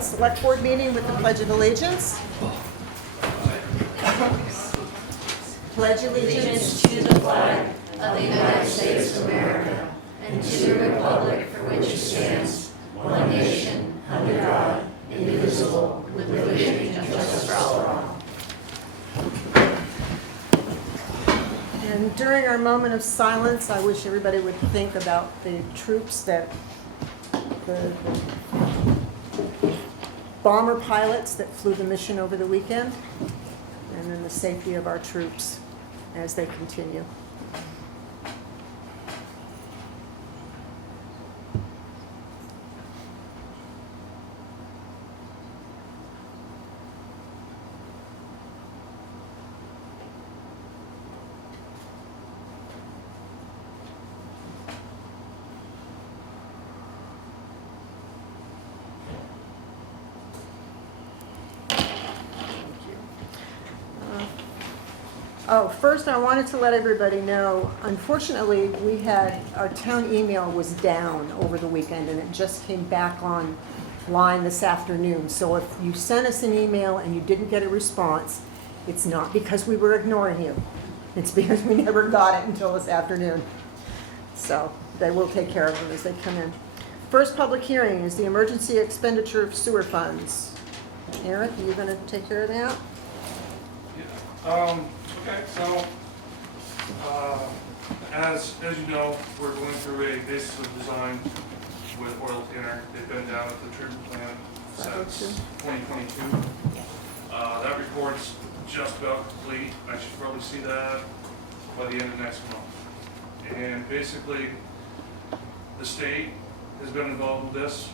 Littleton Selectboard meeting with the Pledge of Allegiance. Pledge allegiance to the flag of the United States of America and to the republic for which it stands, one nation, under God, indivisible, with liberty and justice for all. And during our moment of silence, I wish everybody would think about the troops that, the bomber pilots that flew the mission over the weekend, and then the safety of our troops as they continue. First I wanted to let everybody know, unfortunately, our town email was down over the weekend and it just came back online this afternoon. So if you sent us an email and you didn't get a response, it's not because we were ignoring you. It's because we never got it until this afternoon. So they will take care of them as they come in. First public hearing is the Emergency Expenditure Sewer Funds. Eric, are you going to take care of that? Yeah. Okay, so as you know, we're going through a basis of design with Oil Tanner. They've been down at the treatment plant since 2022. That report's just about complete. I should probably see that by the end of next month. And basically, the state has been involved with this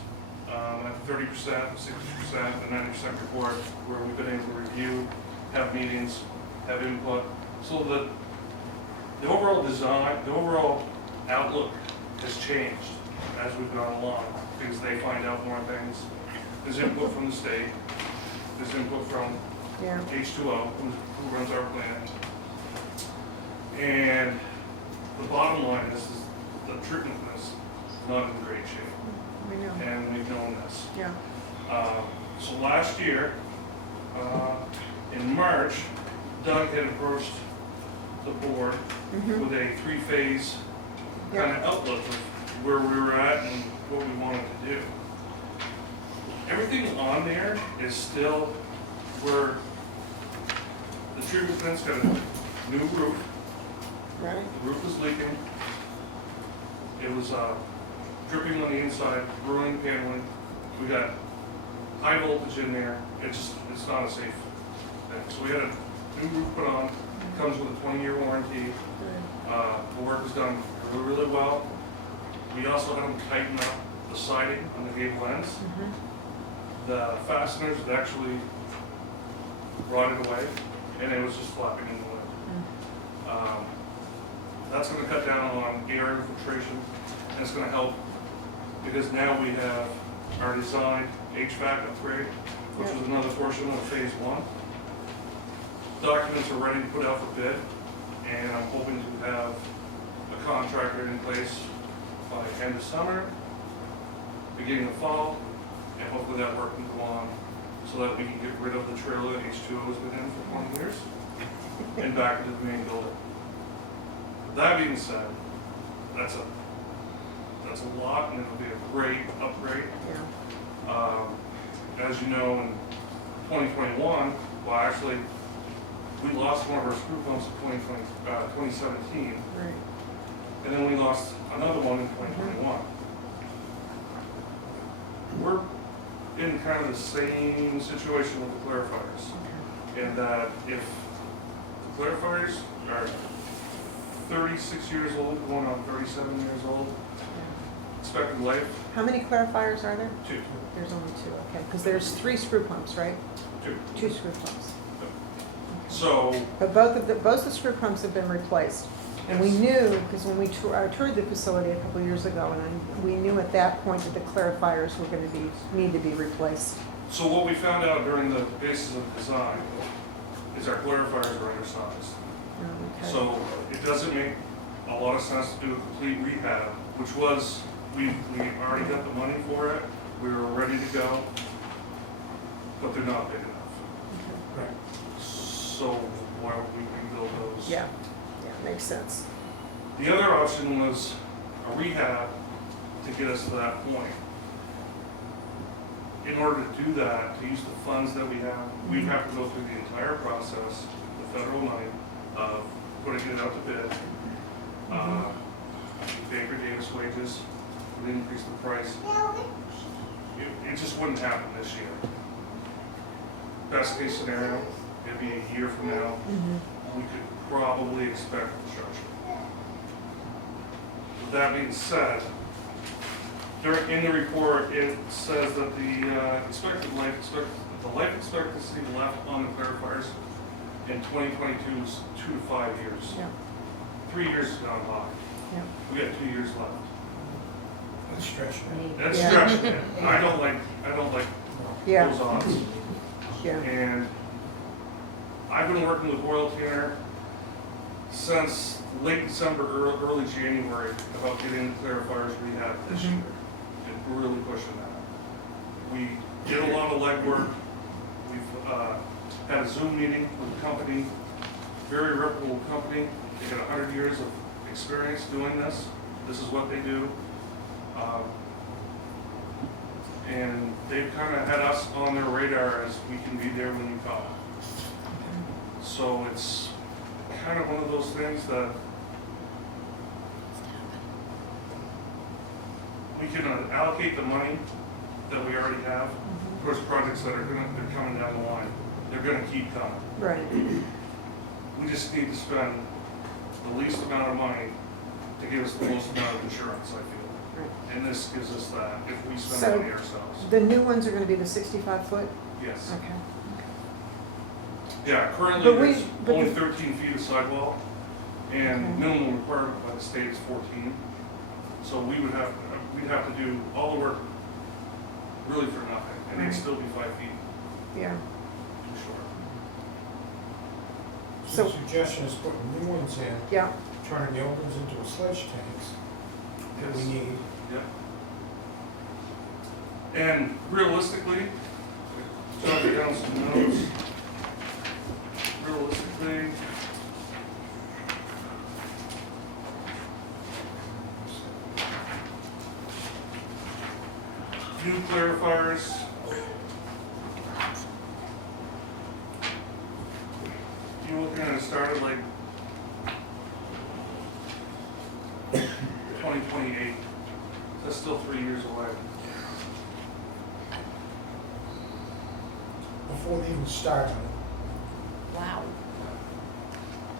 at 30%, 60%, and 90% report, where we've been able to review, have meetings, have input, so that the overall design, the overall outlook has changed as we've gone along, because they find out more things. There's input from the state, there's input from H2O, who runs our plant, and the bottom line is the treatment is not in great shape. We know. And we've known this. Yeah. So last year, in March, Doug had approached the board with a three-phase kind of outlook of where we were at and what we wanted to do. Everything on there is still where the treatment plant's got a new roof. Right. The roof was leaking. It was dripping on the inside, ruining paneling. We got high voltage in there. It's not a safe thing. So we had a new roof put on. It comes with a 20-year warranty. The work was done really, really well. We also had them tighten up the siding on the gable ends. The fasteners had actually rotted away, and it was just flapping in the wind. That's going to cut down on air infiltration, and it's going to help because now we have our design HVAC upgrade, which was another portion of phase one. Documents are ready to put out for bid, and I'm hoping to have a contractor in place by end of summer, beginning of fall, and hopefully that work can go on so that we can get rid of the trailer that H2O has been in for 20 years and back into the main building. That being said, that's a lot, and it'll be a great upgrade. As you know, in 2021, well, actually, we lost one of our screw pumps in 2017, Right. and then we lost another one in 2021. We're in kind of the same situation with the clarifiers, in that if the clarifiers are 36 years old, going on 37 years old, expected life. How many clarifiers are there? 2. There's only 2, okay. Because there's 3 screw pumps, right? 2. 2 screw pumps. So, But both the screw pumps have been replaced. And we knew, because when I toured the facility a couple of years ago, and we knew at that point that the clarifiers were going to need to be replaced. so what we found out during the basis of design is our clarifiers are undersized. Okay. So it doesn't make a lot of sense to do a complete rehab, which was, we already got the money for it, we were ready to go. but they're not big enough. Right. So why would we rebuild those? Yeah, makes sense. The other option was a rehab to get us to that point. In order to do that, to use the funds that we have, we'd have to go through the entire process, the federal money, of putting it out to bid, Baker Davis wages, would increase the price. It just wouldn't happen this year. Best case scenario, it'd be a year from now, we could probably expect construction. With that being said, in the report, it says that the expected life expectancy left on the clarifiers in 2022 is 2 to 5 years. Yeah, 3 years has gone by. yeah. We got 2 years left. Let's stretch it. That's Yeah. stretching it. I don't like Yeah, those odds. yeah, And I've been working with Oil Tanner since late December, early January about getting the clarifiers rehab this year. And we're really pushing that. We did a lot of legwork. We've had a Zoom meeting with a company, very reputable company. They got 100 years of experience doing this. This is what they do. And they've kind of had us on their radar as we can be there when you call. So it's kind of one of those things that we can allocate the money that we already have towards projects that are they're coming down the line. They're gonna keep coming. right. We just need to spend the least amount of money to give us the most amount of insurance, I feel. Right. And this gives us that if we spend So- money ourselves. The new ones are gonna be the 65-foot? Yes. Okay. Yeah, currently But we- there's but only the- 13 feet of sidewall, and Okay. minimum requirement by the state is 14. So we'd have to do all the work really for nothing, and Right. they'd still be 5 feet Yeah, too short. So the So- suggestion is putting new ones in, yeah, turning the old ones into a sledge tanks that we Yes. need. Yeah. And realistically, jotted down some notes. Realistically, new clarifiers. You're looking at it started like 2028. That's still 3 years away. Before they even start on it. Wow.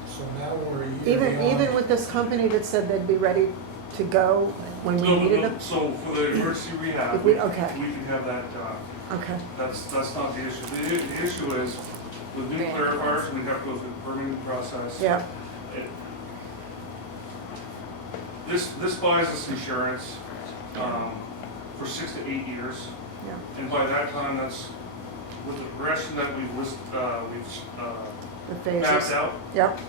So now we're a year even beyond. with this company that said they'd be ready to go when we needed them? So for the emergency rehab, If we we- okay. can have that done. Okay, That's not the issue. The issue is with new clarifiers, we have to go through the permitting process. yeah, This buys us insurance for 6 to 8 years. yeah, And by that time, that's, with the progression that we've the mapped phases. out, Yep,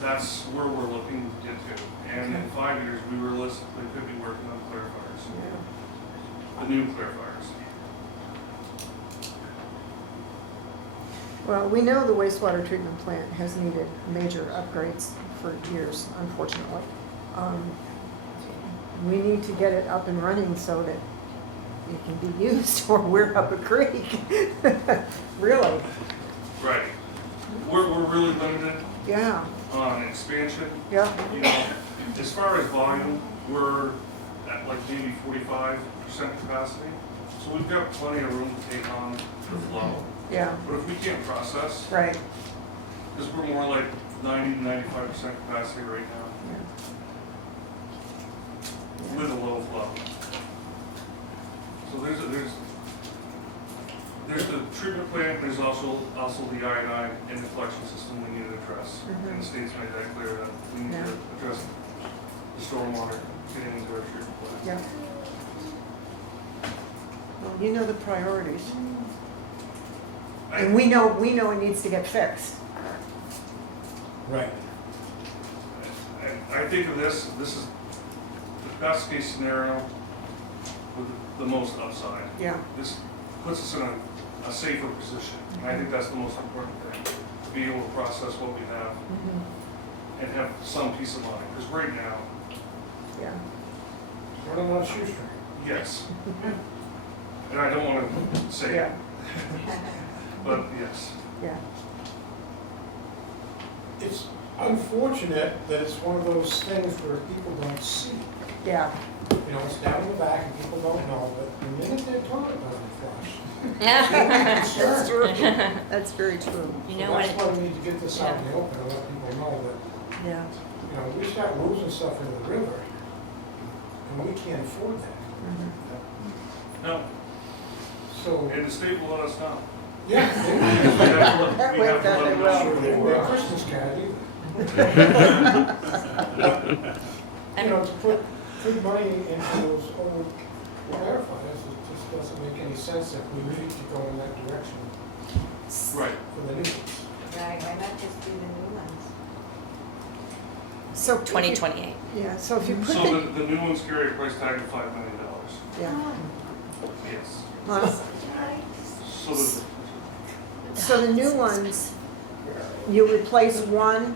that's where we're looking to get to. And in 5 years, we realistically could be working on clarifiers, yeah. the new clarifiers. Well, we know the wastewater treatment plant has needed major upgrades for years, unfortunately. We need to get it up and running so that it can be used or we're up a creek. Really, Right. We're really limited yeah, on expansion. yeah, You know, as far as volume, we're at like maybe 45% capacity. So we've got plenty of room to take on the flow. yeah, But if we can't process, right, because we're more like 90 to 95% capacity right now yeah. with a low flow. So there's the treatment plant, there's also the iodine and the collection system we need to address. And the state's made that clear that we need Yeah. to address the stormwater getting into our treatment plant. Yeah. Well, you know the priorities. And we know it needs to get fixed. Right. I think of this is the best case scenario with the most upside. Yeah, This puts us in a safer position. And I think that's the most important thing, to be able to process what we have Mhm. and have some peace of mind. Because right now, Yeah, Running on a shoestring. yes. And I don't want to say yeah, it, but yes. yeah. It's unfortunate that it's one of those things where people don't see. Yeah, You know, it's down in the back and people don't know, but the minute they're talking about it flush. that's true. That's very true. You know That's what? why we need to get this out in the open and let people know that, Yeah. you know, we start losing stuff in the river, and we can't afford that. Mhm. No, So, and the state will let us know. yeah, We they have to Wait, let that they them will. know. won't their Christmas card either. You know, to put money into those old clarifiers, it just doesn't make any sense if we really keep going in that direction Right. for the new ones. Right, why not just do the new ones? So. if you- 2028. Yeah, so if you put So the, the new ones carry a price tag of $5 million. yeah. Yes. Well, So the, so the new ones, you replace one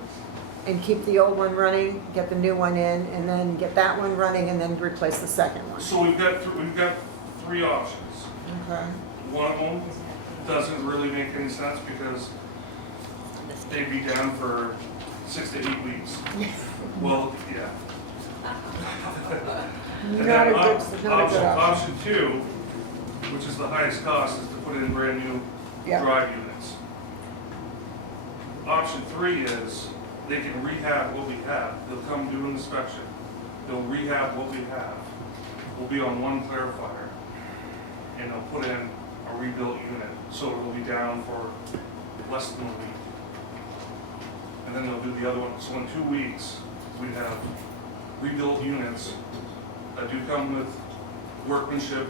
and keep the old one running, get the new one in, and then get that one running, and then replace the second one. so we've got three options. Okay. One of them doesn't really make any sense because they'd be down for 6 to 8 weeks. Well, yeah. And Not then a good, not a good option. Option two, which is the highest cost, is to put in brand new Yeah. drive units. Option three is they can rehab what we have. They'll come do an inspection. They'll rehab what we have. We'll be on one clarifier and they'll put in a rebuilt unit. So it will be down for less than a week. And then they'll do the other one. So in 2 weeks, we have rebuilt units that do come with workmanship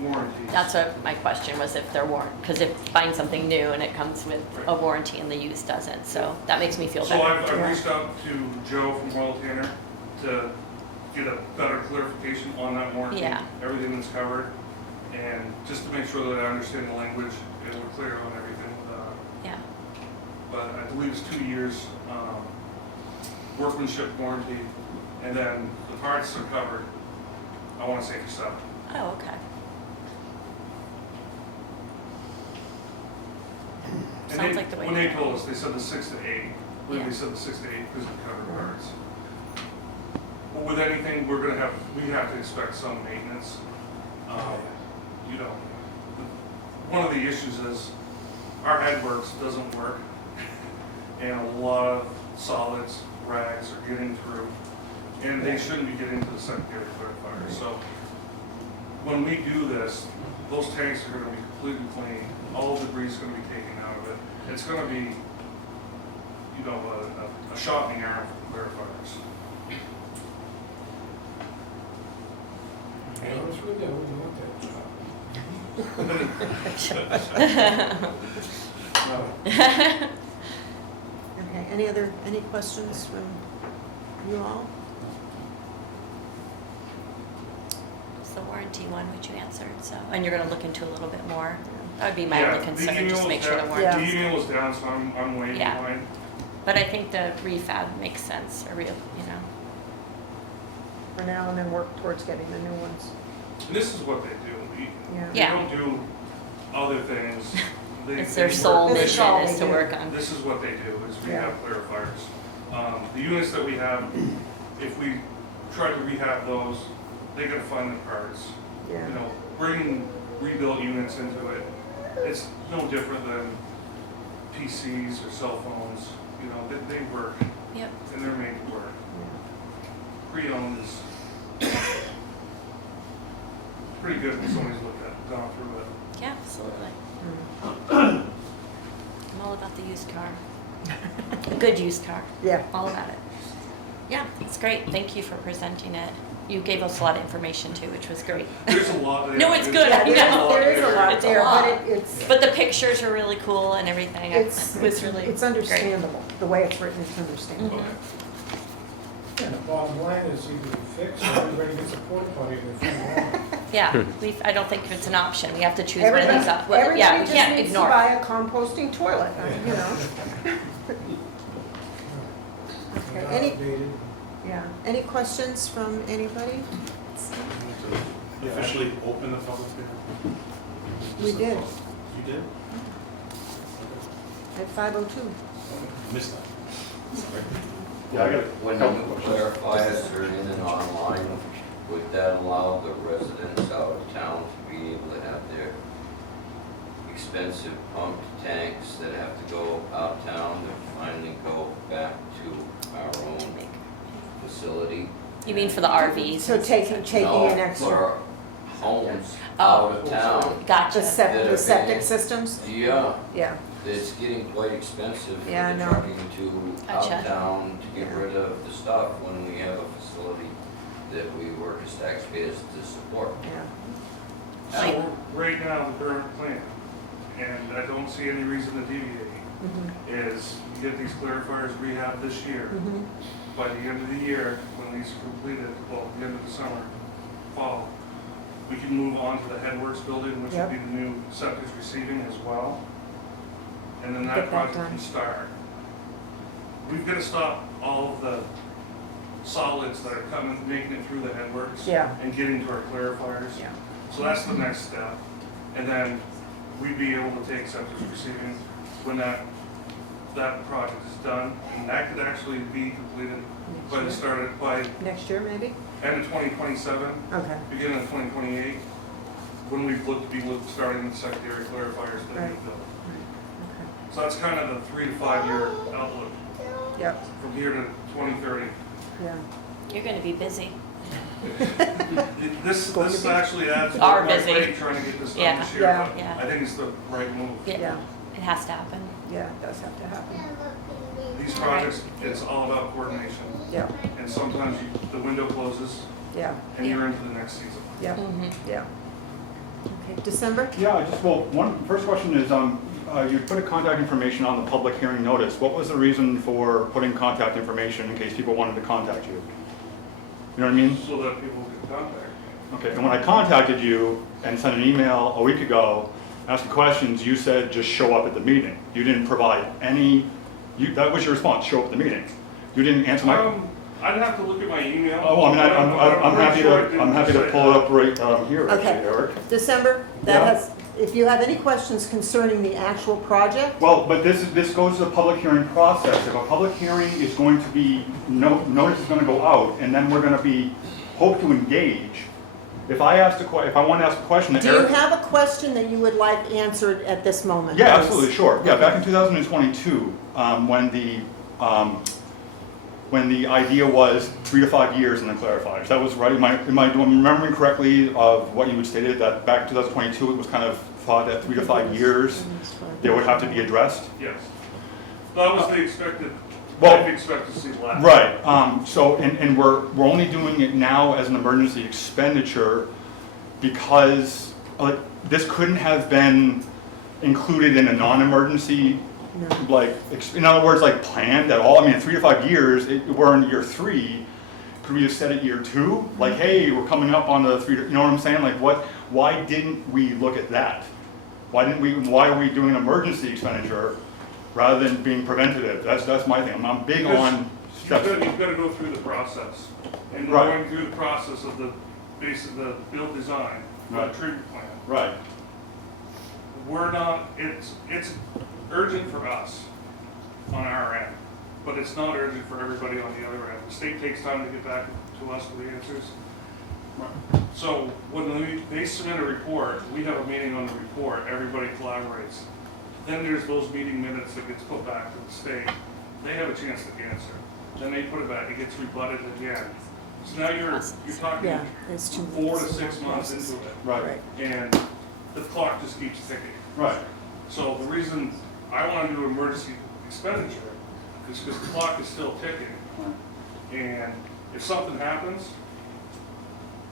warranties. That's what my question was, if they're warranted, because if buying something new and it comes with a warranty and the used doesn't, so that makes me feel So better. I've reached out to Joe from Royal Tanner to get a better clarification on that warranty. Yeah. Everything that's covered, and just to make sure that I understand the language and we're clear on everything. Yeah, But I believe it's 2 years workmanship warranty, and then the parts are covered, I want to say for 7. oh, okay. And Sounds they- like the way when to they go. told us, they said the 6 to 8. When Yeah. they said the 6 to 8 because of covered parts. Well, with anything, we have to expect some maintenance. You know, one of the issues is our headworks doesn't work, and a lot of solids, rags are getting through, and they shouldn't be getting to the secondary clarifier. So when we do this, those tanks are going to be completely clean. All the debris is going to be taken out of it. It's going to be, you know, a shot in the arm for clarifiers. To be honest with you, I wouldn't want that job. No. Okay, any questions from you all? It's the warranty one, which you answered, so, and you're gonna look into a little bit more. That would be my Yeah, only the concern, email just to was make sure the down- Yeah. The warranty. email was down, so I'm way Yeah. behind. But I think the refab makes sense, or real, you know. For now, and then work towards getting the new ones. And this is what they do. Yeah. They Yeah. don't do other things. It's They their sole This is mission all is they to do. work on. This is what they do, is Yeah. rehab clarifiers. The units that we have, if we try to rehab those, they gotta find the parts. Yeah. You know, bringing rebuilt units into it, it's no different than PCs or cell phones. You know, they work, Yep. and they're made to work. Pre-owned is pretty good when somebody's gone through it. Yeah, absolutely. Mm. I'm all about the used car. A good used car, Yeah, all about it. Yeah, it's great. Thank you for presenting it. You gave us a lot of information too, which was great. There's a lot there. No, it's good. yeah, I know. there is a lot It's a there, lot. but it's, But the pictures are really cool and everything. It it's, was really it's great. understandable. The way it's written, it's understandable. Mhm. And the bottom line is either we fix or everybody gets a porta potty in their front lawn. Yeah, I don't think it's an option. We have to choose one of these up. Yeah, Everybody we just can't needs to ignore buy it. a composting toilet, you know. Okay, any, Outdated. yeah, any questions from anybody? Officially open the public hearing? We did, You did? at 5:02. Missed that. Sorry. Yeah, I got it. When the new clarifiers are in and online, would that allow the residents out of town to be able to have their expensive pumped tanks that have to go out of town to finally go back to our own facility? You mean for the RVs? So taking an extra, For homes Oh. out of town. Gotcha. the septic systems? Yeah, Yeah, it's getting quite expensive for Yeah, I the know. trucking to out Gotcha. of town to get rid of the stuff when we have a facility that we work as taxpayers to support. yeah. So right now, the current plan, and I don't see any reason to deviate, Mhm, is you get these clarifiers rehab this year. mhm. By the end of the year, when these are completed, well, the end of the summer, fall, we can move on to the Headworks building, which Yep. would be the new septic receiving as well. And then Get that that project done. can start. We've got to stop all of the solids that are coming, making it through the Headworks. Yeah. And getting to our clarifiers. Yeah. So that's the next step. And then we'd be able to take septic receiving when that project is done. And that could actually be completed by the start of, by Next year, maybe? end of 2027, Okay, beginning of 2028, when we've starting the secondary clarifiers that Right. we built. okay. So that's kind of the 3 to 5 year outlook Yep, from here to 2030. yeah. You're gonna be busy. This actually adds to Are my busy. plate trying to get this done Yeah. this year, Yeah. but Yeah. I think it's the right move. Yeah. It has to happen. Yeah, it does have to happen. These projects, it's all about coordination. Yeah, And sometimes the window closes yeah, and you're into the next season. yeah, Mhm. yeah. Okay, December? Yeah, first question is, you put a contact information on the public hearing notice. What was the reason for putting contact information in case people wanted to contact you? You know what I mean? So that people can contact me. Okay, and when I contacted you and sent an email a week ago asking questions, you said just show up at the meeting. You didn't provide any, that was your response, show up at the meeting. You didn't answer my, I'd have to look at my email. oh, I mean, I'm pretty sure I I'm happy to didn't pull it say up right here, Okay. actually, Eric. December, that Yeah. has, if you have any questions concerning the actual project, Well, but this goes to the public hearing process. If a public hearing is going to be, notice is gonna go out, and then we're gonna hope to engage. If I want to ask a question that do you Eric. have a question that you would like answered at this moment? Yeah, please? absolutely, sure. Yeah, back in 2022, when the idea was 3 to 5 years in the clarifiers, that was right. Am I remembering correctly of what you had stated, that back in 2022, it was kind of thought that 3 to 5 years, they would have to be addressed? Yes. That was the expected, Well- I'd expect to see last. Right, so, and we're only doing it now as an emergency expenditure because this couldn't have been included in a non-emergency, No. in other words, planned at all. I mean, 3 to 5 years, we're in year 3. Could we have said it year 2? Like, hey, we're coming up on the 3, you know what I'm saying? Why didn't we look at that? Why are we doing an emergency expenditure rather than being preventative? That's my thing. I'm big Because on steps. You've got to go through the process. And Right. going through the process of the build design, the Right. treatment plan. Right, We're not, it's urgent for us on our end, but it's not urgent for everybody on the other end. The state takes time to get back to us with the answers. So when they submit a report, we have a meeting on the report, everybody collaborates. Then there's those meeting minutes that gets put back to the state. They have a chance to answer. Then they put it back, it gets rebutted again. So now you're talking Yeah, it's 2 4 to months. 6 months into it, right, and the clock just keeps ticking. right. So the reason I want to do emergency expenditure is because the clock is still ticking. And if something happens,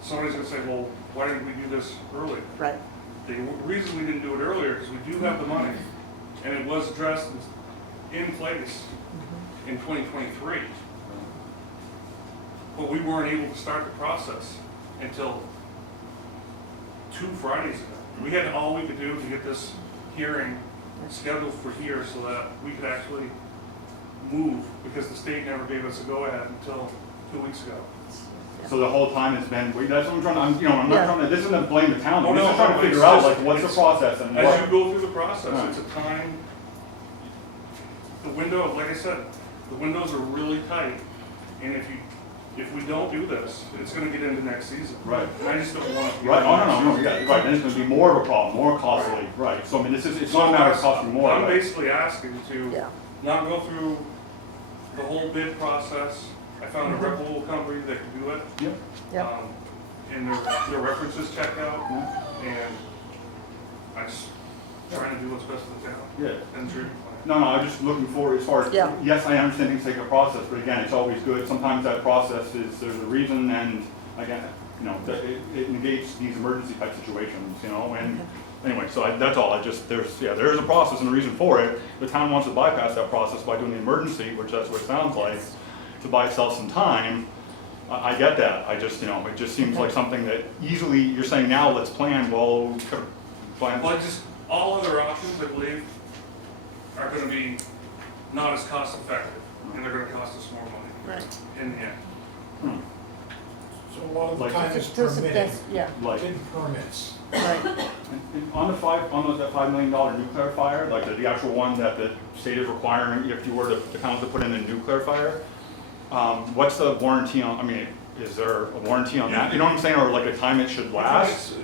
somebody's gonna say, well, why didn't we do this earlier? Right, The reason we didn't do it earlier is we do have the money, and it was addressed in place in 2023. But we weren't able to start the process until 2 Fridays ago. We had all we could do to get this hearing scheduled for here so that we could actually move, because the state never gave us a go-ahead until 2 weeks ago. So the whole time it's been, that's what I'm trying to, I'm not Yeah. trying to, this isn't to blame the town, Oh, I'm no, just trying no, to it's figure out, just- like, what's the it's- process and As what. you go through the process, Right. it's a time, the window, like I said, the windows are really tight. And if we don't do this, it's gonna get into next season. Right. And I just don't want it to get Right, into oh, next no, season. yeah, right, then it's gonna be more of a problem, more costly, right, so I mean, it's not a matter of costing more, I'm but, basically asking to Yeah, not go through the whole bid process. I found a reputable company that can do it. yeah, yeah. And their references checked out, yeah, and I just trying to do what's best for the town yeah. and treatment plan. No, no, I'm just looking for, as far as, Yeah. yes, I understand things take a process, but again, it's always good, sometimes that process is, there's a reason, and again, it negates these emergency type situations, and anyway, so that's all, there is a process and a reason for it. The town wants to bypass that process by doing the emergency, which that's what it sounds like, to buy itself some time. I get that, it just seems like something that easily, you're saying now, let's plan, well, we could plan. Well, all other options, I believe, are gonna be not as cost effective, and they're gonna cost us more money Right. in the end. Hmm. So a lot of the Like- time it's Just- just- permitted, that's- Yeah, Like, in permits. right. and on that $5 million nuclear fire, like the actual one that the state is requiring, if you were the town to put in a nuclear fire, what's the warranty on, is there a warranty on that? You know what I'm saying, or like a time it should last?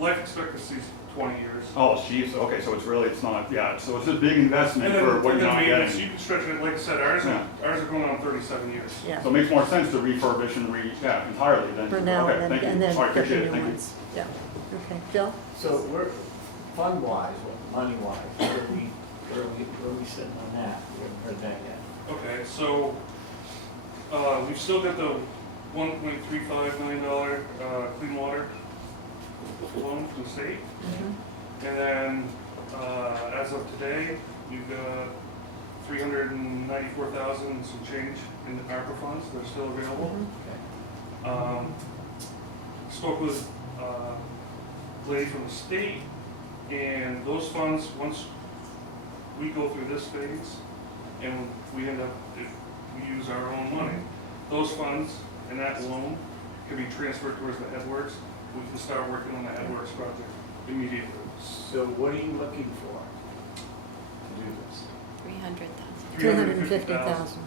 Life expectancy is 20 years. Oh, jeez, okay, so it's not, so it's a big investment for what you're not maintenance, getting. you can stretch it, like I said, ours are going on 37 years. Yeah, So it makes more sense to refurbish and entirely than. for now, Okay, and thank you. then All right, get the appreciate it, new thank you. ones. Yeah, okay. Bill? So we're, fund-wise, money-wise, where are we sitting on that? We haven't heard that yet. Okay, so, we've still got the $1.35 million clean water loan from the state. And then, as of today, we've got 394,000 and some change in the ARPA funds that are still available. Spoke with lady from the state, and those funds, once we go through this phase, and we end up, if we use our own money, those funds and that loan can be transferred towards the headworks. We can start working on the headworks project immediately. So what are you looking for to do this? 300,000. 250,000.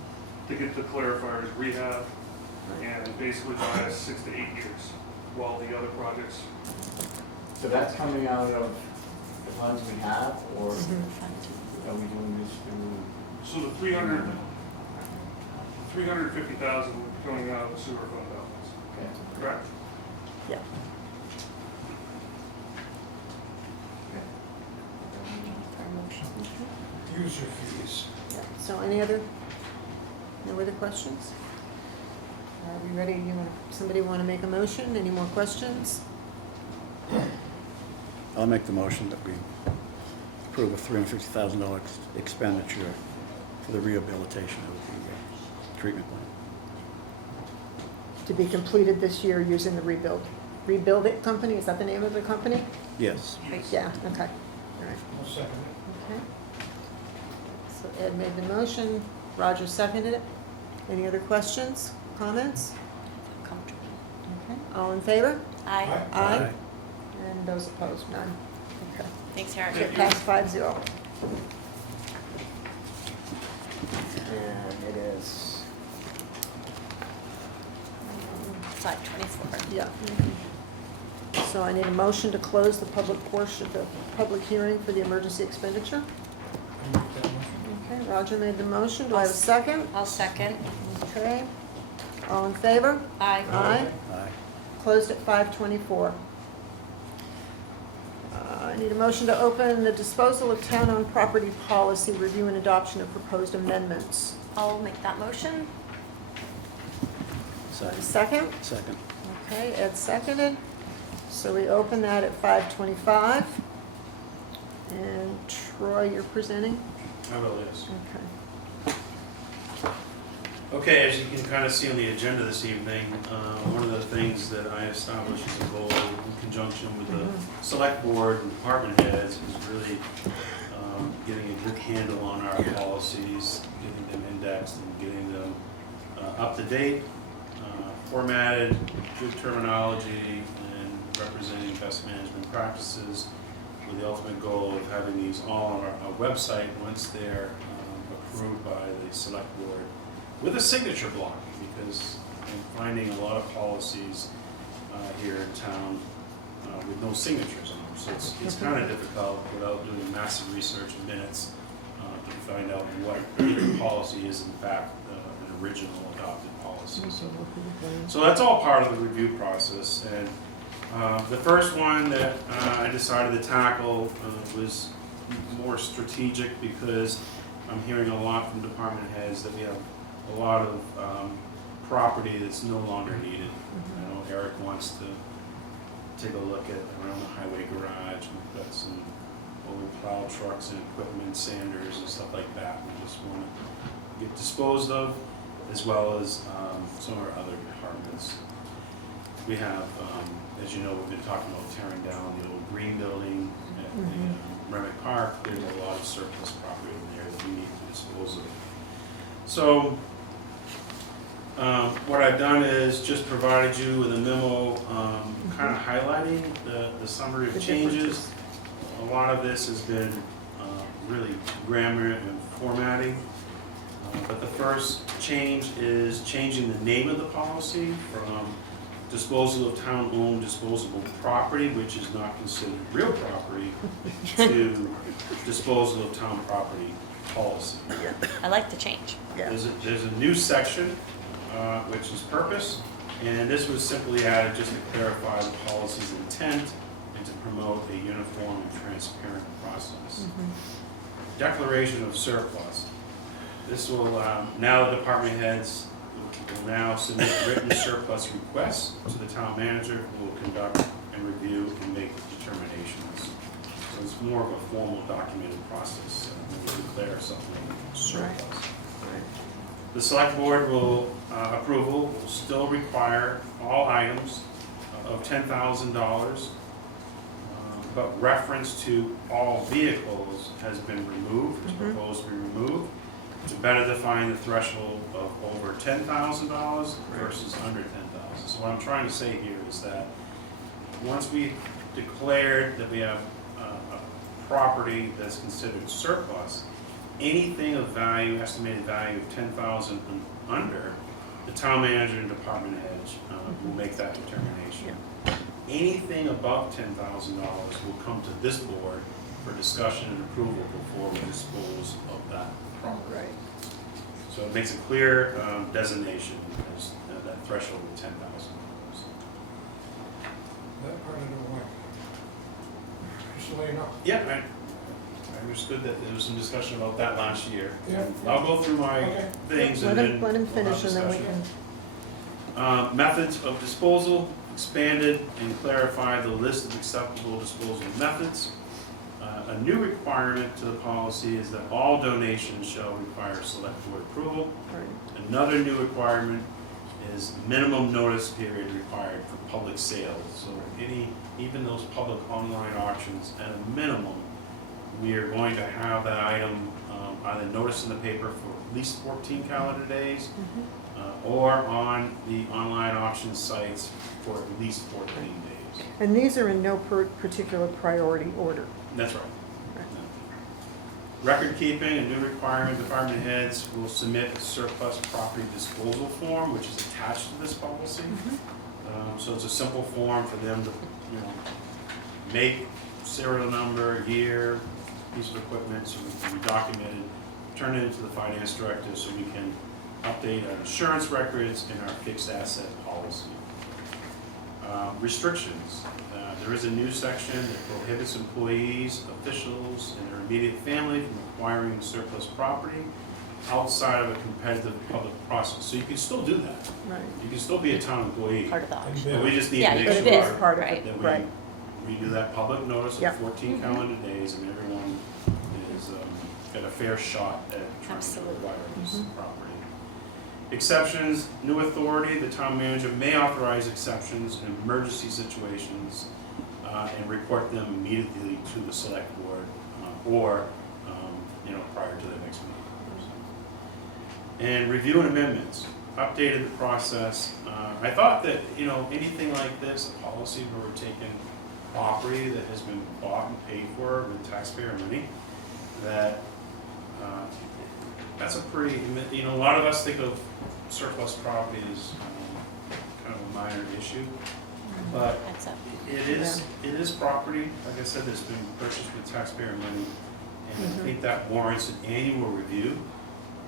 To get the clarifiers rehab and basically buy us 6 to 8 years while the other projects. So that's coming out of the funds we have, or Mhm. are we doing this through? So the 350,000 will be coming out of the sewer fund balance, Okay. correct? Yeah. User fees. Yeah. So no other questions? Are we ready? Somebody want to make a motion? Any more questions? I'll make the motion that we approve a $350,000 expenditure for the rehabilitation of the treatment plant. To be completed this year using the Rebuild It company? Is that the name of the company? Yes. Yeah, okay. All right. I'll second it. Okay. So Ed made the motion, Roger seconded it. Any other questions, comments? Comfortable. Okay, all in favor? Aye. Aye. And those opposed, none. Okay. Thanks, Eric. Get past 5-0. And it is, 5:24. yeah. So I need a motion to close the public portion, the public hearing for the emergency expenditure. I make that motion. Okay, Roger made the motion. Do I have a second? I'll second. Okay. All in favor? Aye. Aye. Aye. Closed at 5:24. I need a motion to open the disposal of town-owned property policy, review and adoption of proposed amendments. I'll make that motion. Second. Second? Second. Okay, Ed seconded. So we open that at 5:25. And Troy, you're presenting? I will, yes. Okay. Okay, as you can kind of see on the agenda this evening, one of the things that I established as a goal in conjunction with the select board and department heads is really getting a good handle on our policies, getting them indexed and getting them up to date, formatted, good terminology, and representing best management practices with the ultimate goal of having these all on our website once they're approved by the select board with a signature block, because I'm finding a lot of policies here in town with no signatures on them. So it's kind of difficult without doing massive research in minutes to find out what the policy is in fact an original adopted policy. So that's all part of the review process. And the first one that I decided to tackle was more strategic, because I'm hearing a lot from department heads that we have a lot of property that's no longer needed. I know Eric wants to take a look at around the highway garage. We've got some old plow trucks and equipment, sanders and stuff like that. We just want to get disposed of, as well as some of our other departments. We have, as you know, we've been talking about tearing down the old green building at the Remick Park. There's a lot of surplus property in there that we need to dispose of. So what I've done is just provided you with a memo kind of highlighting the summary of changes. A lot of this has been really grammar and formatting. But the first change is changing the name of the policy from disposal of town-owned disposable property, which is not considered real property, to disposal of town property policy. I like the change. There's a new section, which is purpose, and this was simply added just to clarify the policy's intent and to promote a uniform and transparent process. Declaration of surplus. This will, now the department heads will now submit written surplus requests to the town manager, who will conduct and review and make determinations. So it's more of a formal documented process when we declare something surplus. The select board approval will still require all items of $10,000, but reference to all vehicles has been removed, is proposed to be removed, to better define the threshold of over $10,000 versus under $10,000. So what I'm trying to say here is that once we declared that we have a property that's considered surplus, anything of value, estimated value of $10,000 and under, the town manager and department heads will make that determination. Anything above $10,000 will come to this board for discussion and approval before we dispose of that property. So it makes a clear designation as that threshold of $10,000. That part I don't like. Just so you know. Yeah, I understood that there was some discussion about that last year. Yeah. I'll go through my Okay. things Let and then him, let him we'll have finish and then we discussion. can. Methods of disposal, expanded and clarified the list of acceptable disposal methods. A new requirement to the policy is that all donations shall require select board approval. Another new requirement is minimum notice period required for public sales. So even those public online auctions, at a minimum, we are going to have that item either noticed in the paper for at least 14 calendar days, or on the online auction sites for at least 14 days. And these are in no particular priority order. That's right. Record keeping, a new requirement, department heads will submit a surplus property disposal form, which is attached to this policy. So it's a simple form for them to, make serial number, year, piece of equipment, so it can be documented, turn it into the finance director so we can update our insurance records and our fixed asset policy. Restrictions. There is a new section that prohibits employees, officials, and their immediate family from acquiring surplus property outside of a competitive public process. So you can still do that. Right. You can still be a town employee. Part of the auction. But we just need Yeah, to you make could bid, sure Part of right. it, that right. we do that public notice of Yep. 14 calendar days, and everyone is got a fair shot at trying to Absolutely. acquire this property. Exceptions, new authority, the town manager may authorize exceptions in emergency situations and report them immediately to the select board or prior to the next meeting. And review and amendments, updated the process. I thought that, anything like this, a policy where we're taking property that has been bought and paid for with taxpayer money, that's a pretty, a lot of us think of surplus property as kind of a minor issue, but it is property, like I said, that's been purchased with taxpayer money, and I think that warrants an annual review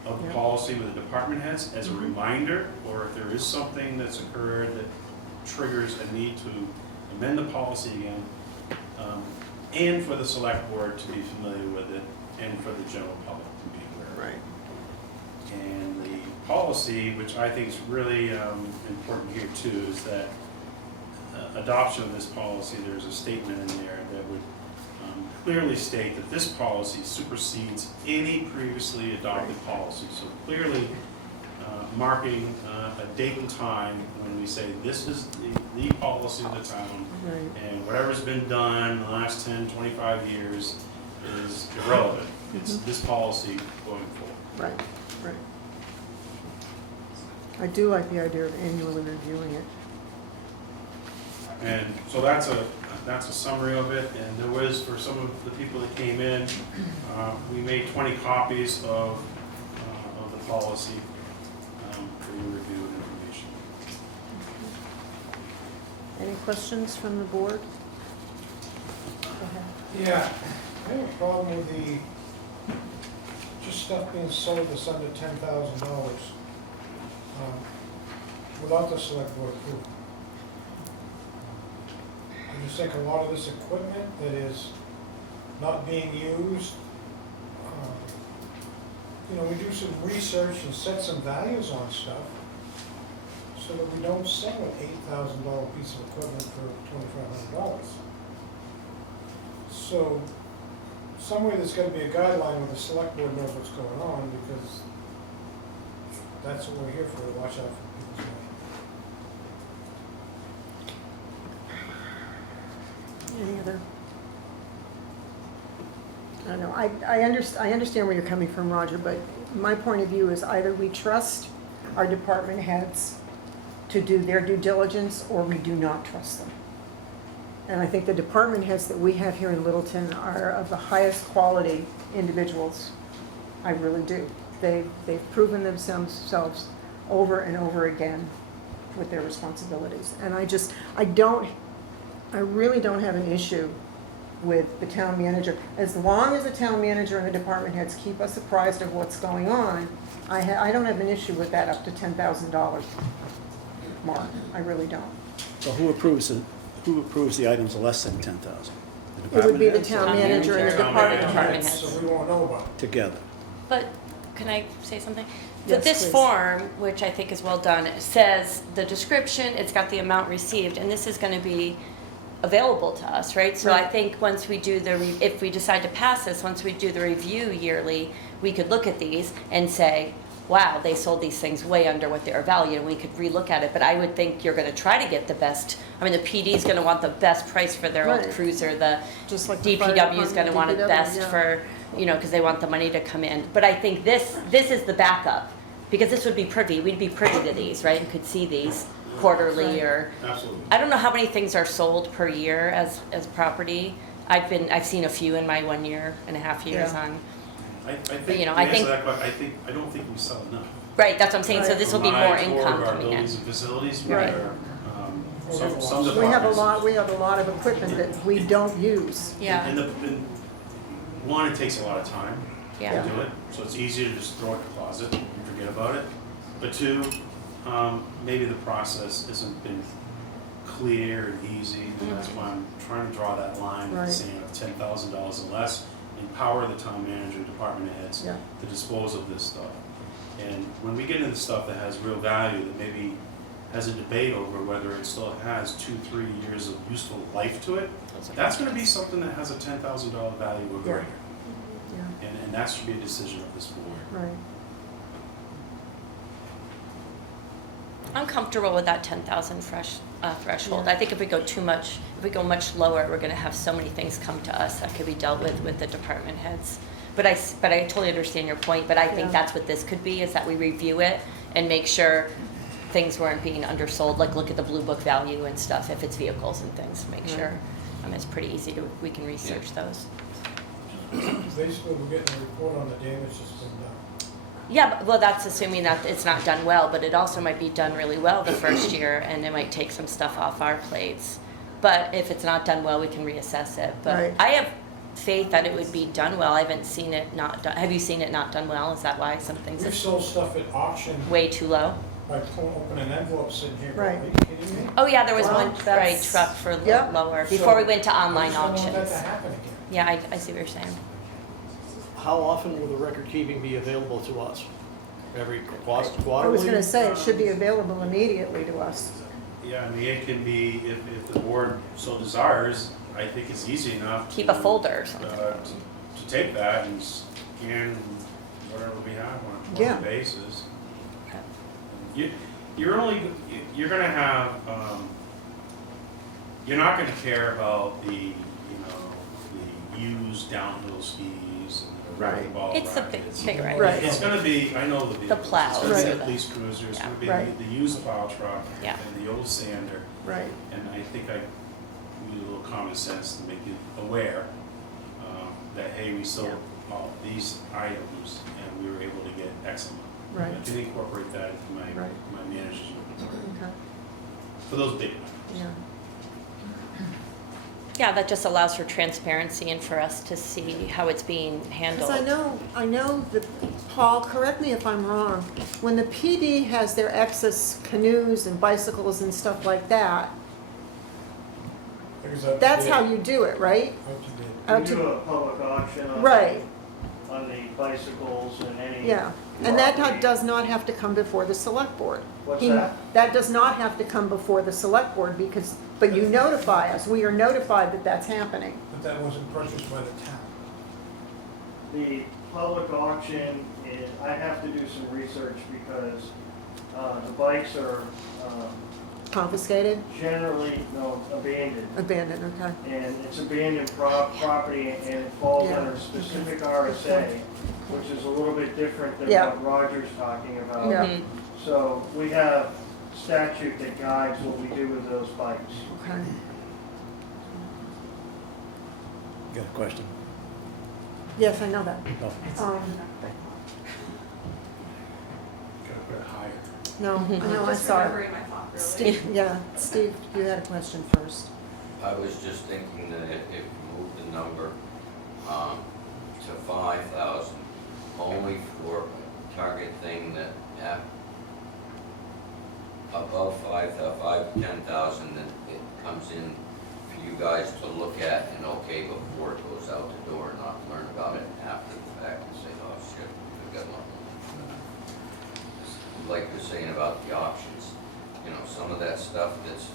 of the policy with the department heads as a reminder, or if there is something that's occurred that triggers a need to amend the policy again, and for the select board to be familiar with it, and for the general public to be aware of it. Right. And the policy, which I think is really important here too, is that adoption of this policy, there's a statement in there that would clearly state that this policy supersedes any previously adopted policy. So clearly marking a date and time when we say this is the policy of the town, and whatever's been done in the last 10, 25 years is irrelevant. It's this policy going forward. Right. I do like the idea of annually reviewing it. And so that's a summary of it, and there was, for some of the people that came in, we made 20 copies of the policy for your review and information. Any questions from the board? Go ahead. Yeah, I have a problem with just stuff being sold that's under $10,000 without the select board approval. I just think a lot of this equipment that is not being used, we do some research and set some values on stuff so that we don't sell an $8,000 piece of equipment for $2,500. So somewhere there's got to be a guideline where the select board knows what's going on, because that's what we're here for, to watch out for people's money. Any other? I don't know, I understand where you're coming from, Roger, but my point of view is either we trust our department heads to do their due diligence, or we do not trust them. And I think the department heads that we have here in Littleton are of the highest quality individuals. I really do. They've proven themselves over and over again with their responsibilities. And I really don't have an issue with the town manager. As long as the town manager and the department heads keep us apprised of what's going on, I don't have an issue with that up to $10,000 mark. I really don't. So who approves the items less than 10,000? It would be the town manager and the department heads. So we won't know about it. Together. But can I say something? Yes, But this please. form, which I think is well done, it says the description, it's got the amount received, and this is gonna be available to us, right? So I Right. think once we do if we decide to pass this, once we do the review yearly, we could look at these and say, wow, they sold these things way under what they are valued, and we could relook at it. But I would think you're gonna try to get the best, the PD's gonna want the best price for their old Right. cruiser, the Just like the fire DPW's gonna department, want it DPW, best yeah. for, because they want the money to come in. But I think this is the backup, because this would be privy, we'd be privy to these, right? And could see these quarterly or, Absolutely. I don't know how many things are sold per year as property. I've seen a few in my 1.5 years Yeah. on, I think, You know, to I answer think- that question, I don't think we sell enough. right, that's what I'm saying, so Right. this will be From more my tour income of our coming in. buildings and facilities, Right. where, some We have departments. we have a lot of equipment that we don't use. Yeah, And one, it takes a lot of time yeah. to do it, so it's easier to just throw it in the closet and forget about it. But two, maybe the process hasn't been clear and easy, and that's why I'm trying to draw that line, Right. saying of $10,000 or less, empower the town manager, department heads Yeah. to dispose of this stuff. And when we get into stuff that has real value, that maybe has a debate over whether it still has 2-3 years of useful life to it, that's gonna be something that has a $10,000 value or Yeah. greater. Yeah, And that should be a decision of this board. right. I'm comfortable with that 10,000 threshold. Yeah. I think if we go much lower, we're gonna have so many things come to us that could be dealt with the department heads. But I totally understand your point, but I think Yeah. that's what this could be, is that we review it and make sure things weren't being undersold, like look at the blue book value and stuff, if it's vehicles and things, make sure. It's pretty easy we can research those. Basically, we're getting a report on the damage that's been done. Yeah, well, that's assuming that it's not done well, but it also might be done really well the first year, and it might take some stuff off our plates. But if it's not done well, we can reassess it. But Right. I have faith that it would be done well. I haven't seen it not done. Have you seen it not done well? Is that why some things We've are sold stuff at auction way too low? by opening an envelope sitting here. Right. Are you kidding me? Oh, yeah, there was Well, one that's- truck for Yep. lower, before we went to I online just don't want auctions. that to happen again. Yeah, I see what you're saying. How often will the record keeping be available to us? Every quarterly? I was gonna say, it should be available immediately to us. Yeah, I mean, it can be, if the board so desires, I think it's easy enough. Keep a to, folder or something. To take that and scan whatever we have on a Yeah. quarterly basis. You're gonna have, you're not gonna care about the used downhill skis and the Right. ball It's the brackets. big, right? Right. It's gonna be, I know the vehicles. plows. It's gonna be Right. the police cruiser, it's gonna be Right. the used plow truck Yeah. and the old sander. Right. And I think I use a little common sense to make you aware that, hey, we sold all these items and we were able to get X amount. Right. I can incorporate that into Right. my management Okay. for those big items. Yeah. Yeah, that just allows for transparency and for us to see how it's being handled. Because I know that, Paul, correct me if I'm wrong, when the PD has their excess canoes and bicycles and stuff like that, Because up to that's bid. how you do it, right? Up to bid. Out We to- do a public auction on. Right. On the bicycles and any. Yeah, and that property. does not have to come before the select board. What's He- that? That does not have to come before the select board because, but you notify us, we are notified that that's happening. But that wasn't purchased by the town. The public auction is, I have to do some research because, the bikes are, Confiscated, generally, abandoned. abandoned, okay. And it's abandoned property and it falls Yeah. under a specific RSA, which is a little bit different than Yeah. what Roger's talking about. Yeah. Mhm. So we have statute that guides what we do with those bikes. Okay. Got a question? Yes, I know that. Oh. Um, Gotta put it higher. No, I know, I saw it. Steve, yeah, Steve, you had a question first. I was just thinking that if you move the number to 5,000, only for target thing that above 5 to 10,000, then it comes in for you guys to look at and okay before it goes out the door, not learn about it after the fact and say, oh shit, we've got nothing. Like you're saying about the auctions, some of that stuff that's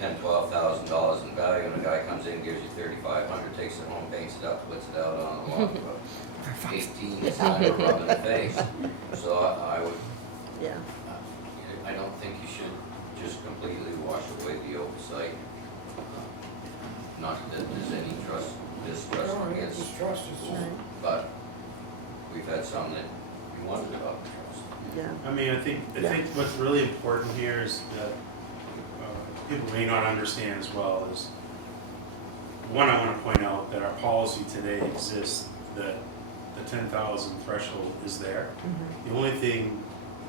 $10,000-$12,000 in value, and a guy comes in and gives you $3,500, takes it home, paints it up, puts it out on the lot for 18, is kind of rub in the face. So I would, Yeah. I don't think you should just completely wash away the oversight. Not that there's any distrust No, against, it's trust, it's just. Right. but we've had some that we wondered about the trust. Yeah. I mean, I think what's really important here is that people may not understand as well is, one, I want to point out that our policy today exists, that the 10,000 threshold is there. Mhm. The only thing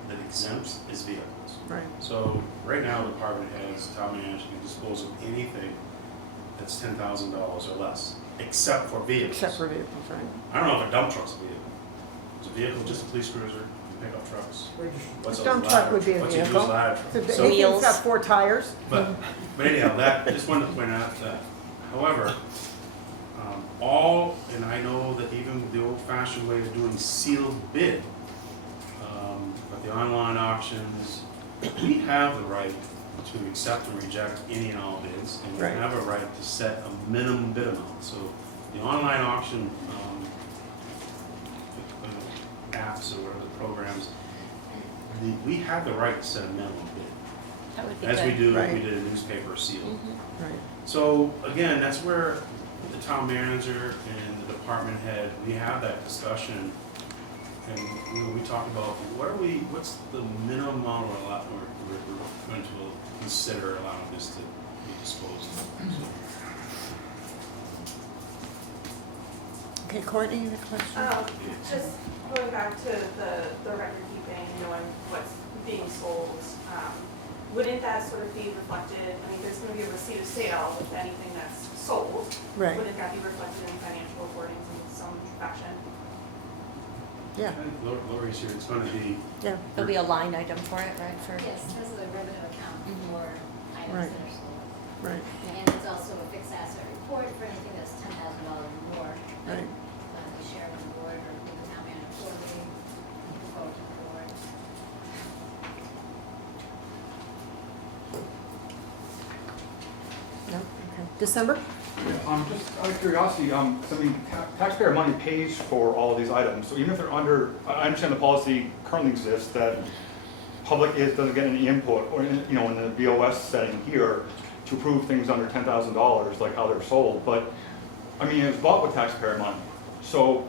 that exempts is vehicles. Right. So right now, the department heads, town manager can dispose of anything that's $10,000 or less, except for vehicles. Except for vehicles, right? I don't know if a dump truck's a vehicle. Is a vehicle just a police cruiser, pickup trucks? What's A dump truck would be a What's a used vehicle. ladder So truck? the So, anything's got 4 tires. but anyhow, I just wanted to point out that, however, and I know that even the old-fashioned way of doing sealed bid, but the online auctions, we have the right to accept and reject any and all bids, and we Right. have a right to set a minimum bid amount. So the online auction apps or whatever the programs we have the right to set a minimum bid. That would be As we good. do if we Right. did a newspaper seal. Right. So again, that's where the town manager and the department head, we have that discussion. And we talk about what's the minimum amount we're going to consider allowing this to be disposed of. So, Okay, Courtney, you have a question? Just going back to the record keeping, knowing what's being sold, wouldn't that sort of be reflected, I mean, there's gonna be a receipt of sale with anything that's sold. Right, Wouldn't that be reflected in financial reportings in some fashion? yeah, I think Lori's here, it's gonna be, yeah, There'll be a line item for it, right, for? Yes, this is a revenue account for items Right. that are sold. right, And it's also a fixed asset report for anything that's $10,000 or more. right. We share with the board or with the town manager quarterly, vote to the board. No, okay. December? Just out of curiosity, so I mean, taxpayer money pays for all of these items, so even if they're under, I understand the policy currently exists that public doesn't get any input, or, in the BOS setting here, to approve things under $10,000, like how they're sold, but, I mean, it's bought with taxpayer money. So,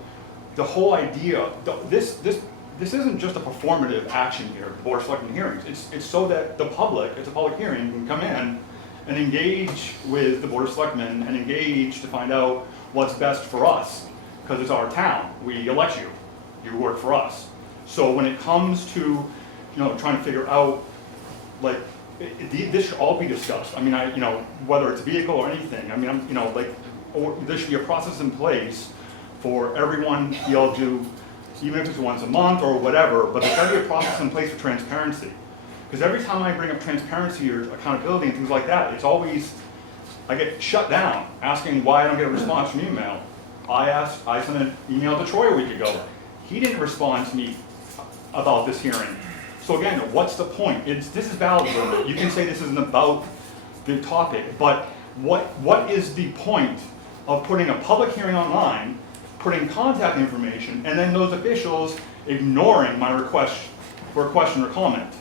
the whole idea, this isn't just a performative action here, the Board of Selectmen hearings, it's so that the public, it's a public hearing, can come in and engage with the Board of Selectmen and engage to find out what's best for us, because it's our town. We elect you. You work for us. So when it comes to, trying to figure out, like, this should all be discussed. I mean, whether it's a vehicle or anything. I mean, or there should be a process in place for everyone to be able to, even if it's once a month or whatever, but there's got to be a process in place for transparency. Because every time I bring up transparency or accountability and things like that, it's always, I get shut down, asking why I don't get a response from email. I sent an email to Troy a week ago. He didn't respond to me about this hearing. So again, what's the point? This is valid. You can say this isn't about the topic, but what is the point of putting a public hearing online, putting contact information, and then those officials ignoring my request for a question or comment?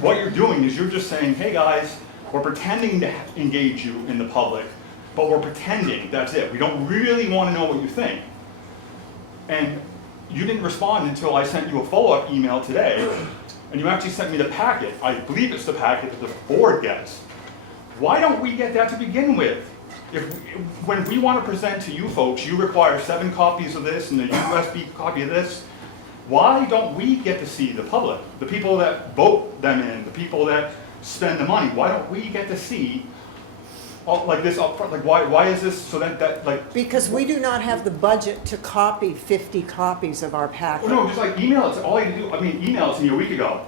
What you're doing is you're just saying, hey guys, we're pretending to engage you in the public, but we're pretending, that's it. We don't really want to know what you think. And you didn't respond until I sent you a follow-up email today, and you actually sent me the packet. I believe it's the packet that the board gets. Why don't we get that to begin with? When we want to present to you folks, you require 7 copies of this and a USB copy of this. Why don't we get to see the public, the people that vote them in, the people that spend the money? Why don't we get to see like this up front? Like why is this so that like? Because we do not have the budget to copy 50 copies of our packet. No, just like email it. All you do, I mean, email it to me a week ago.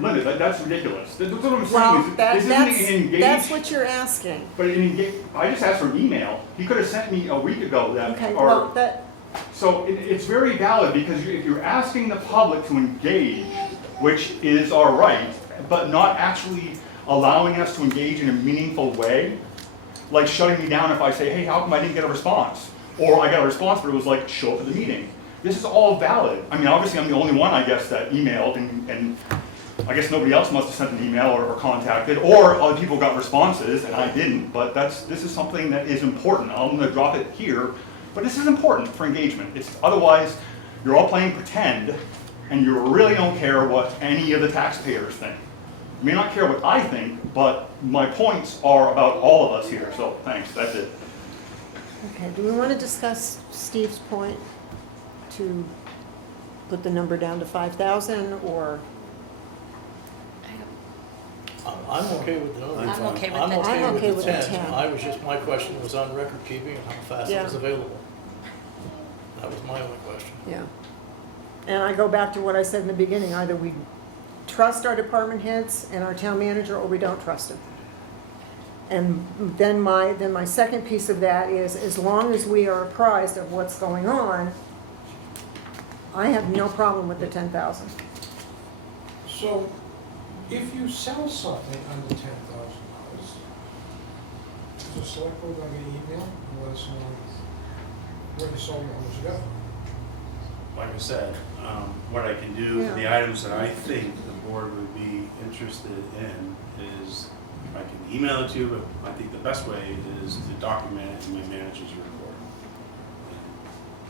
Linda, that's ridiculous. That's what I'm saying. Well, Is this isn't an engaged. that's what you're asking. But I just asked for an email. He could have sent me a week ago that. Okay, or, well, that, So it's very valid because if you're asking the public to engage, which is our right, but not actually allowing us to engage in a meaningful way, like shutting me down if I say, hey, how come I didn't get a response? Or I got a response, but it was like, show up at the meeting. This is all valid. I mean, obviously I'm the only one, I guess, that emailed, and I guess nobody else must have sent an email or contacted, or other people got responses and I didn't, but this is something that is important. I'm gonna drop it here. But this is important for engagement. Otherwise, you're all playing pretend, and you really don't care what any of the taxpayers think. You may not care what I think, but my points are about all of us here. So thanks, that's it. okay, do we want to discuss Steve's point to put the number down to 5,000 or? I'm okay with the number. I'm okay with I'm the okay with the 10. 10. My question was on record keeping and how fast it was Yeah. available. That was my only question. Yeah. And I go back to what I said in the beginning, either we trust our department heads and our town manager, or we don't trust them. And then my second piece of that is, as long as we are apprised of what's going on, I have no problem with the 10,000. So, if you sell something under $10,000, is the select board gonna get an email and let us know what you sold and how much you got? like I said, what I can do, Yeah. the items that I think the board would be interested in is, I can email it to you, but I think the best way is to document it in my manager's report.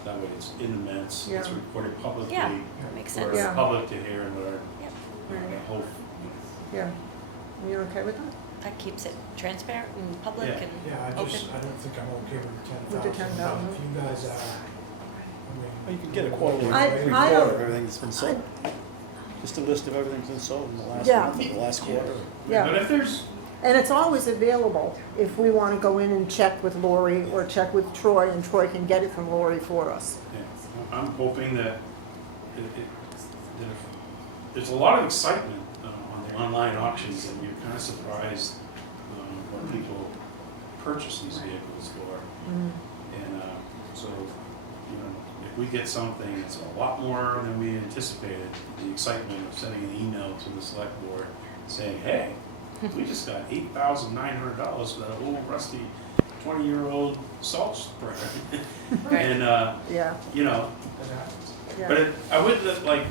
That way it's in the minutes, it's Yeah. recorded publicly. Yeah, that makes For sense. Yeah. the public to hear and learn. Yep. The whole, Yeah. You okay with that? That keeps it transparent and public Yeah. and Yeah, I open. don't think I'm okay with With the the 10,000. 10,000? If you guys are, Well, you can get a quarterly I report don't- of everything that's been sold. Just a list of everything that's been sold in the last Yeah. month, the last quarter. but Yeah, if there's, and it's always available if we want to go in and check with Lori or check with Troy, and Troy can get it from Lori for us. yeah, I'm hoping that that if, there's a lot of excitement on the online auctions, and you're kind of surprised when people purchase these vehicles for. Mm. And so, you know, if we get something that's a lot more than we anticipated, the excitement of sending an email to the select board saying, hey, we just got $8,900 for that old rusty 20-year-old salt spreader. And, Yeah, you know, yeah. but I would like,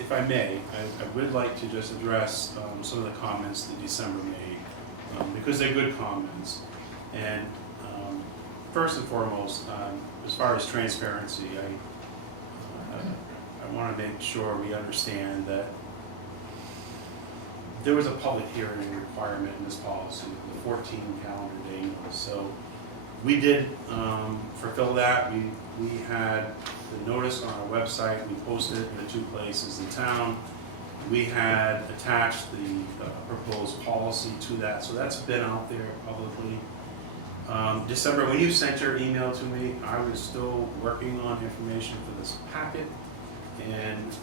if I may, I would like to just address some of the comments that December made, because they're good comments. And first and foremost, as far as transparency, I want to make sure we understand that there was a public hearing requirement in this policy, the 14 calendar day notice. So we did fulfill that. We had the notice on our website. We posted it in the 2 places in town. We had attached the proposed policy to that, so that's been out there publicly. December, when you sent your email to me, I was still working on information for this packet and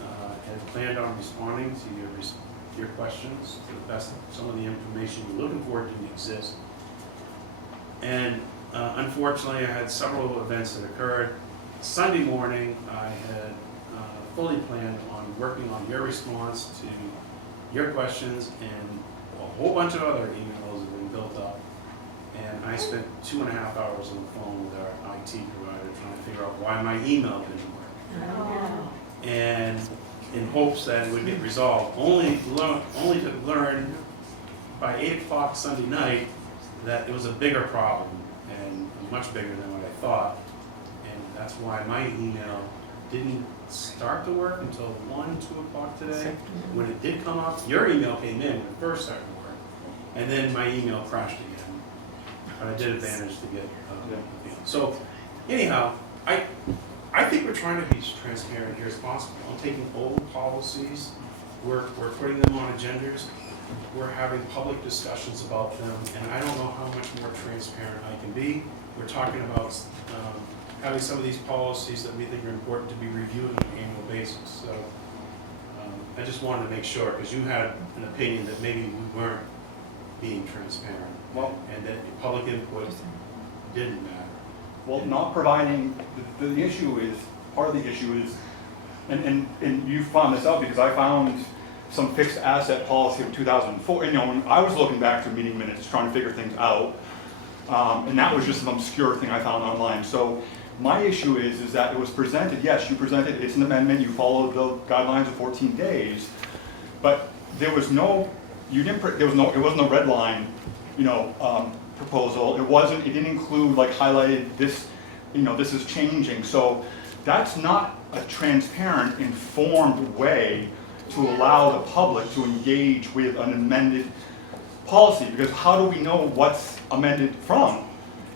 had planned on responding to your questions to the best of some of the information you're looking for didn't exist. And unfortunately, I had several events that occurred. Sunday morning, I had fully planned on working on your response to your questions, and a whole bunch of other emails have been built up. And I spent 2.5 hours on the phone with our IT provider trying to figure out why my email didn't work. And in hopes that it would get resolved, only to learn by 8 o'clock Sunday night that it was a bigger problem and much bigger than what I thought. And that's why my email didn't start to work until 1, 2 o'clock today. When it did come up, your email came in when it first started to work, and then my email crashed again. But I did manage to get so anyhow, I think we're trying to be as transparent here as possible. I'm taking old policies, we're putting them on agendas, we're having public discussions about them, and I don't know how much more transparent I can be. We're talking about having some of these policies that we think are important to be reviewed on an annual basis. So I just wanted to make sure, because you had an opinion that maybe we weren't being transparent, Well, and that public input didn't matter. well, not providing, the issue is, part of the issue is, and you found this out because I found some fixed asset policy of 2004, you know, when I was looking back through meeting minutes, trying to figure things out, and that was just an obscure thing I found online. So my issue is that it was presented, yes, you presented, it's an amendment, you followed the guidelines of 14 days, but there was no, it wasn't a red line, you know, proposal. It didn't include like highlighted this, you know, this is changing. So that's not a transparent, informed way to allow the public to engage with an amended policy, because how do we know what's amended from?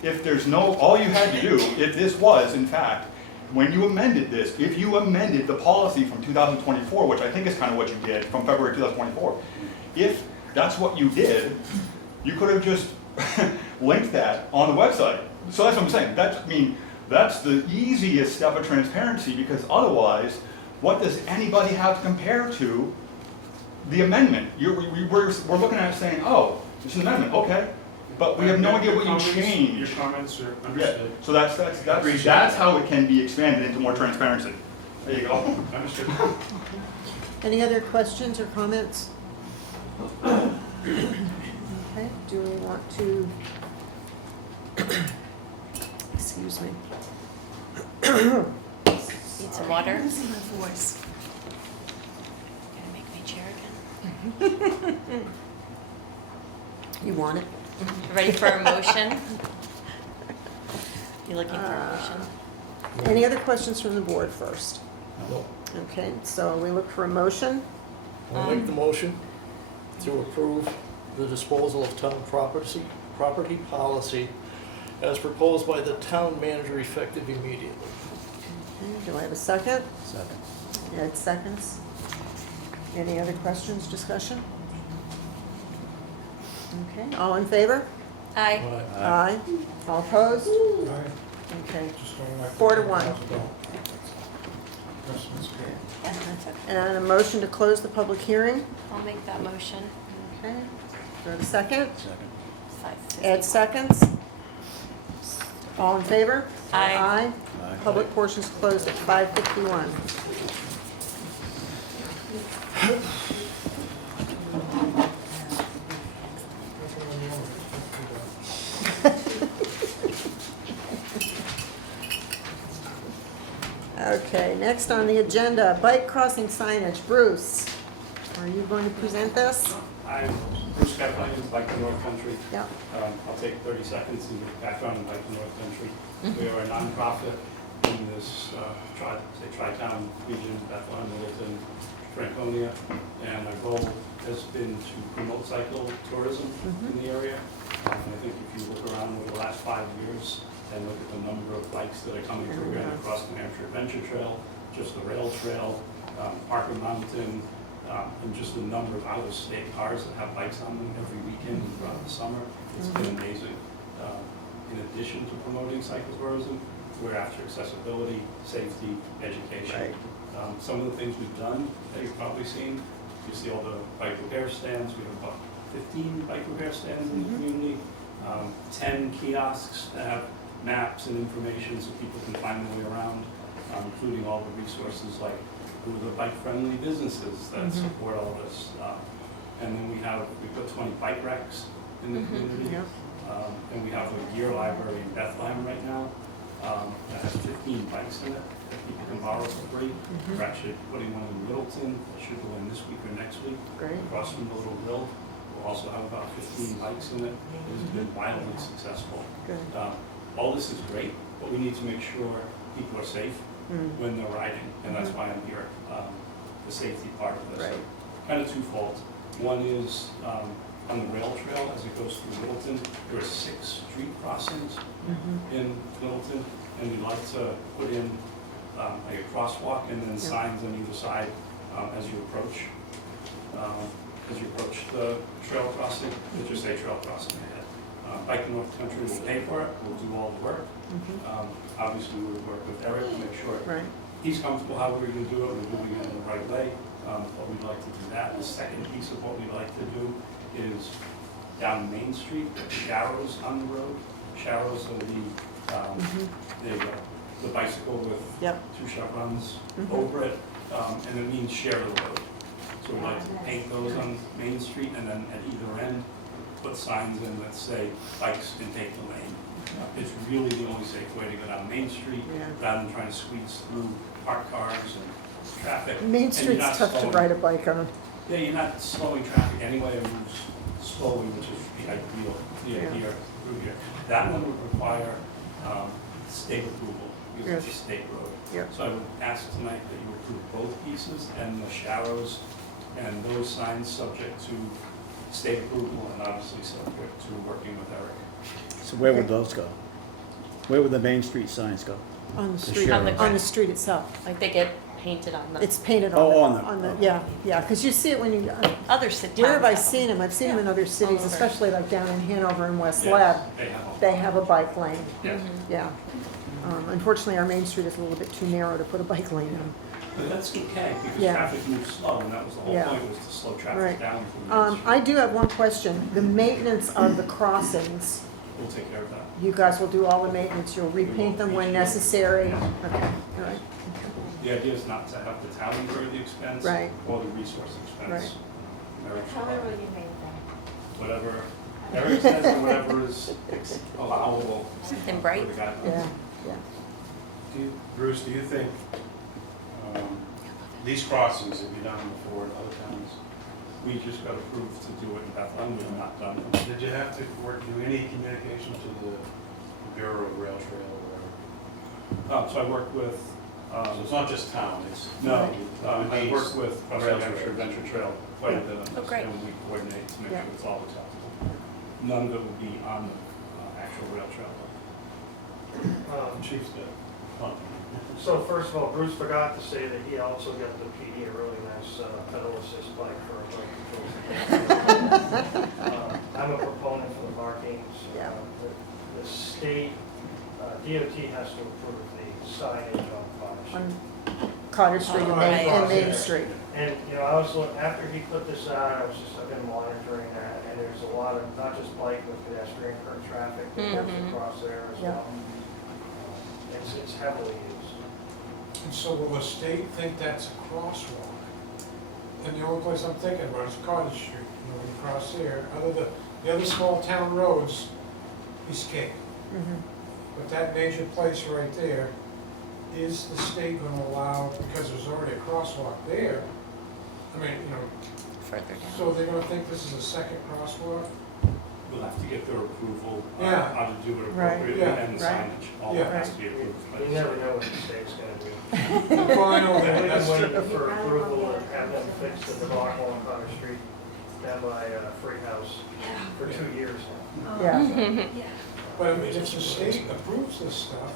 If there's no, all you had to do, if this was, in fact, when you amended this, if you amended the policy from 2024, which I think is kind of what you did, from February 2024, if that's what you did, you could have just linked that on the website. So that's what I'm saying. That's the easiest step of transparency, because otherwise, what does anybody have to compare to the amendment? We're looking at it saying, oh, it's an amendment, okay, but we have no idea what you changed. Your comments are Yeah, understood. so that's how it can be expanded into more transparency. There you go. Understood. Any other questions or comments? Okay, do we want to, excuse me. Need Some water? Losing my voice. Gonna make me chair again. You want it? Ready for a motion? You looking for a motion? Any other questions from the board first? No. Okay, so we look for a motion. I'll make the motion to approve the disposal of town property policy as proposed by the town manager effective immediately. Okay, do I have a second? Second. Ed seconds. Any other questions, discussion? Okay, all in favor? Aye. Aye. All opposed? Right? Okay. Just don't like. 4-1. $8,000. That's good. And a motion to close the public hearing? I'll make that motion. Okay. Do I have a second? Second. Ed seconds. All in favor? Aye. Aye. Aye. Public portion's closed at 5:51. Okay, next on the agenda, bike crossing signage. Bruce, are you going to present this? I'm Bruce Caplain, Bike to North Country. Yeah. I'll take 30 seconds to give background on Bike to North Country. We are a nonprofit in this tri-town region, Bethlehem, Littleton, Franconia, and our goal has been to promote cycle tourism in the area. And I think if you look around over the last 5 years and look at the number of bikes that are coming through Granite across the New Hampshire Adventure Trail, just the rail trail, Parker Mountain, and just the number of out-of-state cars that have bikes on them every weekend throughout the summer. It's been amazing. In addition to promoting cyclotourism, we're after accessibility, safety, education. Some of the things we've done that you've probably seen, you see all the bike repair stands. We have about 15 bike repair stands in the community, 10 kiosks that have maps and information so people can find their way around, including all the resources like who are the bike-friendly businesses that support all this. And then we've got 20 bike racks in the community. And we have a gear library in Bethlehem right now that has 15 bikes in it that people can borrow for free. We're actually putting one in Littleton that should go in this week or next week. Great. Across from the Little Mill. We'll also have about 15 bikes in it. It's been wildly successful. Good. All this is great, but we need to make sure people are safe when they're riding, and that's why I'm here, the safety part of this. Right. Kind of twofold. One is on the rail trail as it goes through Littleton, there are 6 street crossings in Littleton, and we'd like to put in like a crosswalk and then signs on either side as you approach. As you approach the trail crossing, it just say trail crossing ahead. Bike North Country will pay for it, we'll do all the work. Obviously, we would work with Eric to make sure he's comfortable how we're going to do it, we're doing it in the right way. But we'd like to do that. The second piece of what we'd like to do is down Main Street, sharrows on the road. Sharrows are the bicycle with 2 chevrons over it, and it means share the road. So we'd like to paint those on Main Street, and then at either end, put signs in that say bikes can take the lane. It's really the only safe way to go down Main Street, rather than trying to squeeze through parked cars and traffic. Main Street's tough to ride a bike on. Yeah, you're not slowing traffic anyway, it moves slowly, which is the idea through here. That one would require state approval, because it's a state road. So I would ask tonight that you approve both pieces, and the sharrows and those signs subject to state approval, and obviously subject to working with Eric. So where would those go? Where would the Main Street signs go? On the street, sharrows. on the street itself. Like they get painted on the. It's painted on yeah, because you see it when you, Other cities. where have I seen them? I've seen them in other cities, especially like down in Hanover and West Lab. They have a bike lane. Yes. Yeah. Unfortunately, our Main Street is a little bit too narrow to put a bike lane in. But that's okay, because Yeah. traffic moves slow, and that was the whole point, was to slow traffic Right. down from Main Street. I do have one question. The maintenance of the crossings, We'll take care of that. you guys will do all the maintenance, you'll repaint them when necessary? Okay, all right. The idea is not to have the town incur the expense. Right. Or the resource expense. Eric's Tell me part. what you made them. Whatever, Eric says, and whatever is allowable. Something bright. for the guidelines. Yeah, yeah. Bruce, do you think These crossings have been done before in other towns. We just got approved to do it in Bethlehem, we have not done it. Did you have to do any communication to the Bureau of Rail Trail or whatever? So I work with, So it's not just town, it's. no, I These work with rail Venture Trail quite a bit on Oh, this, great. and we coordinate to make Yeah. sure it's all the time. None of it will be on the actual rail trail. Chief's good. So first of all, Bruce forgot to say that he also got the PD a really nice pedal assist bike for a bike control. I'm a proponent for the markings. Yeah. The state, DOT has to approve the signage on Cottage Street. On Cottage Street and Right. Main Street. And, you know, after he put this out, I've been monitoring that, and there's a lot of, not just bike, but pedestrian traffic that goes Mhm. across there as Yeah. well. It's heavily used. And so will the state think that's a crosswalk? And the only place I'm thinking about is Cottage Street, you know, when you cross there, other than the other small town roads, East Cape. Mhm. But that major place right there, is the state gonna allow, because there's already a crosswalk there, I mean, you know, Further down. so they're gonna think this is a second crosswalk? We'll have to get their approval Yeah. how to do it Right. appropriately Yeah. and the Right. signage. All Yeah. that has to be approved. by You the never state. know what the state's gonna do. Well, I know We've that, been that's waiting true. for approval to have them fix the debacle on Cottage Street down by Free House for 2 years now. Yeah, But I mean, if the state approves this stuff,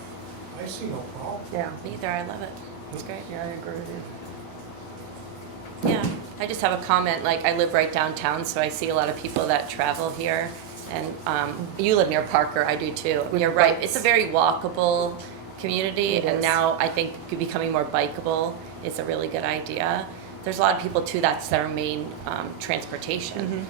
I see no problem. yeah, Me either, I love it. It's great. yeah, I agree with you. Yeah, I just have a comment, like, I live right downtown, so I see a lot of people that travel here. And you live near Parker, I do too. With You're right, bikes. it's a very walkable community, It and is. now I think becoming more bikeable is a really good idea. There's a lot of people too, that's their main transportation.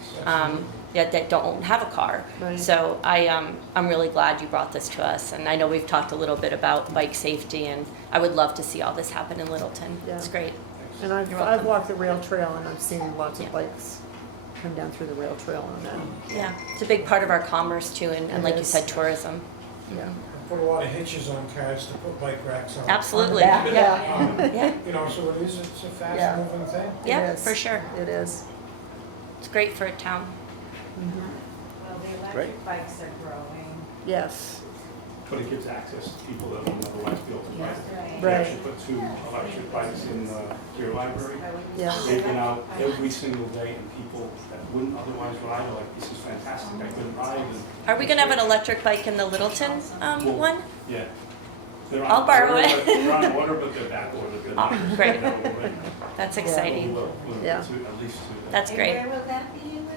That don't have a car. Right. So I'm really glad you brought this to us, and I know we've talked a little bit about bike safety, and I would love to see all this happen in Littleton. Yeah. It's great. And I've You're welcome. walked the rail trail and I've seen lots of Yeah. bikes come down through the rail trail on that. Yeah, it's a big part of our commerce too, and It like you is. said, tourism. Yeah. Put a lot of hitches on cars to put bike racks on. Absolutely, On the back, yeah. Yeah, You know, so it is, it's a Yeah. fast moving thing. It yeah, is. for sure. It is. It's great for a town. Well, the Great. electric bikes are growing. Yes, But it gives access to people that wouldn't otherwise be able to ride. Right. We Right. actually put 2 electric bikes in the Clear Library. yeah, They've been out every single day, and people that wouldn't otherwise ride are like, this is fantastic, I couldn't ride. And Are we gonna have an electric bike in the Littleton Well, one? Yeah. They're on I'll borrow order, it. but- They're on order, but they're back ordered. They're not- Oh, great. they're ordered. That's We exciting. will, Yeah. at least 2. That's And great. where will that be in Littleton?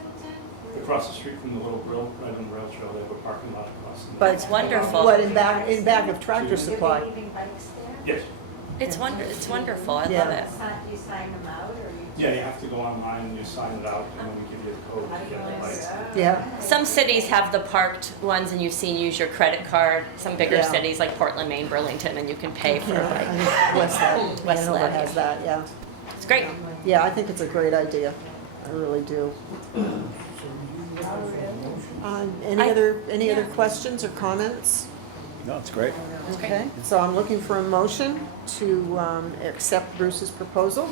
Across the street from the little grill, right on the rail trail, they have a parking lot across. the- But It's wonderful. what, in back of Tractor Are Supply? they leaving bikes there? Yes. It's wonderful. I Yeah. love it. Do you sign them out, or you? Yeah, you have to go online and you sign it out, and then we give you a code to get the bike. Yeah, Some cities have the parked ones, and you've seen use your credit card. Some bigger Yeah. cities like Portland, Maine, Burlington, and you can pay for a yeah, I bike. think Westland, Westland, Hanover has yeah. that, yeah. It's great. Yeah, I think it's a great idea. I really do. So you looking for a motion? Any other Yeah. questions or comments? No, it's great. Okay, so I'm looking for a motion to accept Bruce's proposal.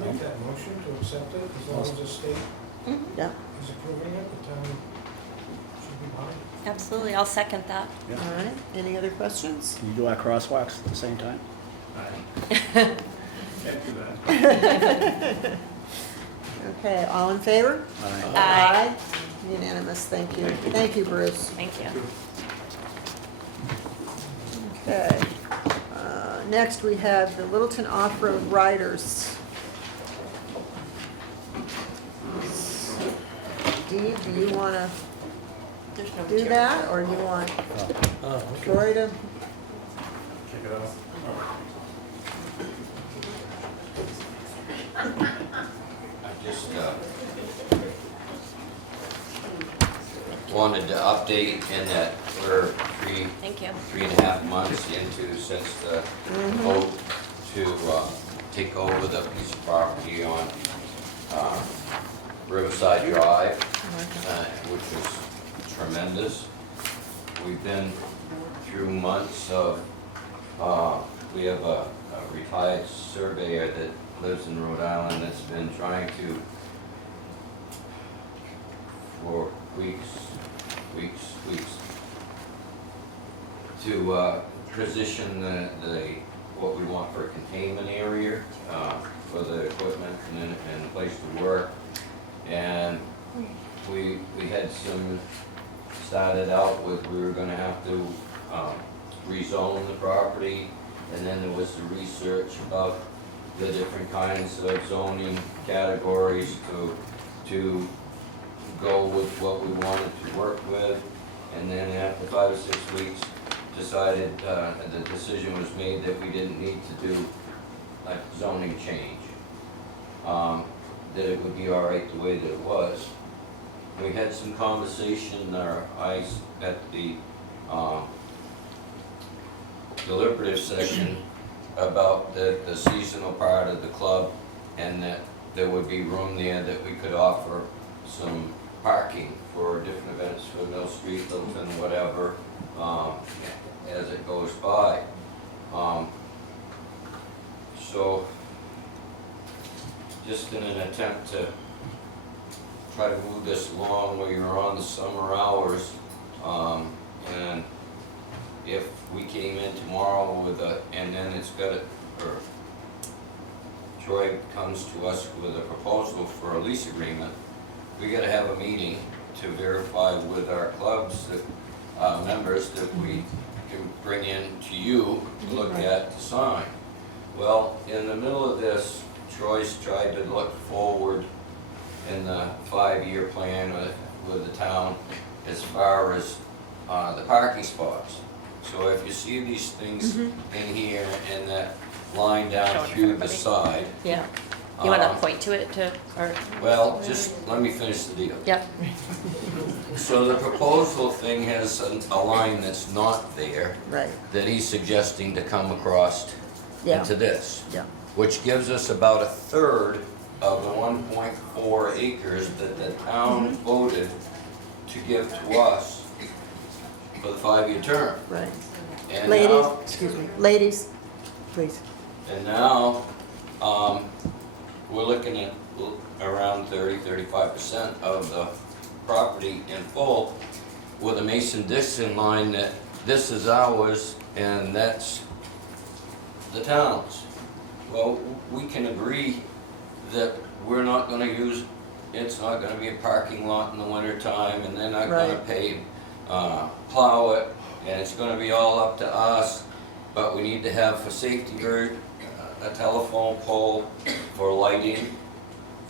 I'll make that motion to accept it, as long as the state Yeah, is approving it, the town should be behind it. Absolutely. I'll second that. Yeah. all right. Any other questions? Can you do our crosswalks at the same time? Can't do that. Okay, all in favor? Aye. Aye. Unanimous, thank you. Thank you, Bruce. Thank you. Okay. Next, we have the Littleton Off-Road Riders. Dee, do you want to There's no do material. that, or you want Oh, okay. Troy to? Kick it off. I just wanted to update in that we're Thank you. 3.5 months into since the vote to take over the piece of property on Riverside Drive, which was tremendous. We've been through months of, we have a Hight surveyor that lives in Rhode Island that's been trying to, for weeks, to position the what we want for a containment area for the equipment and a place to work. And we had some, started out with, we were gonna have to rezone the property, and then there was the research about the different kinds of zoning categories to go with what we wanted to work with. And then after 5 or 6 weeks, decided, the decision was made that we didn't need to do a zoning change. That it would be all right the way that it was. We had some conversation, at the deliberative session about the seasonal part of the club, and that there would be room there that we could offer some parking for different events for Mill Street, Littleton, whatever, as it goes by. So, just in an attempt to try to move this along, we are on the summer hours, and if we came in tomorrow with and then it's got or Troy comes to us with a proposal for a lease agreement, we gotta have a meeting to verify with our clubs that, members that we can bring in to you to look at to sign. Well, in the middle of this, Troy's tried to look forward in the 5-year plan with the town as far as the parking spots. So if you see these things in here and that line down through the side. Yeah. You want to point to it or? Well, just let me finish the deal. Yep. So the proposal thing has a line that's not there. Right. That he's suggesting to come across into this. Yeah. Which gives us about 1/3 of the 1.4 acres that the town voted to give to us for the 5-year term. Right. And Ladies, now, excuse me, ladies, please. and now, we're looking at around 30-35% of the property in full with a Mason-Dixon line that this is ours and that's the town's. Well, we can agree that we're not gonna use, it's not gonna be a parking lot in the winter time, and they're not gonna pay, plow it, and it's gonna be all up to us, but we need to have for safety a telephone pole for lighting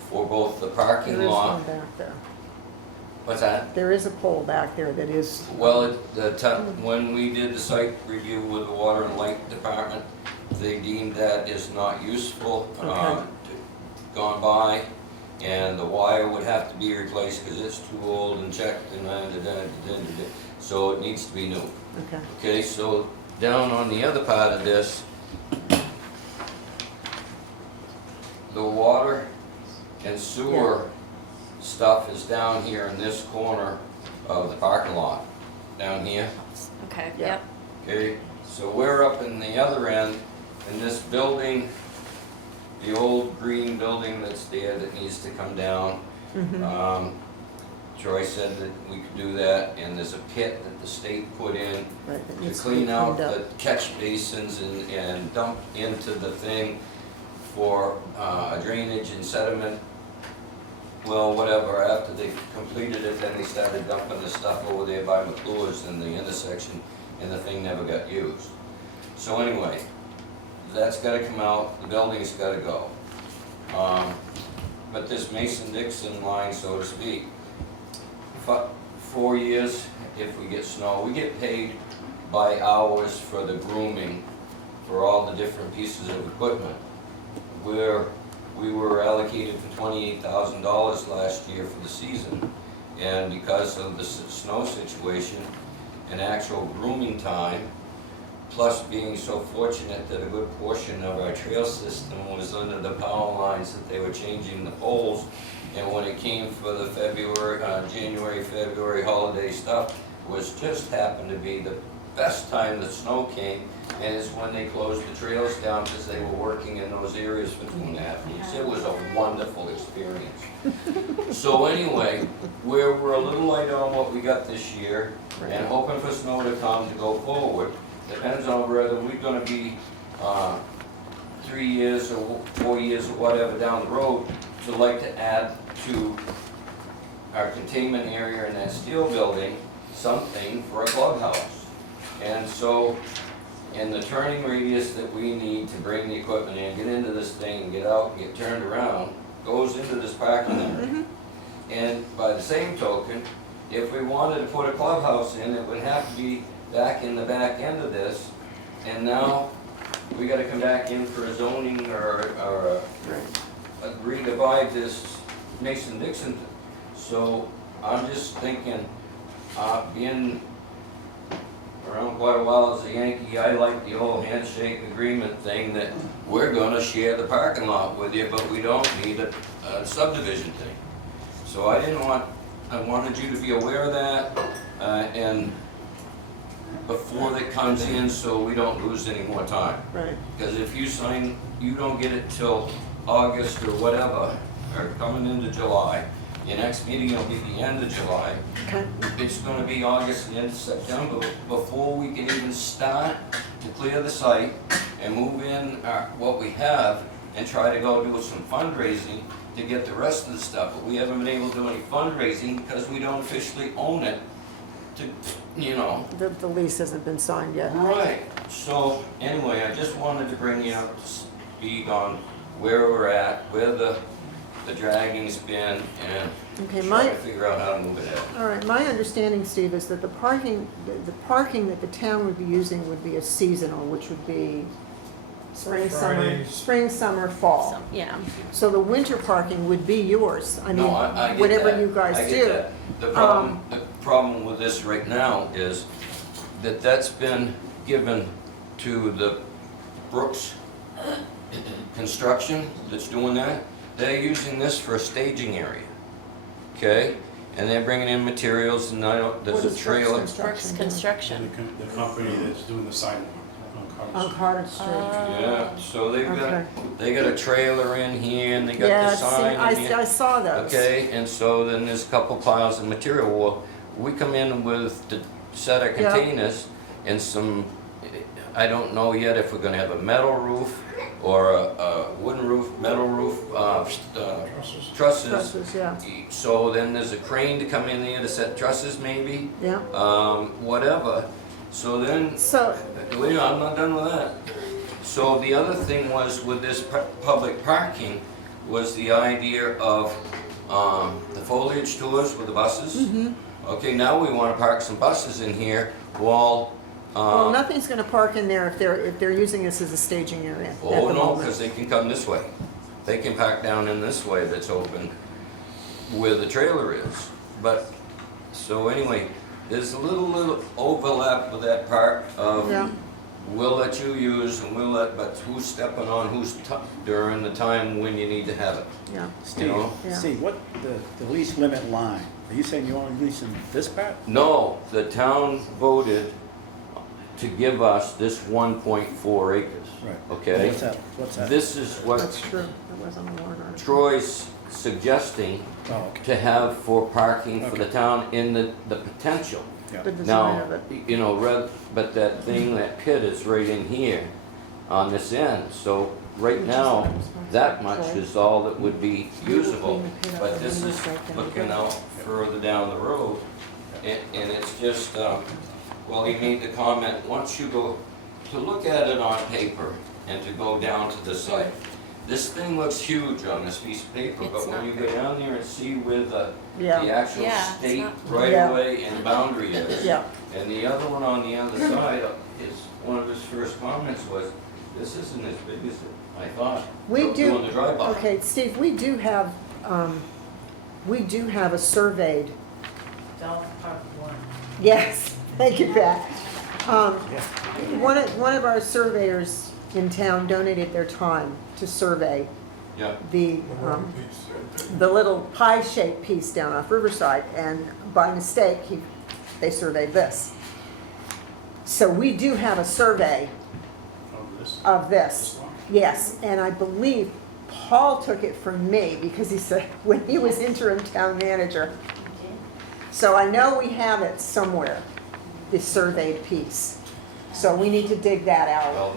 for both the parking There is lot. one back there. What's that? There is a pole back there that is. Well, when we did the site review with the water and light department, they deemed that is not useful, gone by, and the wire would have to be replaced because it's too old and checked and so it needs to be new. Okay. Okay, so down on the other part of this, the water and sewer stuff is down here in this corner of the parking lot, down here. Okay. Yeah. Yep. Okay, so we're up in the other end, in this building, the old green building that's there that needs to come down. Troy said that we could do that, and there's a pit that the state put in Right, that to needs to be clean out cleaned up. the catch basins and dump into the thing for drainage and sediment. Well, whatever, after they completed it, then they started dumping the stuff over there by McClure's in the intersection, and the thing never got used. So anyway, that's gotta come out, the building's gotta go. But this Mason-Dixon line, so to speak, 4 years, if we get snow, we get paid by hours for the grooming for all the different pieces of equipment. We were allocated for $28,000 last year for the season, and because of the snow situation and actual grooming time, plus being so fortunate that a good portion of our trail system was under the power lines that they were changing the poles, and when it came for the January, February holiday stuff, was just happened to be the best time the snow came, and it's when they closed the trails down because they were working in those areas for 2.5 weeks. It was a wonderful experience. So anyway, we're a little light on what we got this year, and hoping for snow to come to go forward. Depends on whether we're gonna be 3 years or 4 years or whatever down the road to like to add to our containment area in that steel building, something for a clubhouse. And so, in the turning radius that we need to bring the equipment in, get into this thing, get out, get turned around, goes into this parking area. And by the same token, if we wanted to put a clubhouse in, it would have to be back in the back end of this. And now, we gotta come back in for a zoning or agree to buy this Mason-Dixon. So I'm just thinking, being around quite a while as a Yankee, I like the whole handshake agreement thing that we're gonna share the parking lot with you, but we don't need a subdivision thing. So I wanted you to be aware of that, and before that comes in, so we don't lose any more time. Right. Because if you sign, you don't get it till August or whatever, or coming into July. Your next meeting will be the end of July. Okay. It's gonna be August and into September before we can even start to clear the site and move in what we have and try to go do some fundraising to get the rest of the stuff. But we haven't been able to do any fundraising because we don't officially own it to, you know. The lease hasn't been signed yet. Right, so anyway, I just wanted to bring you up to speed on where we're at, where the dragging's been, and Okay, try to figure out how to move it ahead. All right, my understanding, Steve, is that the parking that the town would be using would be a seasonal, which would be spring, summer, fall. So, yeah. So the winter parking would be yours. I mean, No, I get whatever that. you guys I do. get that. The problem with this right now is that that's been given to the Brooks Construction that's doing that. They're using this for a staging area, okay? And they're bringing in materials, and there's a trailer. Brooks Construction. The company that's doing the sidewalk on On Carter Carter Street. Yeah, so Okay. they got a trailer in here, and they got Yeah, the sign in here. I saw those. Okay, and so then there's a couple piles of material. Well, we come in with the set of containers and some, I don't know yet if we're gonna have a metal roof or a wooden roof, metal roof, trusses. Trusses, yeah. So then there's a crane to come in there to set trusses maybe, Yeah. whatever. So then, So, wait, I'm not done with that. So the other thing was with this public parking was the idea of the foliage stores with the buses. Okay, now we want to park some buses in here while. well, nothing's gonna park in there if they're using this as a staging area at the Oh, no, moment. because they can come this way. They can park down in this way that's open where the trailer is. But, so anyway, there's a little overlap with that part of Yeah. we'll let you use and we'll let, but who's stepping on who's during the time when you need to have it. Yeah. Steve, know? Yeah. Steve, what, the lease limit line, are you saying you're only leasing this part? No, the town voted to give us this 1.4 acres. Right. Okay? What's that? This is what That's true. It was on the warrant article. Troy's suggesting Oh, okay. to have for parking for the Okay. town in the potential. Yeah. The design of it. You know, but that thing, that pit is right in here on this end. So right now, that much is all that would be usable. But this is looking out further down the road. And it's just, well, he made the comment, once you go to look at it on paper and to go down to the site, this thing looks huge on this piece of paper, It's but when not you go down there and see where the Yeah. actual Yeah, it's state not- right-of-way and boundary is. Yeah. And the other one on the other side, one of his first comments was, this isn't as big as I thought. We do, Doing the drive-by. okay, Steve, we do have a surveyed, Don't park one. yes, thank you, Pat. One of our surveyors in town donated their time to survey Yeah, the little pie-shaped piece down off Riverside, and by mistake, they surveyed this. So we do have a survey Of this, of this this. one? Yes, and I believe Paul took it from me because he said, when he was interim town manager. So I know we have it somewhere, this surveyed piece. So we need to dig that out. Well,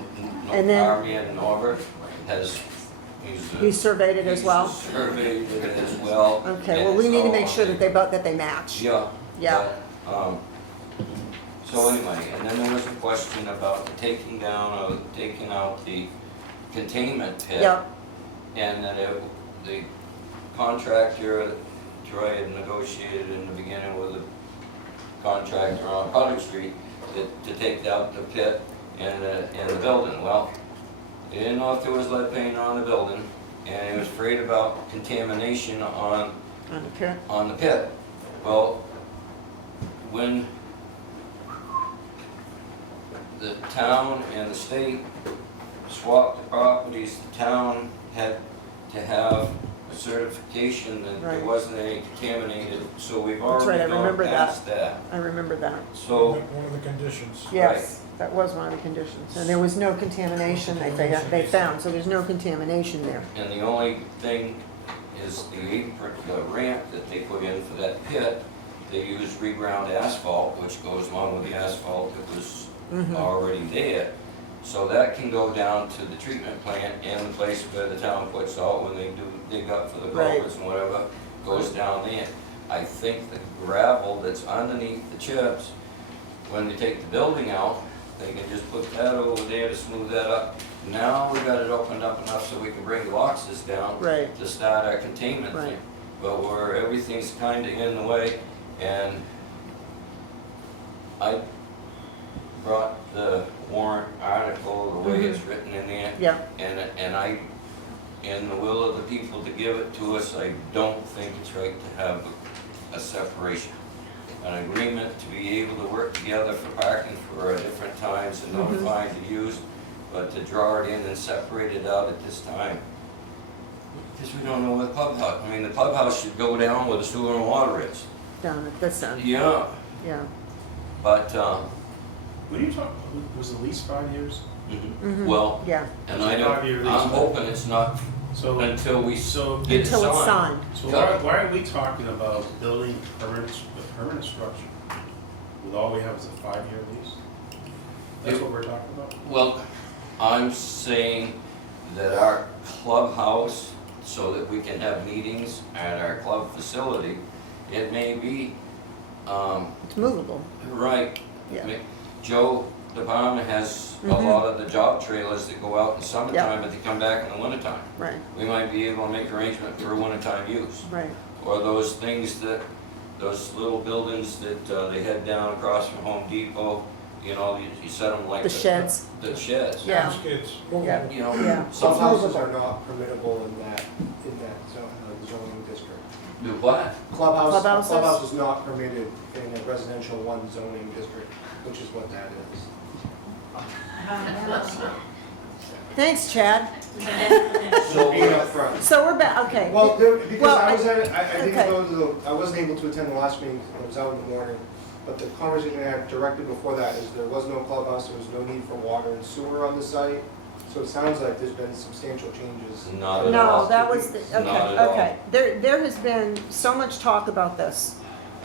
And then- our man Norbert has, He surveyed it as well? He's surveyed it as well. Okay, and well, we it's need to all make on sure there. that they match. Yeah. Yeah. but, So anyway, and then there was a question about taking out the containment pit. Yep, And that the contractor, Troy had negotiated in the beginning with the contractor on Puttock Street to take out the pit and the building. Well, he didn't know if there was lead paint on the building, and he was afraid about contamination on on the pit. the pit. Well, when the town and the state swapped the properties, the town had to have a certification that there Right. wasn't any contaminated, so we've That's right, already I gone remember past that. I remember that. So, One of the conditions. Yes, that was one of the conditions. And there was no contamination that they found, so there's no contamination there. and the only thing is the ramp that they put in for that pit, they used reground asphalt, which goes along with the asphalt that was Mhm. already there. So that can go down to the treatment plant and the place where the town puts out when they do dig up for the Right. culverts and whatever, goes down there. I think the gravel that's underneath the chips, when they take the building out, they can just put that over there to smooth that up. Now we got it opened up enough so we can bring the boxes down Right. to start our containment Right. thing. But where everything's kinda in the way, and I brought the warrant article, the way it's written in there, Yeah, and I, in the will of the people to give it to us, I don't think it's right to have a separation. An agreement to be able to work together for parking for different times and notifying the use, but to draw it in and separate it out at this time. Because we don't know where the clubhouse, I mean, the clubhouse should go down where the sewer and water is. down at this end, Yeah, yeah. but, When you talk, was the lease 5 years? Mhm. well, Yeah, and I don't, Five-year lease. I'm hoping it's not So, until we so, get it until it's signed. signed. so why are we talking about building a permanent structure with all we have is a 5-year lease? That's what we're talking about? Well, I'm saying that our clubhouse, so that we can have meetings at our club facility, it may be, It's movable, right. yeah. Joe DePalma has a lot of the job trailers that go out in summertime, but they come back in the wintertime. Right, We might be able to make arrangement for a wintertime use. right. Or those things that, those little buildings that they had down across from Home Depot, you know, you set them like. The sheds. The sheds. Yeah. Skids. Yeah. You know, Yeah. some Clubhouses are not permittable in that zoning district. do what? Clubhouses? Clubhouse is not permitted in a residential 1 zoning district, which is what that is. Thanks, Chad. So Being upfront. So we're back, okay. Well, because Well, I was at, I didn't okay. go to the, I wasn't able to attend the last meeting, I was out in the morning. But the conversation I had directly before that is there was no clubhouse, there was no need for water and sewer on the site. So it sounds like there's been substantial changes. Not at all. No, that was, okay, Not at all. okay. There has been so much talk about this.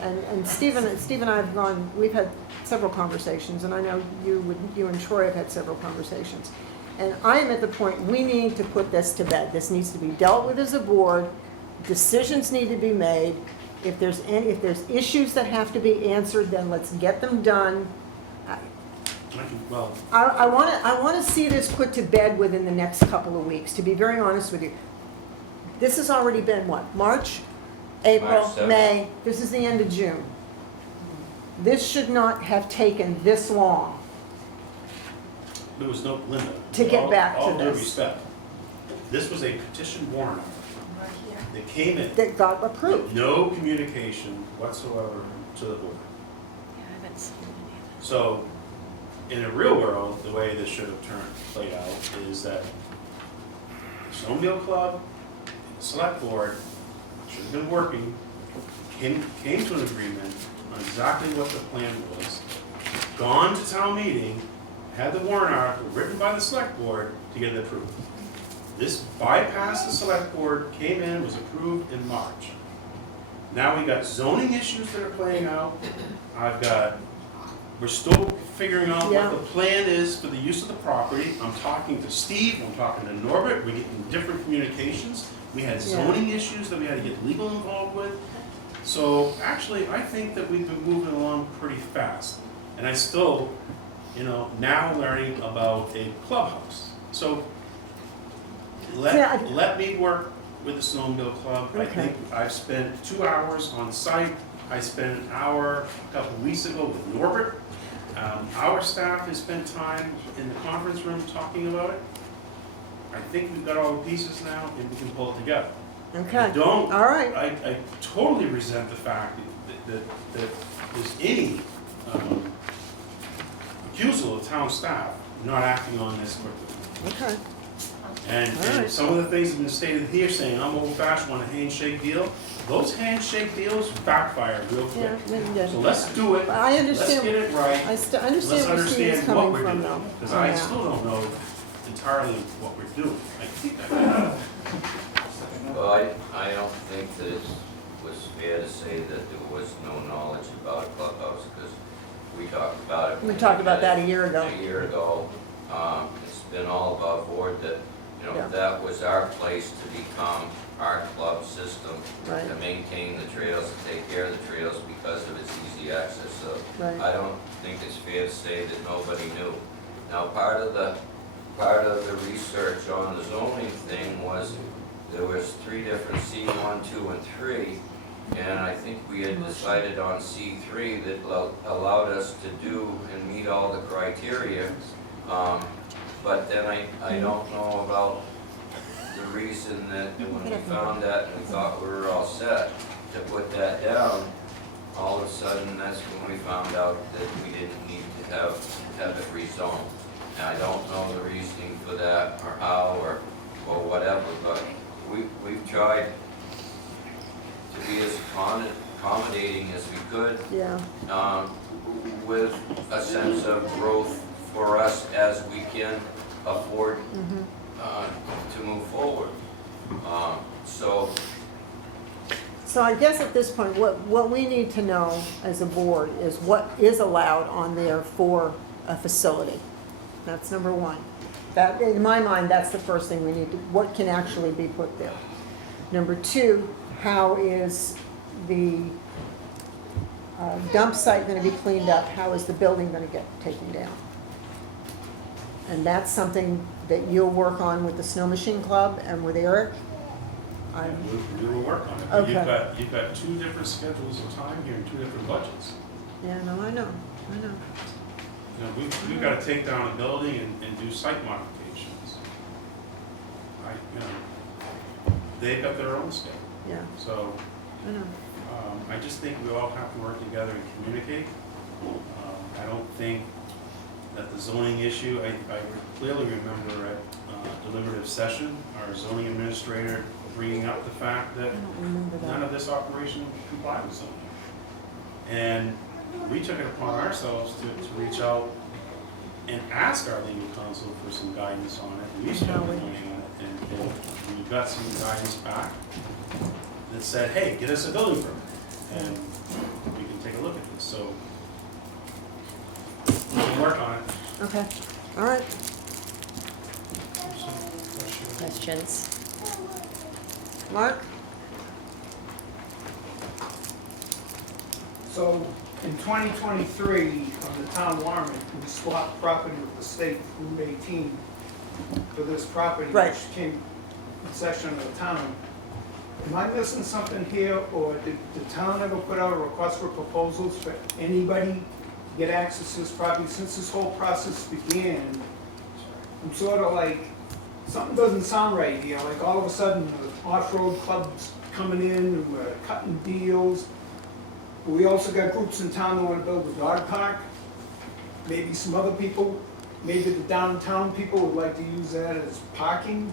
And Steve and I have gone, we've had several conversations, and I know you and Troy have had several conversations. And I am at the point, we need to put this to bed. This needs to be dealt with as a board. Decisions need to be made. If there's issues that have to be answered, then let's get them done. Well, I want to see this put to bed within the next couple of weeks, to be very honest with you. This has already been what, March, April, March 7th. May, this is the end of June. This should not have taken this long. there was no limit. To get back to All due this. respect, this was a petition warrant that came in That got with approved. no communication whatsoever to the board. I haven't seen it. So, in the real world, the way this should have played out is that the Snowmobile Club, the select board should have been working, came to an agreement on exactly what the plan was, gone to town meeting, had the warrant article written by the select board to get it approved. This bypassed the select board, came in, was approved in March. Now we got zoning issues that are playing out. We're still figuring out Yeah. what the plan is for the use of the property. I'm talking to Steve, I'm talking to Norbert, we're getting different communications. We had zoning issues that we had to get legal involved with. So actually, I think that we've been moving along pretty fast. And I still, now learning about a clubhouse. So let me work with the Snowmobile Club. I think I've spent 2 hours on site. I spent an hour a couple of weeks ago with Norbert. Our staff has spent time in the conference room talking about it. I think we've got all the pieces now and we can pull it together. Okay. All right. I totally resent the fact that there's any accusal of town staff not acting on this quickly. Okay. And some of the things that have been stated here saying I'm old fashioned on a handshake deal, those handshake deals backfire real quick. So let's do it. I understand. Let's get it right. I understand Let's where Steve's understand what coming we're from, doing. though. Because I still don't know entirely what we're doing. I think I Well, I don't think that it was fair to say that there was no knowledge about a clubhouse, because we talked about it. We talked about that a year ago. A year ago. It's been all above board that, Yeah. that was our place to become our club system, Right. to maintain the trails, to take care of the trails because of its easy access. So Right. I don't think it's fair to say that nobody knew. Now, part of the research on the zoning thing was there was 3 different C1, 2, and 3, and I think we had decided on C3 that allowed us to do and meet all the criteria. But then I don't know about the reason that when we found that and we thought we were all set to put that down, all of a sudden that's when we found out that we didn't need to have it rezoned. And I don't know the reasoning for that or how or whatever, but we've tried to be as accommodating as we could. Yeah. With a sense of growth for us as we can afford to move forward. So I guess at this point, what we need to know as a board is what is allowed on there for a facility. That's number one. That, in my mind, that's the first thing we need to, what can actually be put there. Number two, how is the dump site gonna be cleaned up? How is the building gonna get taken down? And that's something that you'll work on with the Snow Machine Club and with Eric? we will work on it. Okay. You've got 2 different schedules of time here and 2 different budgets. Yeah, no, I know. We've got to take down a building and do site modifications. They've got their own schedule. Yeah, So I know. I just think we all have to work together and communicate. I don't think that the zoning issue, I clearly remember at deliberative session, our zoning administrator bringing up the fact that I don't remember none that. of this operation complied with zoning. And we took it upon ourselves to reach out and ask our legal counsel for some guidance on it. We spent money on it, and we got some guidance back that said, hey, get us a building permit, and we can take a look at this. So we can work on it. Okay, all right. Questions? Mark? So in 2023, on the town warrant, we swapped property with the state, Route 18, for this property, Right. which came possession of the town. Am I missing something here, or did the town ever put out a request for proposals for anybody to get access to this property? Since this whole process began, I'm sort of like, something doesn't sound right here, like all of a sudden, the off-road clubs coming in, and we're cutting deals. We also got groups in town that want to build a dog park. Maybe some other people, maybe the downtown people would like to use that as parking.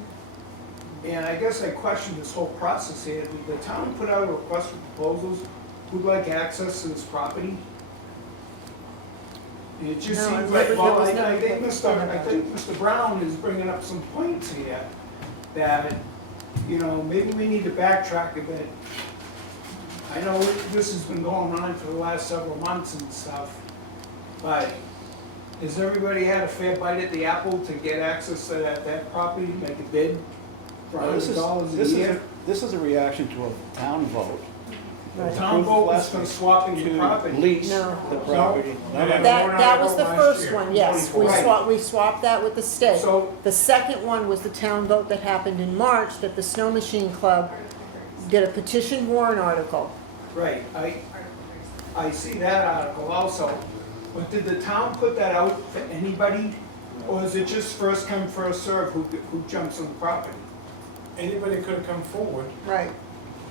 And I guess I question this whole process here. Did the town put out a request for proposals? Who'd like access to this property? It just No, seems there like, well, was I no- think Mr. Brown is bringing up some points here that, you know, maybe we need to backtrack a bit. I know this has been going on for the last several months and stuff, but has everybody had a fair bite at the apple to get access to that property, make a bid for $100 a year? This is a reaction to a town vote. Right. The town vote was for swapping the property. To lease No. the property. That was the first year, one, yes. We 24. we swapped that with the state. So, The second one was the town vote that happened in March, that the Snow Machine Club did a petition warrant article. right, I see that article also, but did the town put that out for anybody? Or is it just first come, first serve who jumps on the property? Anybody could have come forward Right.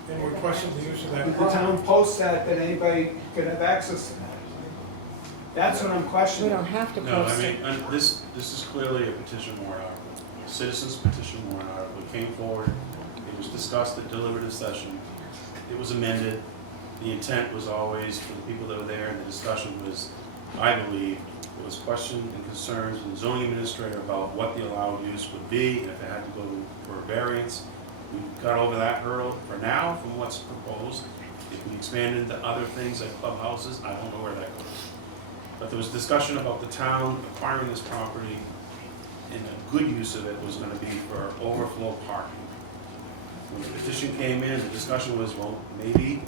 and requested the use of that Did the property. town post that anybody could have access to that? That's what I'm We questioning. don't have to No, I post mean, it. this is clearly a petition warrant article, a citizens petition warrant article. It came forward, it was discussed at deliberative session, it was amended. The intent was always, for the people that were there, and the discussion was, I believe, there was questions and concerns from the zoning administrator about what the allowed use would be, and if it had to go for a variance. We got over that hurdle for now from what's proposed. If we expand into other things like clubhouses, I don't know where that goes. But there was discussion about the town acquiring this property, and a good use of it was gonna be for overflow parking. When the petition came in, the discussion was, well, maybe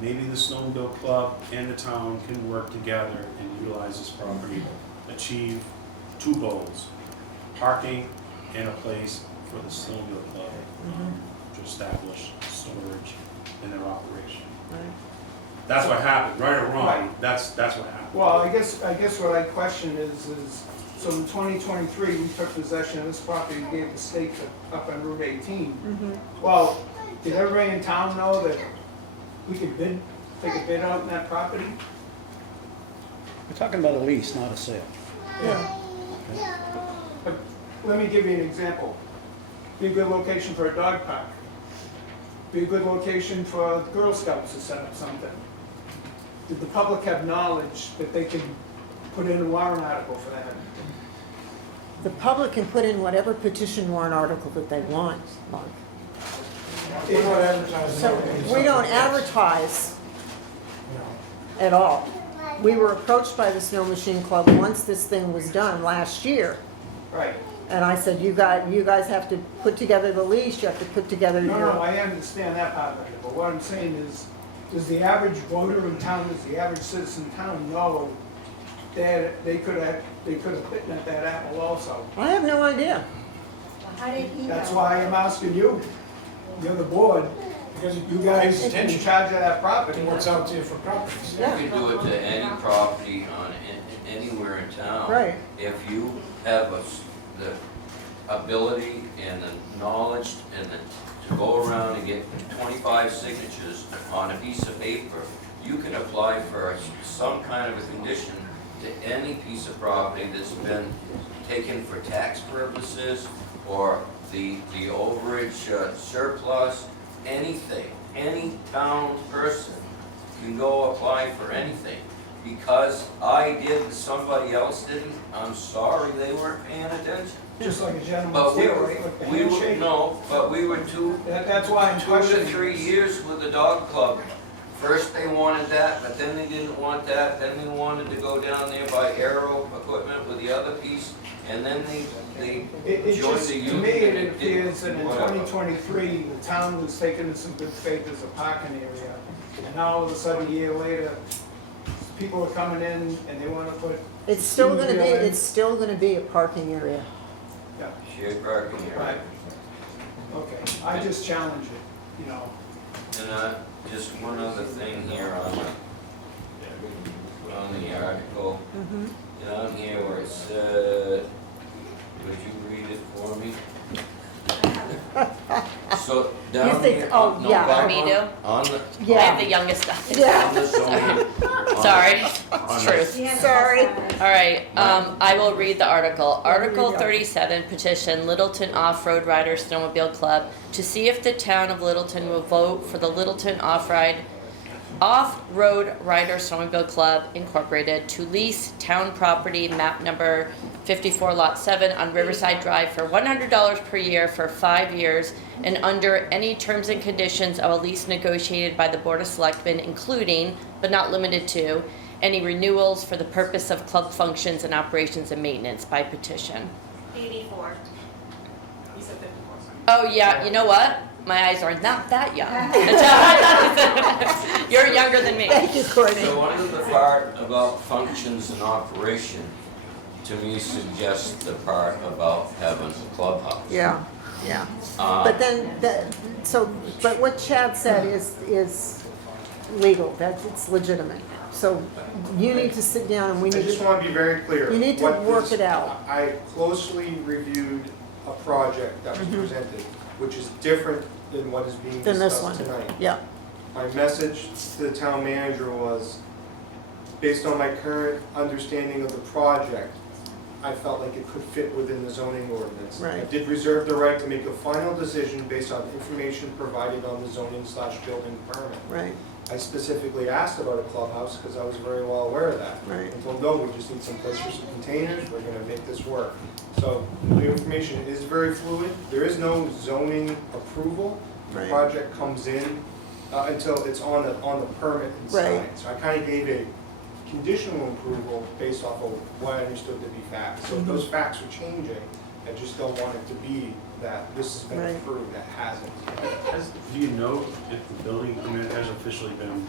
the snowmobile club and the town can work together and utilize this property, achieve two goals: parking and a place for the snowmobile club to establish storage in their operation. That's what happened, right or wrong, Right. that's what happened. Well, I guess what I question is, so in 2023, we took possession of this property and gave the state up on Route 18. Well, did everybody in town know that we could take a bid out on that property? We're talking about a lease, not a sale. Yeah. But let me give you an example. Be a good location for a dog park. Be a good location for Girl Scouts to set up something. Did the public have knowledge that they could put in a warrant article for that? The public can put in whatever petition warrant article that they want, Mark. We're not advertising. So anything. we don't advertise No. at all. We were approached by the Snow Machine Club once this thing was done last year. Right. And I said, you guys have to put together the lease, you have to put together No, your. I understand that part of it, but what I'm saying is, does the average voter in town, does the average citizen in town know that they could have bitten at that apple also? I have no idea. How did he know? That's why I'm asking you, you're the board, Because you guys in attention charge of that property. to what's out there for properties. You can do it to any property on anywhere in town. Right. If you have the ability and the knowledge and to go around and get 25 signatures on a piece of paper, you can apply for some kind of a condition to any piece of property that's been taken for tax purposes or the overage surplus, anything. Any town person can go apply for anything. Because I did, somebody else didn't, I'm sorry, they weren't paying attention. Just like a But gentleman's we deal, were, right? With the we were, handshake. no, but we were That's why I'm 2 to questioning. 3 years with the dog club. First they wanted that, but then they didn't want that, then they wanted to go down there by aero equipment with the other piece, and then they It joined just, the to union. me, it and appears that in whatever. 2023, the town was taken in some good faith as a parking area. And now all of a sudden, a year later, people are coming in and they want to put. It's still gonna be, snowmobile in. it's still gonna be a parking area. Yeah, Shared parking area. right. Okay, I just challenge it, you know. And just one other thing here on the article, down here where it said, would you read it for me? So down You think- here, oh, no, yeah. back Me on- too? On the, I Yeah. have the youngest guy. on the zoning. Sorry, on it's the- truth. Sorry. All right, I will read the article. Article go. 37, petition Littleton Off-Road Rider Snowmobile Club to see if the town of Littleton will vote for the Littleton Off-Ride Off-Road Rider Snowmobile Club Incorporated to lease town property, map number 54 lot 7 on Riverside Drive for $100 per year for 5 years and under any terms and conditions of a lease negotiated by the Board of Selectmen, including, but not limited to, any renewals for the purpose of club functions and operations and maintenance by petition. 84. You said 54, sorry. Oh, yeah, you know what? My eyes are not that young. You're younger than me. Thank you, Courtney. So under the part about functions and operation, to me suggests the part about having a clubhouse. Yeah, yeah. But then, but what Chad said is legal, it's legitimate. So you need to sit down and we I need just to, want to be very clear. you need to what work this- it out. I closely reviewed a project that was presented, which is different than what is being Then this one, discussed tonight. yeah. My message to the town manager was, based on my current understanding of the project, I felt like it could fit within the zoning ordinance. I Right. did reserve the right to make a final decision based on information provided on the zoning/building permit. Right, I specifically asked about a clubhouse because I was very well aware of that. right. I told them, we just need some place for some containers, we're gonna make this work. So the information is very fluid, there is no zoning approval. The Right. project comes in until it's on the permit and Right. signed. So I kinda gave a conditional approval based off of what I understood to be facts. So if those facts are changing, I just don't want it to be that this has been Right. approved, that hasn't. Do you know if the building permit has officially been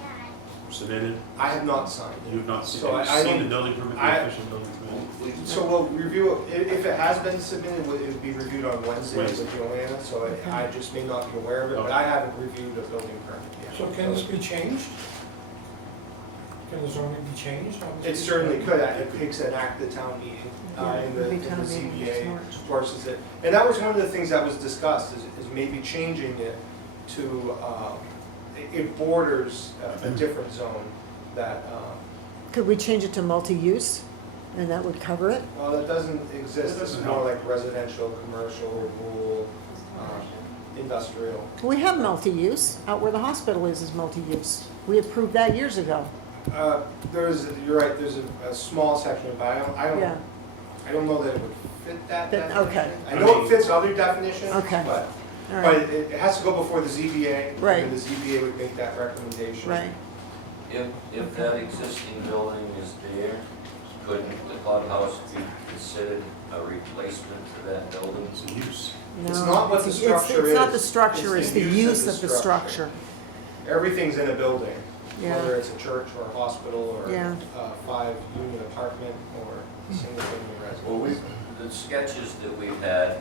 submitted? I have not signed it. You have not seen, So have you I seen don't- the building permit, the I- official building permit? So we'll review, if it has been submitted, it would be reviewed on Wednesday Wednesday. with Joanna, so I just may not be aware of it, but I haven't reviewed a building permit yet. So can this be changed? Can the zoning be changed? It certainly could, it takes an act of town meeting, in the Every town meeting ZBA next March. forces it. And that was one of the things that was discussed, is maybe changing it to, it borders a different zone that, Could we change it to multi-use and that would cover it? well, that doesn't exist, That it's doesn't more help. like residential, commercial, rural, industrial. We have multi-use, out where the hospital is multi-use. We approved that years ago. You're right, there's a small section, but Yeah, I don't know that it would fit that Fit- definition. okay. I know it fits other definitions, Okay. but, all but right, it has to go before the ZBA. Right. And the ZBA would make that recommendation. right. If that existing building is there, couldn't the clubhouse be considered a replacement for that building? It's a use. It's No, not what the structure It's not is. the structure, it's the use of the structure. Everything's in a building, Yeah. whether it's a church or a hospital or Yeah. a 5-unit apartment or a single-family residence. Well, the sketches that we've had,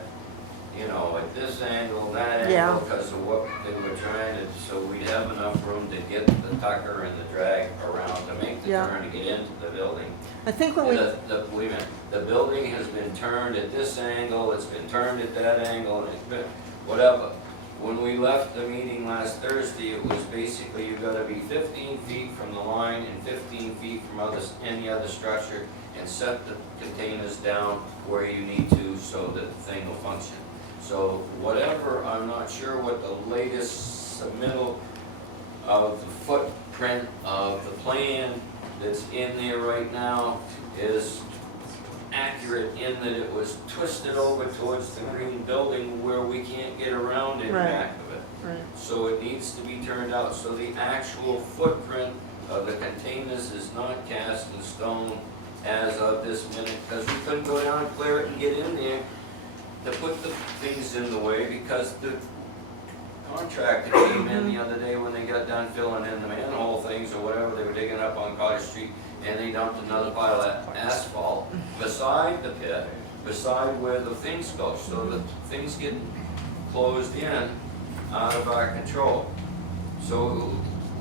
you know, at this angle, that Yeah. angle, because of what they were trying to, so we'd have enough room to get the tucker and the drag around to make the Yeah. turn to get into the building. I think when And we, wait a minute, the building has been turned at this angle, it's been turned at that angle, and it's been, whatever. When we left the meeting last Thursday, it was basically you gotta be 15 feet from the line and 15 feet from any other structure and set the containers down where you need to so that the thing will function. So whatever, I'm not sure what the latest submittal of the footprint of the plan that's in there right now is accurate in that it was twisted over towards the green building where we can't get around in Right. back of it. right, So it needs to be turned out, so the actual footprint of the containers is not cast in stone as of this minute, because we couldn't go down and clear it and get in there to put the things in the way, because the contractor came in the other day when they got done filling in the manhole things or whatever they were digging up on Cottage Street, and they dumped another pile of asphalt beside the pit, beside where the things go, so that things get closed in out of our control. So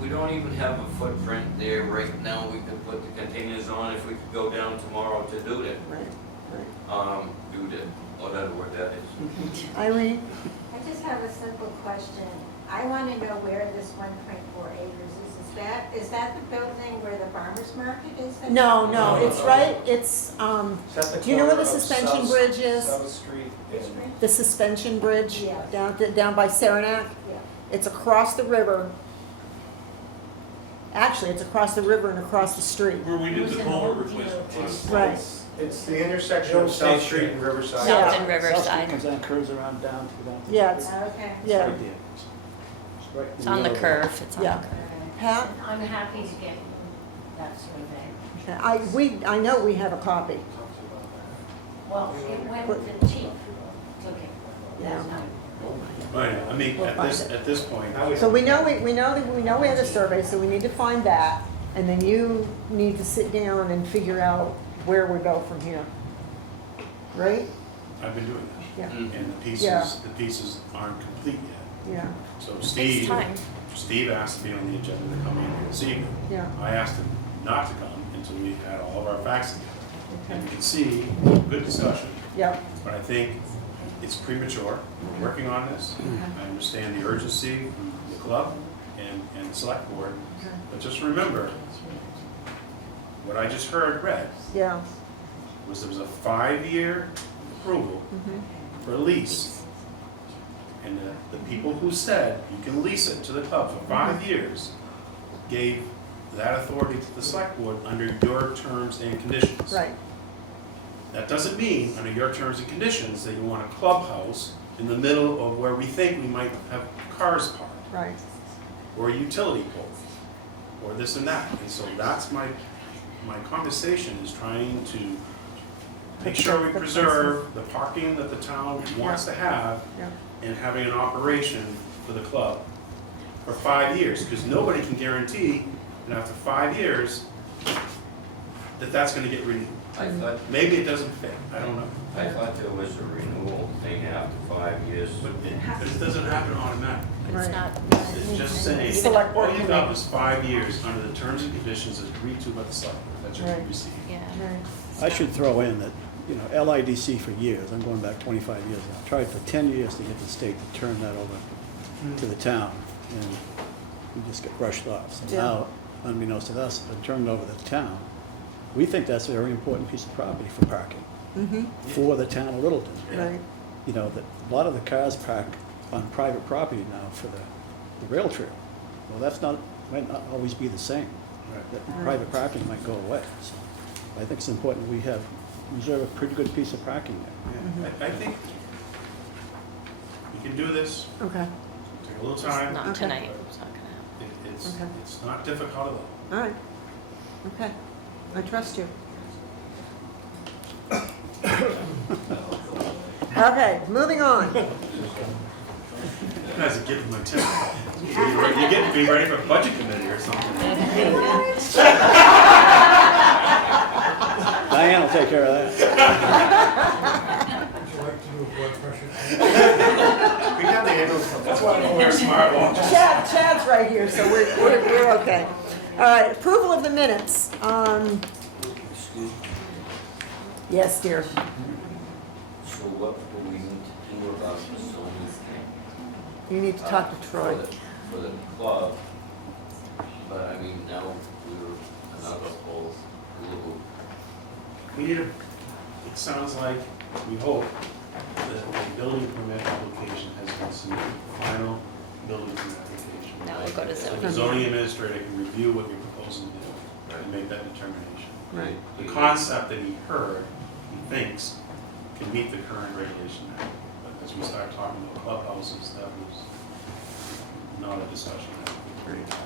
we don't even have a footprint there right now. We could put the containers on if we could go down tomorrow to do it. right. Do it, whatever word that is. Irene? I just have a simple question. I want to know where this 1.4 acres is. Is that the building where the farmer's market is? No, no, it's right, it's, Is that the do you know where the corner of suspension South- bridge is? South Street and The suspension bridge Yes. down by Saranac? Yeah. It's across the river. Actually, it's across the river and across the street. Where we did the culvert replacement last. Right. It's the intersection of South Street and Riverside. South Yeah. and South Street Riverside. comes down, curves around down to down. Yeah, it's, Okay. It's yeah, right there. It's right in It's on the middle of curve, it's on the Yeah. curve. Pat? I'm happy to get that survey. I know we have a copy. Well, it went with the chief, took it Yeah. last night. Right, I mean, We'll at find this point, So we know we had a survey, so we need to find that, and then you need to sit down and figure out where we go from here. Right? I've been doing that. Yeah. And Yeah. the pieces aren't complete yet. Yeah, So Takes Steve time. asked to be on the agenda to come in this evening. yeah, I asked him not to come until we had all of our facts together. And you can see, good discussion, yeah, but I think it's premature. We're working on this. I understand the urgency from the club and the select board. But just remember, what I just heard read yeah. was there was a 5-year approval for a lease. And the people who said you can lease it to the club for 5 years gave that authority to the select board under your terms and conditions. Right, That doesn't mean, under your terms and conditions, that you want a clubhouse in the middle of where we think we might have cars parked, right, or a utility pole, or this and that. And so that's my conversation, is trying to make sure we preserve the parking that the town wants to have, yeah, and having an operation for the club for 5 years, because nobody can guarantee that after 5 years, that that's gonna get renewed. I thought, Maybe it doesn't fit, I don't know. I thought there was a renewal thing after 5 years. But it doesn't happen automatically. It's Right. not. It's just saying, Select board all you committee. got was 5 years under the terms and conditions agreed to by the select board, that's what Right. you received. Yeah. right, I should throw in that, you know, LIDC for years, I'm going back 25 years now, tried for 10 years to get the state to turn that over to the town, and we just got brushed off. So Yeah. now, unbeknownst to us, it's been turned over to the town. We think that's a very important piece of property for parking, for the town of Littleton. right, You know, that a lot of the cars park on private property now for the rail trail. Well, might not always be the same. That private parking might go away, so I think it's important we reserve a pretty good piece of parking there. I think we can do this, okay, take a little time. Not Okay. tonight, it's not gonna happen. Okay. It's not difficult at all. all right, okay, I trust you. Okay, moving on. You guys are getting my tip. You're getting me ready for budget committee or something. Diane will take care of that. Would you like to do a blood pressure? We have the ambulance. That's why I don't wear smartwatches. Chad's right here, so we're okay. All right, approval of the minutes. Excuse me. Yes, dear. So what do we need to do about the zoning thing? You need to talk to Troy. For the club, but I mean, now we're another whole little. We need it sounds like, we hope, that the building permit application has been submitted, final building permit application. Now we'll go to So zoning. the zoning administrator can review what you're proposing to do and make that determination. Right. The concept that he heard, he thinks, can meet the current regulation now. But as we start talking about clubhouses, that was not a discussion that we agreed to.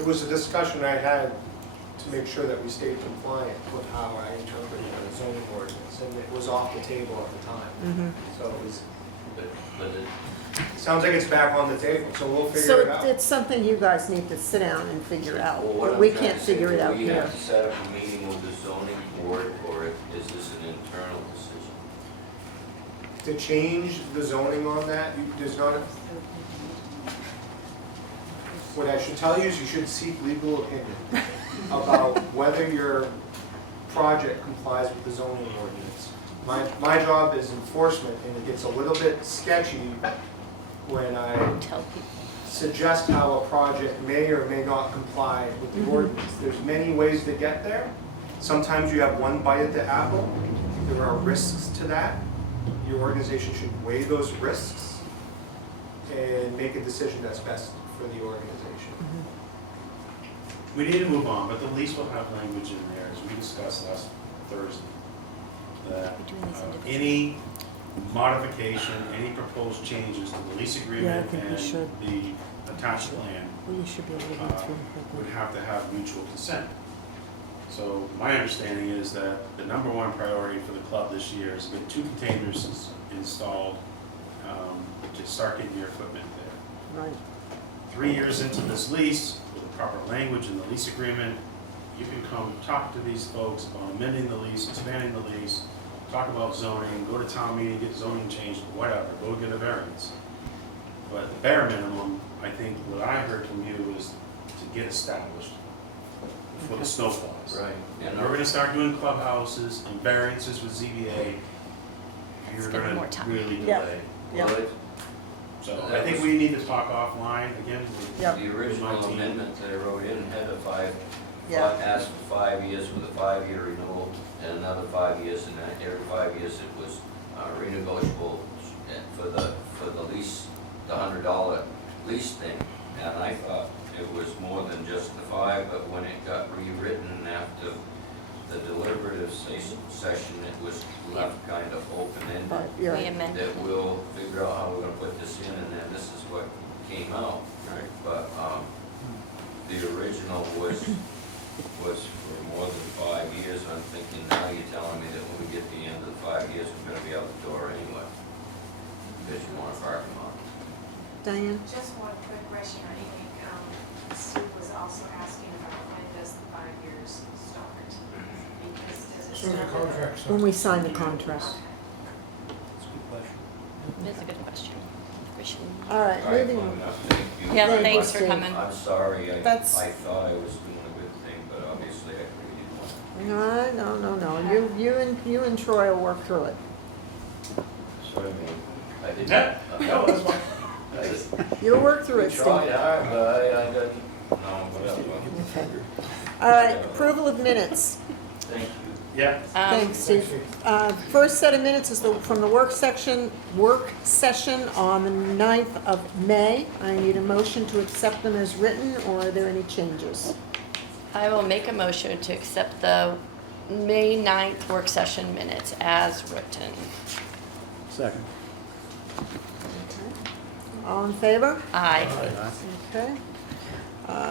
It was a discussion I had to make sure that we stayed compliant with how I interpreted the zoning ordinance, and it was off the table at the time. So it was, But it, sounds like it's back on the table, so we'll figure it So out. it's something you guys need to sit down and figure out. well, what I'm We trying can't to say, figure it out do we here. have to set up a meeting with the zoning board, or is this an internal decision? To change the zoning on that, there's not, what I should tell you is you should seek legal opinion about whether your project complies with the zoning ordinance. My job is enforcement, and it gets a little bit sketchy when I Tell people. suggest how a project may or may not comply with the ordinance. There's many ways to get there. Sometimes you have one bite at the apple. There are risks to that. Your organization should weigh those risks and make a decision that's best for the organization. We need to move on, but the lease will have language in there, as we discussed last Thursday, that any modification, any proposed changes to the lease agreement think we and should. the attached plan We should be able to go through. would have to have mutual consent. So my understanding is that the number one priority for the club this year is to get 2 containers installed, to start getting your equipment there. Right. 3 years into this lease, with the proper language in the lease agreement, you can come talk to these folks about amending the lease, expanding the lease, talk about zoning, go to town meeting, get zoning changed, whatever, go get a variance. But the bare minimum, I think what I heard from you is to get established before the snow falls. Right. And we're gonna start doing clubhouses and variances with ZBA. You're Spend gonna more time. really Yeah. delay. Yeah. Well, So That I think was- we need to talk offline again with Yep. the with original my team. amendment that I wrote in had a Yeah. asked for 5 years with a 5-year renewal, and another 5 years, and then every 5 years it was renegotiable for the lease, the $100 lease thing. And I thought it was more than just the 5, but when it got rewritten after the deliberative session, it was left kind of open-ended. But, yeah. We amended That it. we'll figure out how we're gonna put this in, and then this is what came out. Right. But, the original was for more than 5 years. I'm thinking now you're telling me that when we get to the end of the 5 years, we're gonna be out the door anyway. Because you want a parking lot. Diane? Just one quick question, I think, Steve was also asking about when does the 5 years start? Because does it So the start? contract, When we sign the contract. That's a good question. That's a good question. We should- All right, All right, moving well, on. enough. Thank you. Yeah, Thank thanks you, for Steve. coming. I'm sorry, I That's- thought I was doing a good thing, but obviously I really didn't want to. No. You and Troy will work through it. So I mean, I didn't. Yeah, no, that's fine. You'll work through We it, Steve. tried hard, but I didn't, no, whatever. Okay. All right, approval of minutes. Thank you. Yeah. Thanks, Steve. First set of minutes is from the work session on the 9th of May. I need a motion to accept them as written, or are there any changes? I will make a motion to accept the May 9th work session minutes as written. Second. All in favor? Aye. Okay.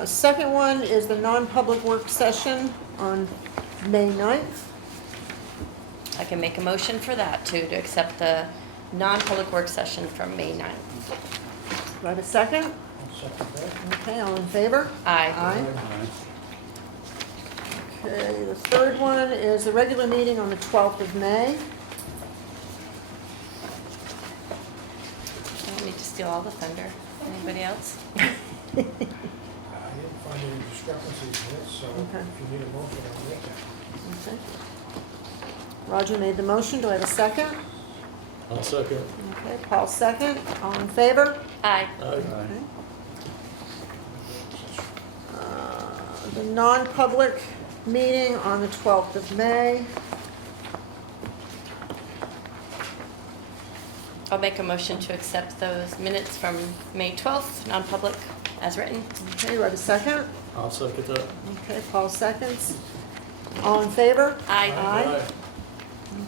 Second one is the non-public work session on May 9th. I can make a motion for that too, to accept the non-public work session from May 9th. Do I have a second? I'll second that. Okay, all in favor? Aye. Aye. Okay, the third one is the regular meeting on the 12th of May. I don't need to steal all the thunder. Anybody else? I didn't find any discrepancies in it, so Okay. if you need a motion, I'll make that. Okay. Roger made the motion. Do I have a second? I'll second. Okay, Paul second. All in favor? Aye. Aye. Okay. The non-public meeting on the 12th of May. I'll make a motion to accept those minutes from May 12th, non-public, as written. Okay, do I have a second? I'll second that. Okay, Paul seconds. All in favor? Aye. Aye.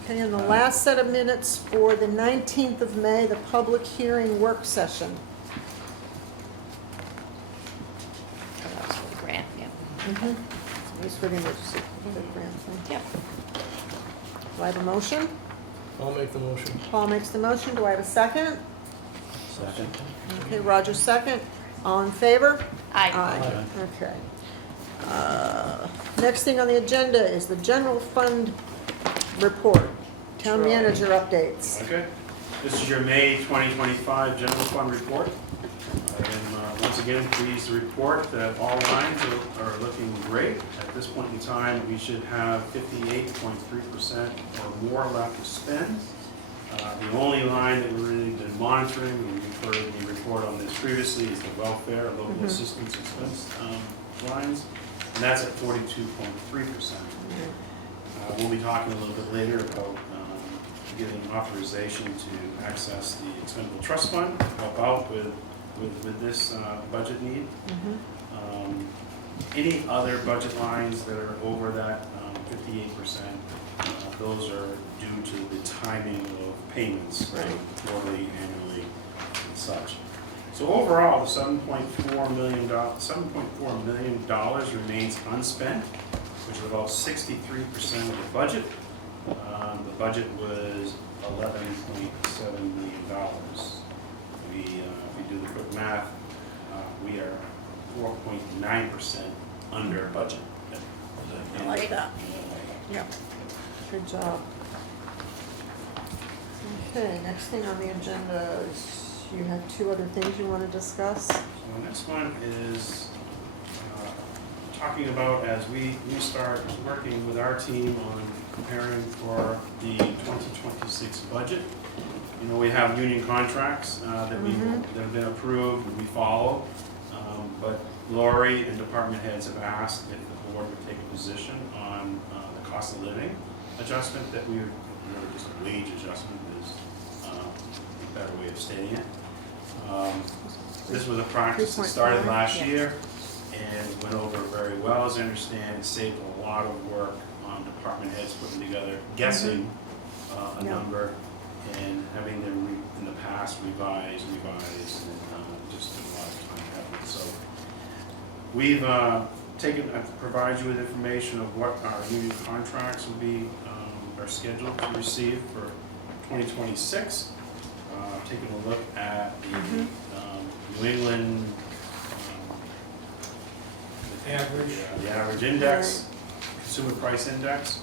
Okay, and the last set of minutes for the 19th of May, the public hearing work session. Oh, that was for the grant, yeah. Mm-hmm. At least for the emergency. the grant thing. Yep. Do I have a motion? I'll make the motion. Paul makes the motion. Do I have a second? Second. Okay, Roger second. All in favor? Aye. Aye. Okay. Next thing on the agenda is the general fund report. Town Sure. manager updates. Okay, this is your May 2025 general fund report. I am once again pleased to report that all lines are looking great. At this point in time, we should have 58.3% or more left to spend. The only line that we've really been monitoring, and you've heard me report on this previously, is the welfare, local assistance expense lines, and that's at 42.3%. We'll be talking a little bit later about getting authorization to access the expendable trust fund, to help out with this budget need. Any other budget lines that are over that 58%, those are due to the timing of payments, Right. quarterly, annually, and such. So overall, the $7.4 million remains unspent, which is about 63% of the budget. The budget was $11.7 million. If we do the quick math, we are 4.9% under budget. I like that. Yeah. Good job. Okay, next thing on the agenda is, you have two other things you want to discuss? So the next one is talking about as we start working with our team on preparing for the 2026 budget. You know, we have union contracts that have been approved and we follow, but Lori and department heads have asked if the board would take a position on the cost of living adjustment that we would, really just a wage adjustment is a better way of stating it. This was a practice that started last year and went over very well, as I understand. It saved a lot of work on department heads putting together, guessing a number and having them in the past revise, and just took a lot of time and effort. So we've I've provided you with information of what our union contracts will be, are scheduled to receive for 2026. Taking a look at the New England the average index, consumer price index,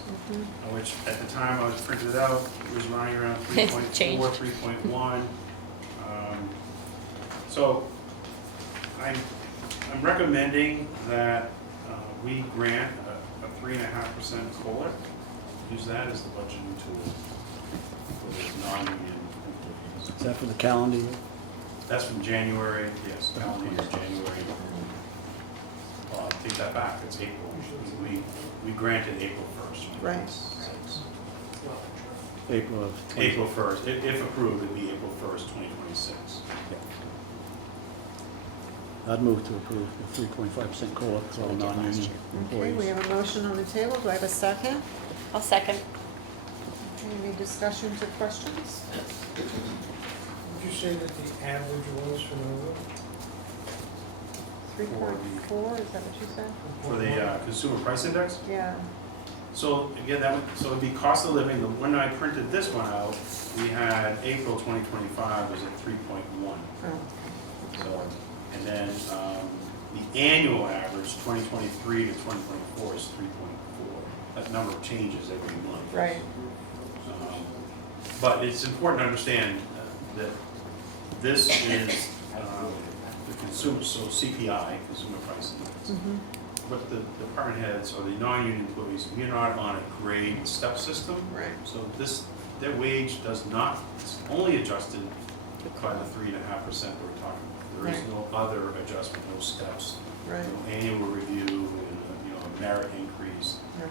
which at the time I was printed it out, it was running around 3.4, 3.1. So I'm recommending that we grant a 3.5% COLA. Use that as the budgeting tool for the non-union employees. Is that for the calendar year? That's from January, yes, calendar year January. Take that back, it's April. We granted April 1st. Right. April of. April 1st, if approved, it'd be April 1st, 2026. I'd move to approve the 3.5% COLA for all non-union Okay, we employees. have a motion on the table. Do I have a second? I'll second. Any discussions or questions? Did you say that the average was for November? 3.4, is that what you said? For the consumer price index? Yeah. So again, so it'd be cost of living. When I printed this one out, we had April 2025 was at 3.1. So, and then the annual average, 2023 to 2024 is 3.4. That number changes every month. Right. But it's important to understand that this is the consumer, so CPI, consumer price index. But the department heads or the non-union employees, we're not on a grade step system. Right. So their wage does not, it's only adjusted by the 3.5% we're talking about. There is no other adjustment, no steps, Right. no annual review, and a merit increase. Right.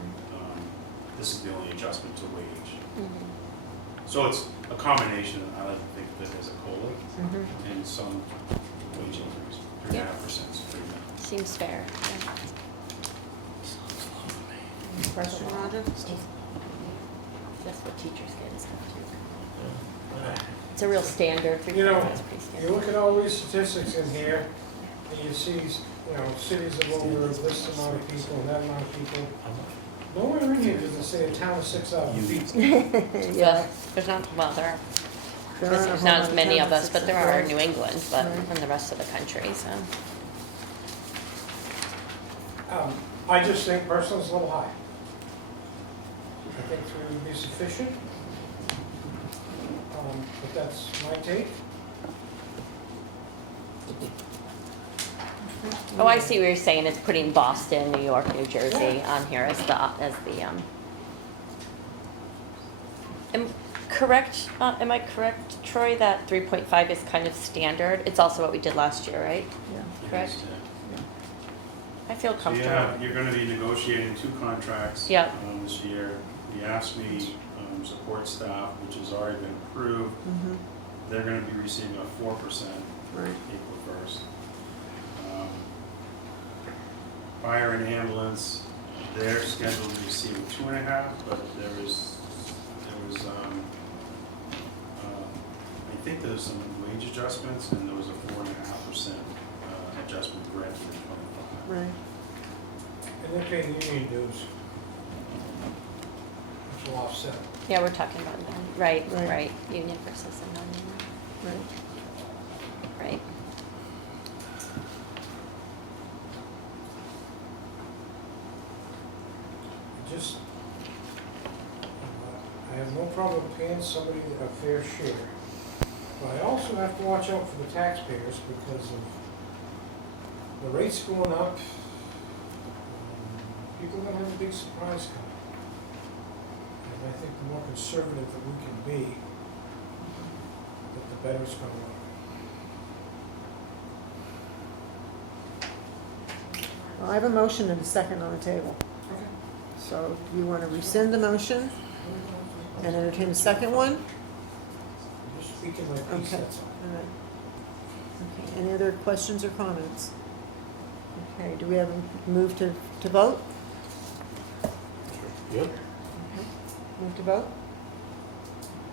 This is the only adjustment to wage. So it's a combination, I like to think of it as a COLA and some wage increase, 3.5%. Seems fair. Any question, Roger? That's what teachers get and stuff too. It's a real standard. You know, It's pretty standard. you look at all these statistics in here, and you see, cities of over this amount of people and that amount of people. Nowhere in here does it say a town of 6,000 people. Yeah, there's not, well, there are, there's not as many of us, but there are in New England, but in the rest of the country, so. I just think personally it's a little high. I think 3 would be sufficient. But that's my take. Oh, I see what you're saying, it's putting Boston, New York, New Jersey on here as the, am I correct, Troy, that 3.5 is kind of standard? It's also what we did last year, right? Yeah. Correct? I feel So comfortable. you're gonna be negotiating 2 contracts Yep. this year. The ASME support staff, which has already been approved, they're gonna be receiving a 4% Right. April 1st. Fire and ambulance, they're scheduled to receive 2.5, but there was, I think there was some wage adjustments, and there was a 4.5% adjustment granted in 25. Right. And they're paying union dues. Which will offset. Yeah, we're talking about that. Right, Right. right. Union versus a non-union. Right. Right. Just, I have no problem paying somebody a fair share. But I also have to watch out for the taxpayers because of the rates going up. People are gonna have a big surprise coming. And I think the more conservative that we can be, that the better it's gonna look. Well, I have a motion and a second on the table. So you want to rescind the motion and entertain the second one? I'm just speaking my piece, Okay. that's all. All right. Okay, any other questions or comments? Okay, do we have a move to vote? Yep. Move to vote?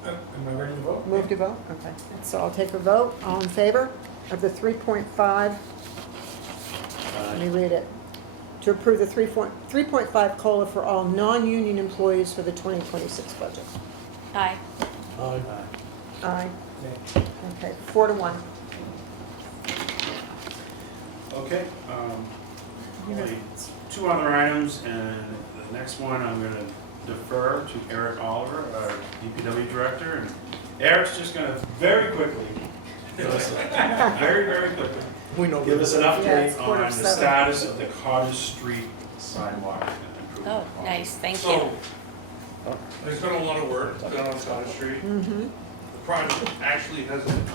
Am I ready to vote? Move to vote? Okay. So I'll take a vote. All in favor of the 3.5? Let me read it. To approve the 3.5 COLA for all non-union employees for the 2026 budget. Aye. Aye. Aye. Okay, 4-1. Okay, only 2 other items, and the next one I'm gonna defer to Eric Oliver, our DPW director, and Eric's just gonna very quickly, give us very quickly, We know. give us an Yeah, it's update quarter on of the 7. status of the Cottage Street sidewalk improvement. Oh, nice. Thank So, you. there's been a lot of work done on Cottage Street. Mm-hmm. The project actually hasn't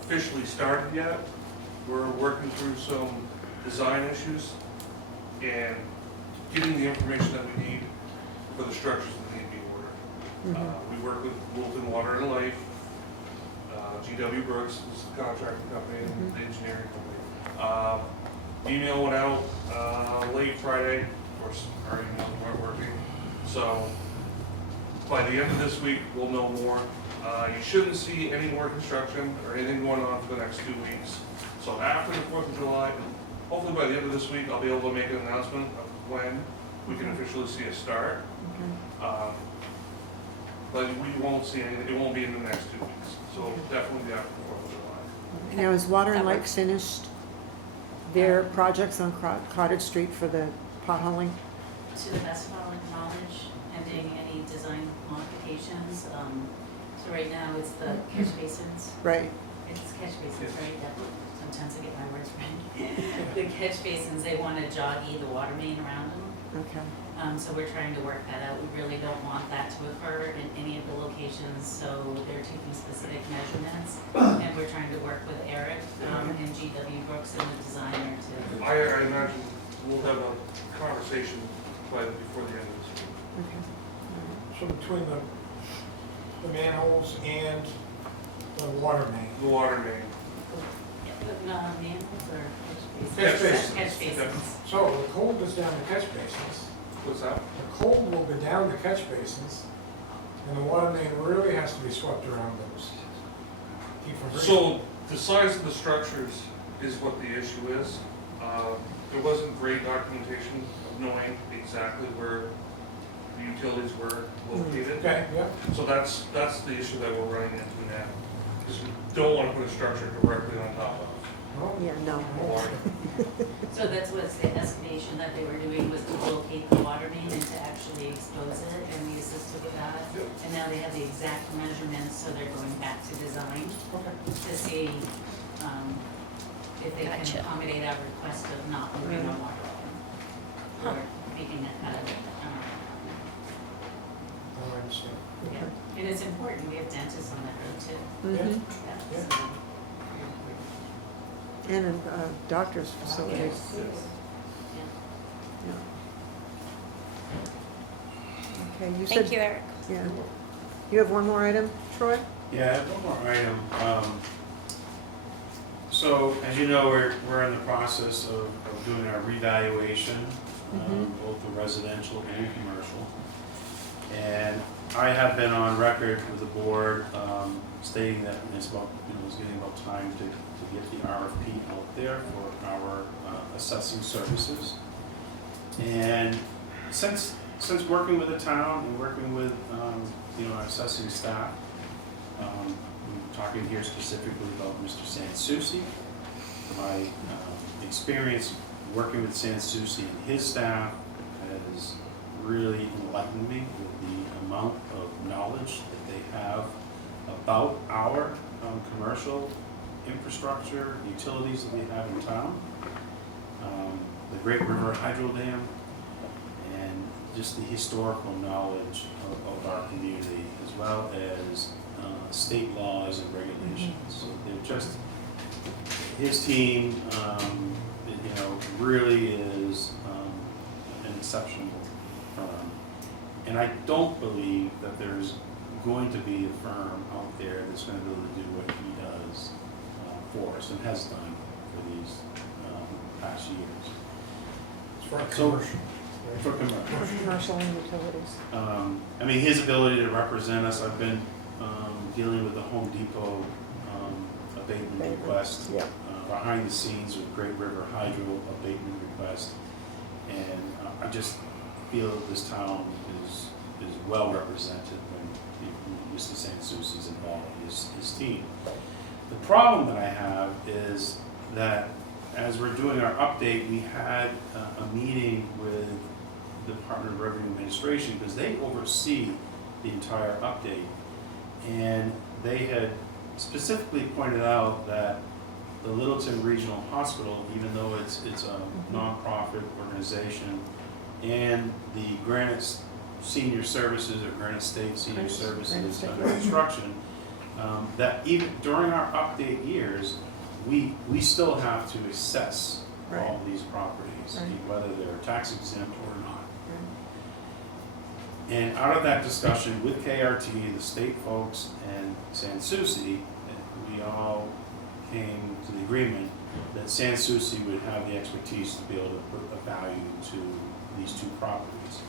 officially started yet. We're working through some design issues and getting the information that we need for the structures that need to be ordered. We work with Littleton Water and Light, GW Brooks is the contracting company and the engineering company. Email went out late Friday. Of course, our emails weren't working. So by the end of this week, we'll know more. You shouldn't see any more construction or anything going on for the next 2 weeks. So after the 4th of July, hopefully by the end of this week, I'll be able to make an announcement of when we can officially see a start. But we won't see anything, it won't be in the next 2 weeks. So definitely be after the 4th of July. Now, is Water and That Light works. finished their projects on Cottage Street for the potholing? To the best of our knowledge, pending any design modifications. So right now, it's the catch basins. Right. It's catch basins, right? Yep. Sometimes I get my words wrong. The catch basins, they want to joggy the water main around them. Okay. So we're trying to work that out. We really don't want that to occur in any of the locations, so they're taking specific measurements. And we're trying to work with Eric and GW Brooks and the designer to. I imagine we'll have a conversation before the end of this week. Okay. So between the manholes and the water main. The water main. Manholes or catch Catch basins? basins. Catch basins. So the cold goes down the catch basins. What's that? The cold will go down the catch basins, and the water main really has to be swept around those. Keep from breathing. So the size of the structures is what the issue is. There wasn't great documentation of knowing exactly where the utilities were located. Okay, yeah. So that's the issue that we're running into now. Because we don't want to put a structure directly on top of Yeah, no. the water. So that's what's the estimation that they were doing, was to locate the water main and to actually expose it, and we assisted with that. And now they have the exact measurements, so they're going back to design to see if they can Gotcha. accommodate our request of not moving our water line. Or making it out of it. I understand. Yeah, and it's important, we have dentists on that road too. Mhm. Yeah, Yeah. so- And in doctor's facilities. Yeah. Yeah. Okay, you said. Thank you, Eric. Yeah. You have one more item, Troy? Yeah, I have one more item. So, as you know, we're in the process of doing our revaluation, both the residential and commercial. And I have been on record with the board stating that it's about, it's getting about time to get the RFP out there for our assessing services. And since working with the town and working with, our assessing staff, I'm talking here specifically about Mr. Sansucci. My experience working with Sansucci and his staff has really enlightened me with the amount of knowledge that they have about our commercial infrastructure, utilities that we have in town, the Great River Hydro Dam, and just the historical knowledge of our community, as well as state laws and regulations. So they're just, his team, really is an exceptional firm. And I don't believe that there's going to be a firm out there that's going to be able to do what he does for us and has done for these past years. For commercial. For commercial. For commercial and utilities. His ability to represent us, I've been dealing with the Home Depot abatement request, Yeah. behind the scenes with Great River Hydro abatement request, and I just feel that this town is well represented when Mr. Sansucci's involved in his team. The problem that I have is that as we're doing our update, we had a meeting with the Department of Revenue Administration because they oversee the entire update. And they had specifically pointed out that the Littleton Regional Hospital, even though it's a nonprofit organization, and the Granite Senior Services or Granite State Senior Services under construction, that even during our update years, we still have to assess all these properties, whether they're tax exempt or not. And out of that discussion with KRT, the state folks, and Sansucci, we all came to the agreement that Sansucci would have the expertise to be able to put a value to these two properties.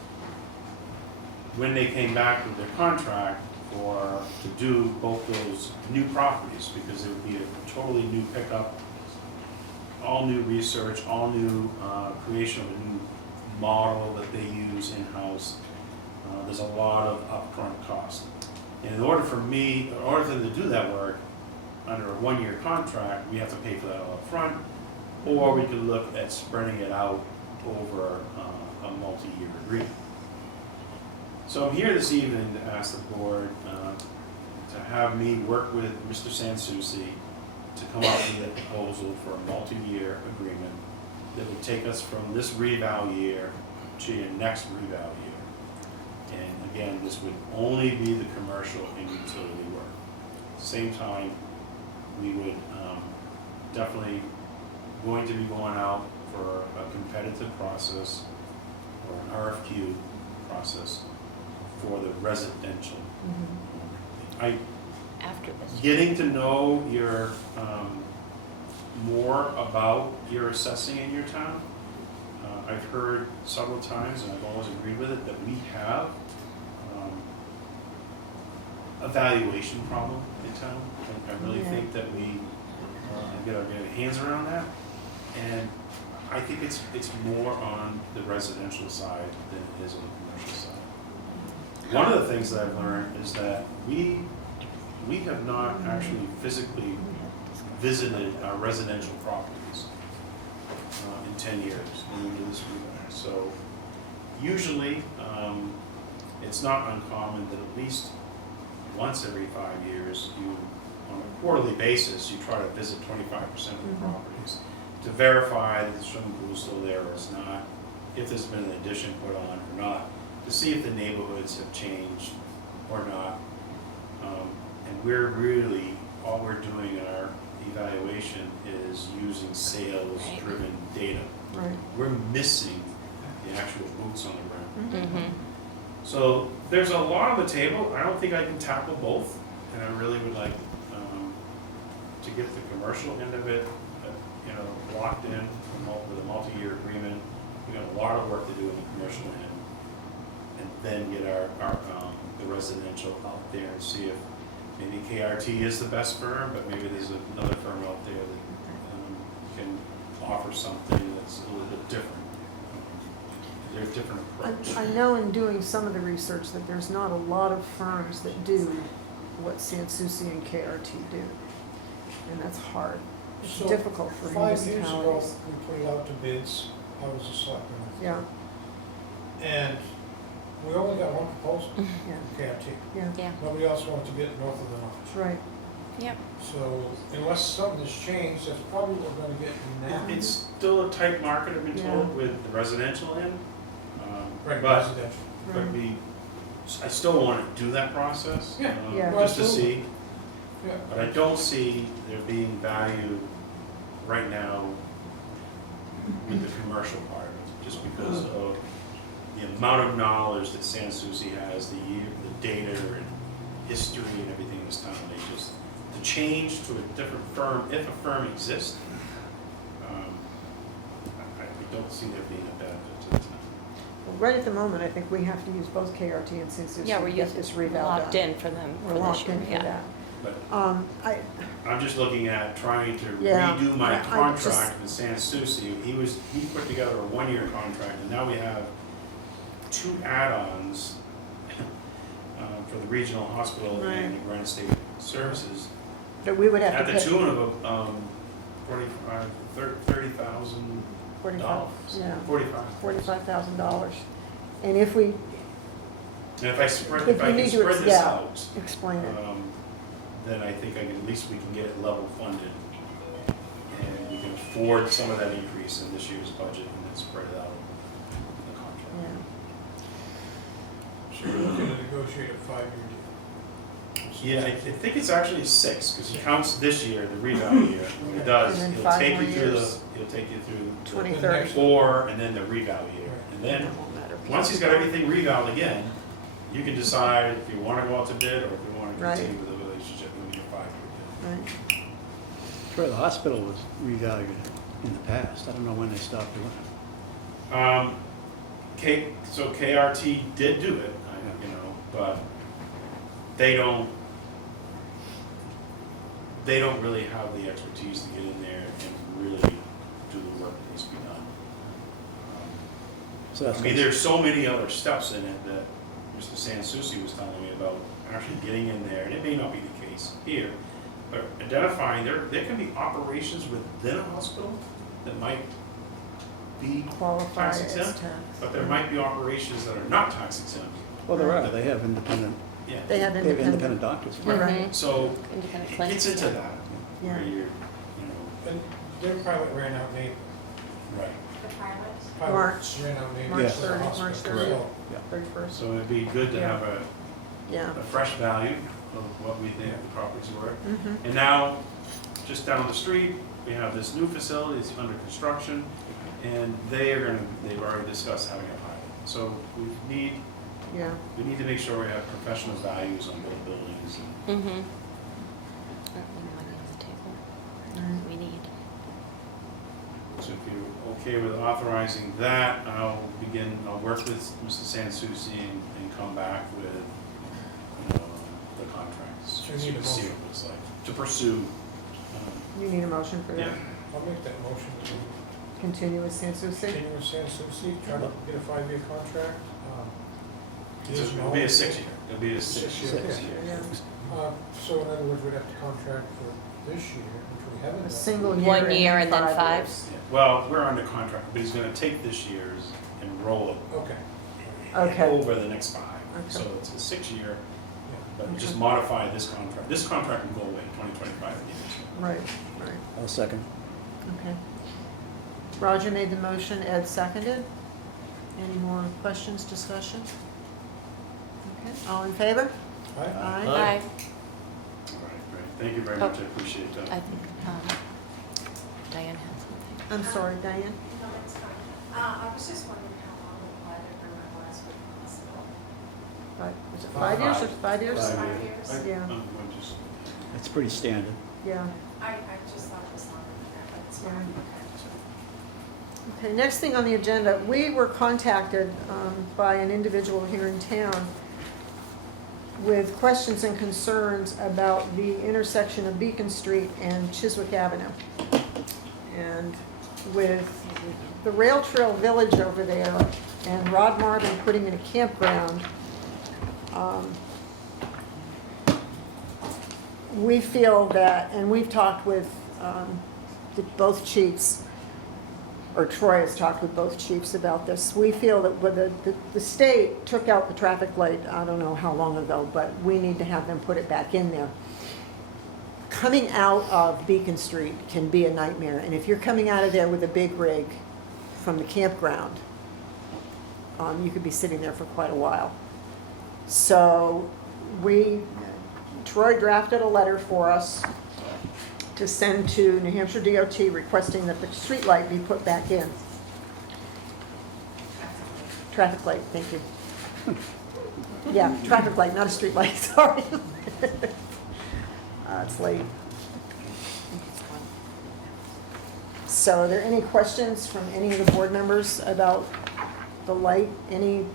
When they came back with their contract to do both those new properties, because it would be a totally new pickup, all new research, all new creation of a new model that they use in-house. There's a lot of upfront cost. And in order for them to do that work under a one-year contract, we have to pay for that all up front, or we could look at spreading it out over a multi-year agreement. So I'm here this evening to ask the board to have me work with Mr. Sansucci to come up with a proposal for a multi-year agreement that would take us from this reval year to your next reval year. And again, this would only be the commercial and utility work. At the same time, we would definitely going to be going out for a competitive process or an RFQ process for the residential. After this. Getting to know your more about your assessing in your town. I've heard several times, and I've always agreed with it, that we have a valuation problem in town. I really think that we get our hands around that, and I think it's more on the residential side than it is on the commercial side. One of the things that I've learned is that we have not actually physically visited our residential properties in 10 years when we do this review. So usually it's not uncommon that at least once every 5 years, on a quarterly basis, you try to visit 25% of the properties to verify that the swimming pool is still there or it's not, if there's been an addition put on or not, to see if the neighborhoods have changed or not. And we're really, all we're doing in our evaluation is using sales-driven data. We're missing the actual boots on the ground. So there's a lot on the table. I don't think I can tackle both, and I really would like to get the commercial end of it locked in with a multi-year agreement. We got a lot of work to do in the commercial end, and then get the residential out there and see if maybe KRT is the best firm, but maybe there's another firm out there that can offer something that's a little bit different. They're a different approach. I know in doing some of the research that there's not a lot of firms that do what Sans Souci and KRT do. And that's hard. It's So, difficult for 5 years ago, municipalities. we put it out to bids, I was a selectman. Yeah, And we only got one proposal, yeah, KRT. yeah, Yeah, Nobody else wanted to get north of the Notch. that's right. yep. So unless something has changed, that's probably what we're gonna get now. It's still a tight market, I've been told, with the residential end. Right, But residential. I still want to do that process. Yeah, yeah. Just to Absolutely. see, Yeah. but I don't see there being value right now with the commercial part of it, just because of the amount of knowledge that Sans Souci has, the data and history and everything in this town. They just, to change to a different firm, if a firm exists, I don't see there being a benefit to the town. Well, right at the moment, I think we have to use both KRT and Sans Souci Yeah, to we're get this reval done. locked in for them We're for this locked year, in for yeah. that. But I'm just looking at trying to Yeah, redo my I just- contract with Sans Souci. He put together a 1-year contract, and now we have 2 add-ons for the regional hospital Right. and the Granite State Services That we would have at to the pay. tune of $30,000. 45, yeah, $45. $45,000. And if we, And if I If can you need to spread ex- this yeah. out, explain it. then I think at least we can get it level funded. And we can afford some of that increase in this year's budget and then spread it out in the contract. Yeah. So we're looking to negotiate a 5-year deal. Yeah, I think it's actually 6, because he counts this year, the reval year. What he does, And then he'll 5 take more you through years. he'll take you through 2030. 4 and then the reval year. And then, It won't matter. once he's got everything revaled again, you can decide if you wanna go out to bid or if you wanna Right. continue with the relationship with your 5-year bid. Right. Sure, the hospital was revalued in the past. I don't know when they stopped doing it. So KRT did do it, but they don't really have the expertise to get in there and really do the work that needs to be done. So that's I mean, there's so many other steps in it that Mr. Sans Souci was telling me about actually getting in there, and it may not be the case here, but identifying, there can be operations within a hospital that might be Qualify tax as exempt, tax. but there might be operations that are not tax exempt. Well, there are, they have independent, Yeah. They have they have independent. independent doctors. You're right. Mhm. So Independent it claims, gets into yeah. that, Yeah. where you're, And their pilot ran out in April. right. The pilot? Pilot March. Ran out in April. March Yeah. for the 30, hospital. March So, 30. 31st. So it'd be good to Yeah. have Yeah. a fresh value of what we think the property's worth. Mhm. And now, just down the street, we have this new facility, it's under construction, and they've already discussed having a pilot. So we need to make sure we have professional values on both buildings. Mm-hmm. Money on the table. Right. We need. So if you're okay with authorizing that, I'll work with Mr. Sans Souci and come back with, the contracts. So you need a See motion. what it's like, to pursue. You need a motion for that? Yeah. I'll make that motion to Continue with Sans Souci? continue with Sans Souci, try to get a 5-year contract. It'll be a 6-year, it'll be a 6-year. Yeah. So in other words, we'd have to contract for this year, which we haven't A done. single year. 1 year and then 5. years. Yeah. Well, we're under contract, but he's gonna take this year's and roll it Okay. over the next 5. Okay. So it's a 6-year, Yeah. but just Okay. modify this contract. This contract will go away in 2025 years. Right, right, I'll second. okay. Roger made the motion, Ed seconded. Any more questions, discussion? Okay, all in favor? Aye. Aye. All right, great. Thank you very much, I appreciate that. I think Diane has something. I'm sorry, Diane? No, it's fine. I was just wondering how long the pilot agreement was with the hospital. Was it 5 years or 5 years? 5 years. Yeah. I'm just- It's pretty standard. Yeah, I just thought it was longer than that, but it's fine. Yeah. Okay. Okay, next thing on the agenda, we were contacted by an individual here in town with questions and concerns about the intersection of Beacon Street and Chiswick Avenue. And with the Rail Trail Village over there and Rod Marvin putting in a campground, we feel that, and we've talked with both chiefs, or Troy has talked with both chiefs about this. We feel that when the state took out the traffic light, I don't know how long ago, but we need to have them put it back in there. Coming out of Beacon Street can be a nightmare, and if you're coming out of there with a big rig from the campground, you could be sitting there for quite a while. So Troy drafted a letter for us to send to New Hampshire DOT requesting that the street light be put back in. Traffic light, thank you. Yeah, traffic light, not a street light, sorry. It's late. So are there any questions from any of the board members about the light? Any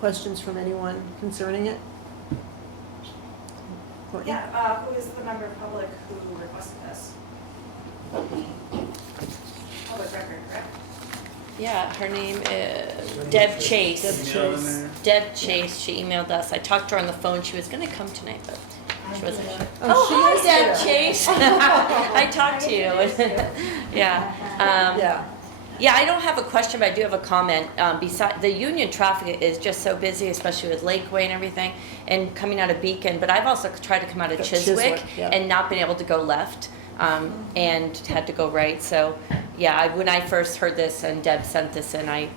questions from anyone concerning it? Courtney? Yeah, who is the member of public who requested this? Public record, correct? Yeah, her name is Deb Chase. Deb Chase, she emailed us. I talked to her on the phone. She was gonna come tonight, but she wasn't sure. Oh, she hi, is Deb here. Chase. I talked to you. Yeah. Yeah. Yeah, I don't have a question, but I do have a comment. Beside the Union traffic is just so busy, especially with Lakeway and everything, and coming out of Beacon. But I've also tried to come out of Chiswick yeah. and not been able to go left, and had to go right. So, yeah, when I first heard this and Deb sent this in, I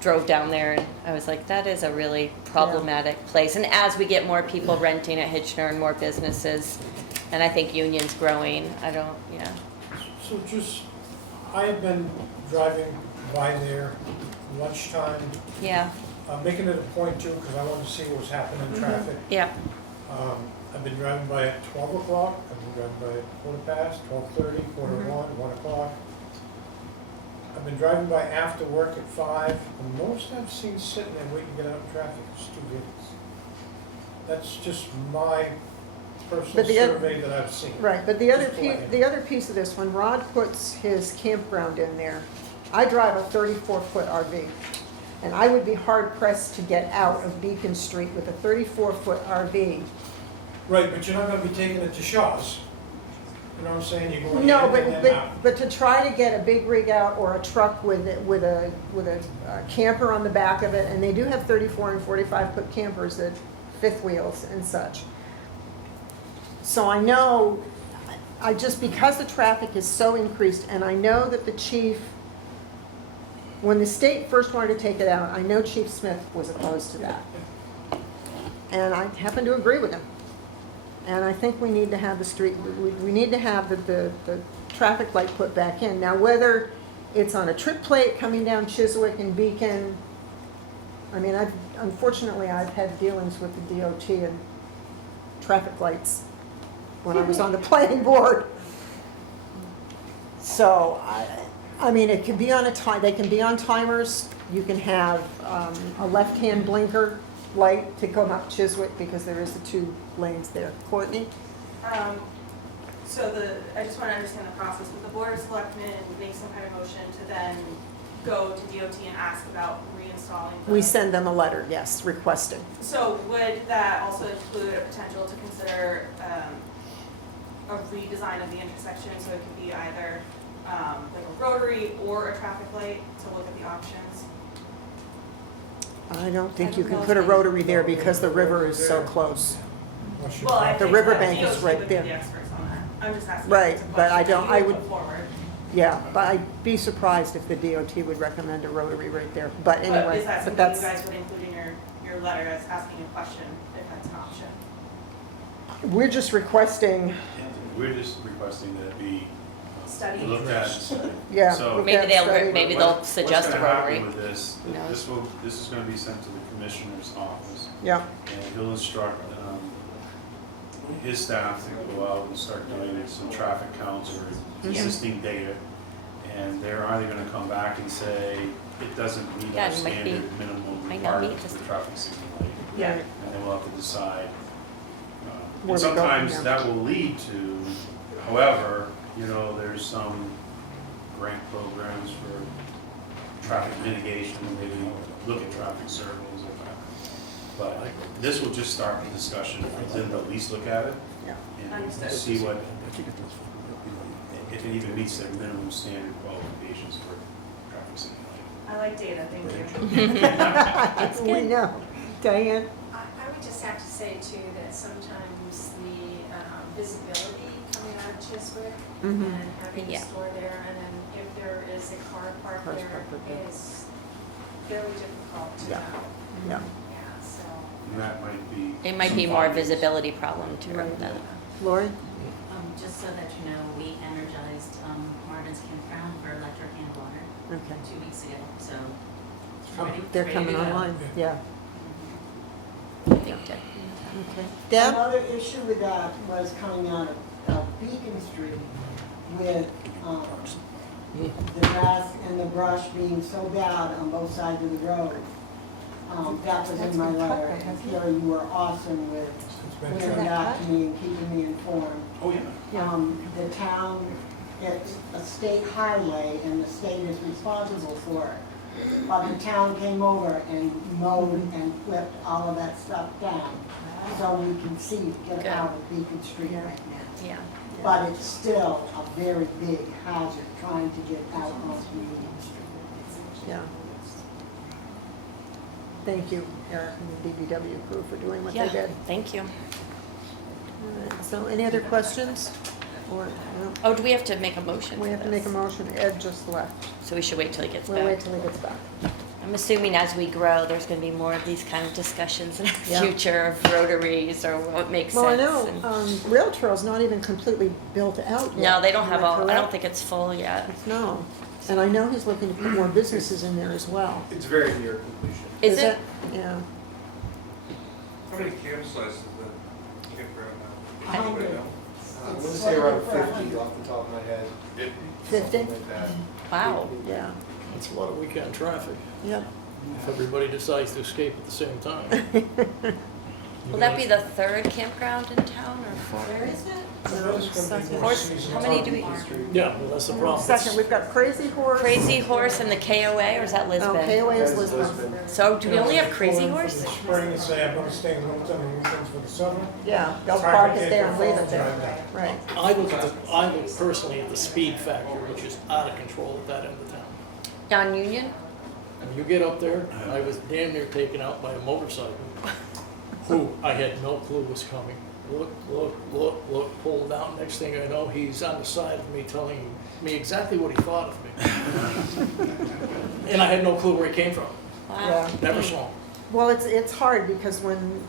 drove down there and I was like, that is a really problematic place. And as we get more people renting at Hitchner and more businesses, and I think Union's growing, So just, I have been driving by there lunchtime, Yeah, making it a point too, because I wanted to see what was happening in traffic. yeah. I've been driving by at 12 o'clock, I've been driving by at 12:30, 1:45, 1 o'clock. I've been driving by after work at 5, and most I've seen sitting there waiting to get out in traffic is 2 vehicles. That's just my personal But the other- survey that I've seen. Right, but the other Just piece, like- the other piece of this, when Rod puts his campground in there, I drive a 34-foot RV, and I would be hard pressed to get out of Beacon Street with a 34-foot RV. Right, but you're not gonna be taking it to Shaw's. You know what I'm saying? You're going No, in and then out. but to try to get a big rig out or a truck with a camper on the back of it, and they do have 34 and 45-foot campers that fifth wheels and such. So I know, because the traffic is so increased, and I know that the chief, when the state first wanted to take it out, I know Chief Smith was opposed to that. And I happen to agree with him. And I think we need to have the street, we need to have the traffic light put back in. Now, whether it's on a trip plate coming down Chiswick and Beacon, I mean, unfortunately, I've had dealings with the DOT and traffic lights when I was on the planning board. So, I mean, it can be on they can be on timers. You can have a left-hand blinker light to come up Chiswick because there is the 2 lanes there. Courtney? I just want to understand the process. Would the Board of Selectmen make some kind of motion to then go to DOT and ask about reinstalling? We send them a letter, yes, requesting. So would that also include a potential to consider a redesign of the intersection? So it could be either like a rotary or a traffic light to look at the options? I don't think you I can don't put a know. rotary there because the river is so close. Well, I The think riverbank is DOT right would be there. the experts on that. I'm just asking. Right, if it's a but I question don't- that I you would- put forward. Yeah, but I'd be surprised if the DOT would recommend a rotary right there. But But anyway, is that but something you that's, guys would include in your letter as asking a question, if that's an option? we're just requesting, We're just requesting that it be Study? looked at and studied. yeah. So- look Maybe at they'll, study. maybe What- they'll suggest a What's gonna rotary. happen with this, Who knows? this is gonna be sent to the commissioner's office, Yeah, and he'll instruct, his staff to go out and start doing some traffic counts or existing data, And they're either gonna come back and say, it doesn't meet Yeah, our it might be- standard minimum might not meet requirements the- for traffic signal light. Yeah. And then we'll have to decide. Where And we go from sometimes there. that will lead to, however, you know, there's some grant programs for traffic mitigation, maybe look at traffic circles or that. But this will just start the discussion, then they'll at least look at it Yeah. and see what, if it even meets their minimum standard qualifications for traffic signal light. I like data, thank you. We know. Diane? I would just have to say too that sometimes the visibility coming out of Chiswick Mhm. and having a Yeah. store there, and then if there is a car parked Cars there, parked there. is fairly difficult to Yeah. know. Yeah. Yeah, so. And that might be. It might be some more findings. visibility problem too. Right. than- Lori? Just so that you know, we energized Marvin's Campground for electric and water Okay. 2 weeks ago, so. They're ready coming to go. online, yeah. Okay. Okay. Deb? Another issue with that was coming out of Beacon Street with the grass and the brush being so bad on both sides of the road. That was in my letter, and Carrie, you were awesome with bringing back to me and keeping me informed. Oh, yeah. The town, it's a state highway and the state is responsible for it. But the town came over and mowed and flipped all of that stuff down. So we can see, get out of Beacon Street right now. Yeah. But it's still a very big hazard trying to get out on Beacon Street. Yeah. Thank you, Eric and the DBW crew for doing what they Yeah, did. thank you. All right, so any other questions? Or, no? Oh, do we have to make a motion We for have to make a this? motion. Ed just left. So we should wait till he gets We'll back. wait till he gets back. I'm assuming as we grow, there's gonna be more of these kind of discussions in the Yeah. future of rotaries or what makes Well, I sense. know, and- Rail Trail's not even completely built out yet. No, they don't Am have I all, I don't correct? think it's full yet. No. And I know he's looking to put more businesses in there as well. It's very near completion. Is it? Yeah. How many campsites is the campground now? 100. I want to say around 50 off the top of my head. 50? Something like that. Wow. Yeah. It's a lot of weekend traffic, Yep. if everybody decides to escape at the same time. Will that be the third campground in town or fourth? Where is it? No, second. Horse, how many do we? Yeah, well, that's the problem. Second, we've got Crazy Horse. Crazy Horse and the KOA, or is that Oh, Lisbon? KOA is That is Lisbon. Lisbon. So do we only have Crazy Pull in Horse? For the spring and say, I'm gonna stay in Littleton on weekends for the summer. Yeah, they'll Try park to it get there the and leave fall it there. drive back. Right. I look personally at the speed factor, which is out of control at that end of town. On Union? When you get up there, I was damn near taken out by a motorcycle, who I had no clue was coming. Look, pull down, next thing I know, he's on the side of me telling me exactly what he thought of me. And I had no clue where he came from, Yeah. never saw him. Well, it's hard because when,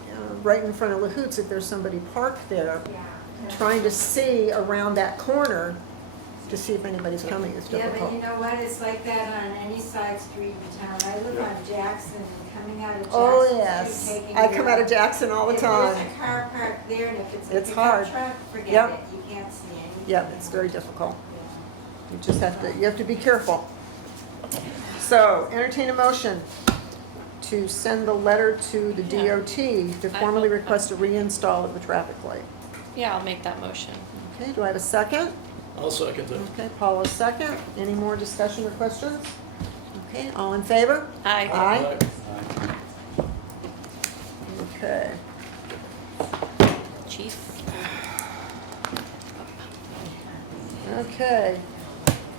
right in front of Lahoots, if there's somebody parked there, Yeah. trying to see around that corner to see if anybody's coming is Yeah, but difficult. you know what, it's like that on any side street in town. I live on Jackson, coming out of Jackson. Oh, Street, yes. taking I your- come out of Jackson all the time. If there's a car parked there and if it's a It's pickup hard. truck, forget Yep. it, you can't see anything. Yeah, it's very difficult. You just have to be careful. So, entertain a motion to send the letter to the DOT to formally request a reinstall of the traffic light. Yeah, I'll make that motion. Okay, do I have a second? I'll second it. Okay, Paula's second. Any more discussion or questions? Okay, all in favor? Aye. Aye. Okay. Chief? Okay.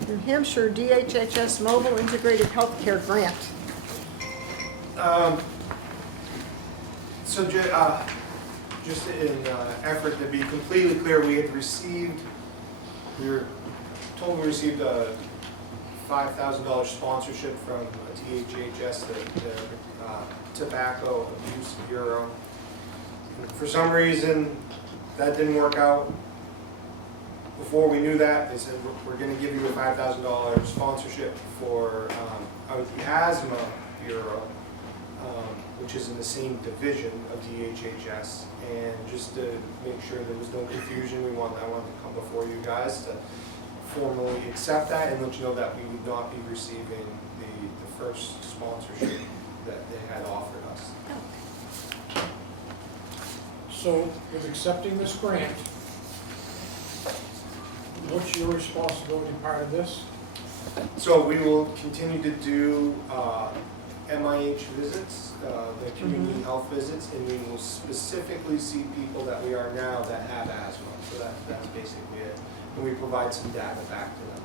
New Hampshire DHHS Mobile Integrated Healthcare Grant. So just in effort to be completely clear, we were told we received a $5,000 sponsorship from DHHS, the Tobacco Abuse Bureau. For some reason, that didn't work out. Before we knew that, they said, we're going to give you a $5,000 sponsorship for the Asthma Bureau, which is in the same division of DHHS. And just to make sure there was no confusion, I wanted to come before you guys to formally accept that and let you know that we would not be receiving the first sponsorship that they had offered us. So with accepting this grant, what's your responsibility part of this? So we will continue to do MIH visits, the community health visits, and we will specifically see people that we are now that have asthma. So that's basically it. And we provide some data back to them.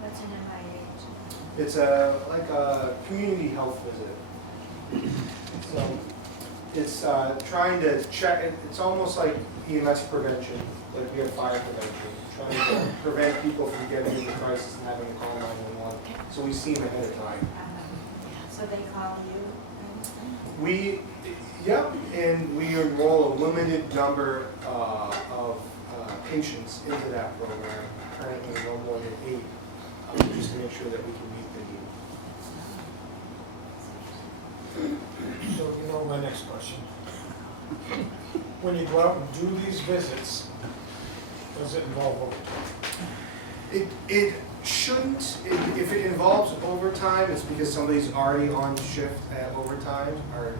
What's an MIH? It's like a community health visit. So it's trying to check, it's almost like EMS prevention, like we have fire prevention, trying to prevent people from getting into crisis and having to call 911. So we see them ahead of time. So they call you? Yep, and we enroll a limited number of patients into that program, currently no more than 8, just to make sure that we can meet the need. So you know my next question. When you go out and do these visits, does it involve overtime? It shouldn't. If it involves overtime, it's because somebody's already on shift at overtime. Our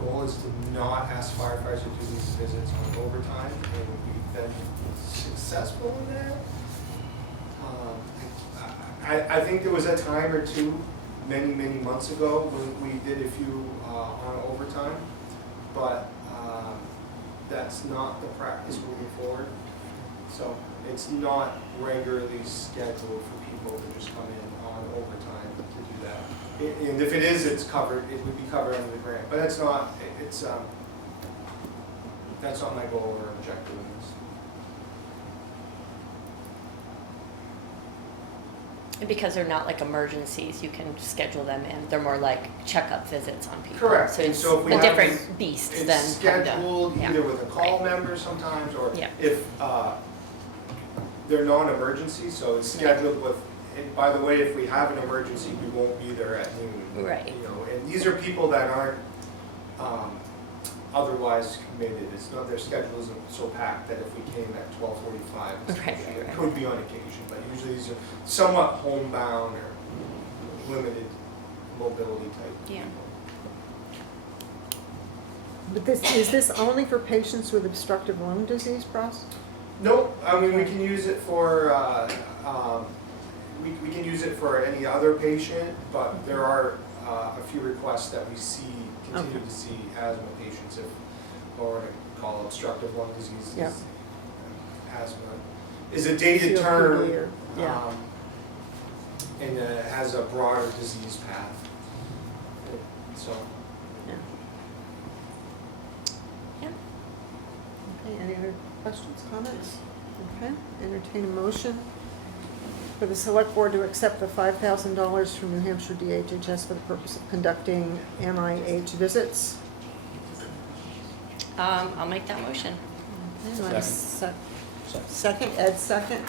goal is to not ask firefighters to do these visits on overtime, and we've been successful in that. I think there was a time or two, many months ago, when we did a few on overtime, but that's not the practice moving forward. So it's not regularly scheduled for people to just come in on overtime to do that. And if it is, it's covered. It would be covered under the grant, but it's not. That's not my goal or objective in this. And because they're not like emergencies, you can schedule them in. They're more like checkup visits on people. Correct. So And it's so if we a have different beast It's than scheduled kinda, either with a call member sometimes, or Yeah. if they're non-emergency, so it's scheduled with, and by the way, if we have an emergency, we won't be there at noon. Right. You know, and these are people that aren't otherwise committed. It's not, their schedule isn't so packed that if we came at 12:45, it could be on occasion, but usually these are somewhat homebound or limited mobility type Yeah. people. But is this only for patients with obstructive lung disease, Ross? Nope, I mean, we can use it for, we can use it for any other patient, but there are a few requests that we continue to see asthma patients, if, or what I call obstructive lung disease, Yeah. asthma is a dated COPD term, or- yeah. and it has a broader disease path. So, Okay, any other questions, comments? Okay, entertain a motion for the select board to accept the $5,000 from New Hampshire DHHS for the purpose of conducting MIH visits. I'll make that motion. Okay, do I have a second, Ed second.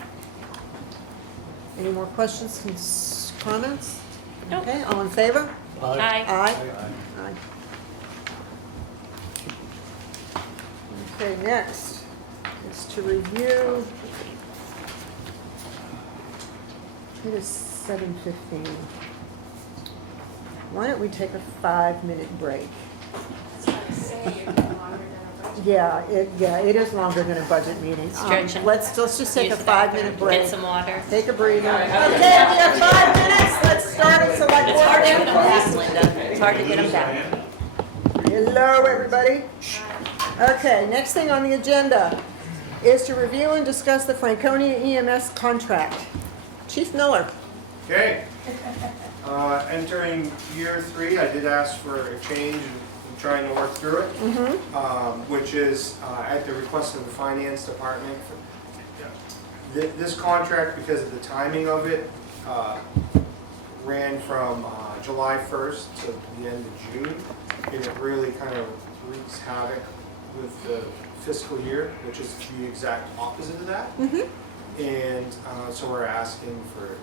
Any more questions, comments? Nope. Okay, all in favor? Aye. Aye. Aye. Okay, next is to review. It is 7:15. Why don't we take a 5-minute break? That's what I say, you're getting longer than a budget. Yeah, it is longer than a budget meeting. Stretching. Let's just take a Use the bathroom. 5-minute break. Get some water. Take a breather. Okay, we have 5 minutes. Let's start at select It's hard to get board, them back, please. Linda. It's hard to get them back. Hello, everybody. Okay, next thing on the agenda is to review and discuss the Franconia EMS contract. Chief Miller. okay. Entering year 3, I did ask for a change and trying to work through it, which is at the request of the finance department. This contract, because of the timing of it, ran from July 1st to the end of June, and it really kind of wreaks havoc with the fiscal year, which is the exact opposite of that. And so we're asking for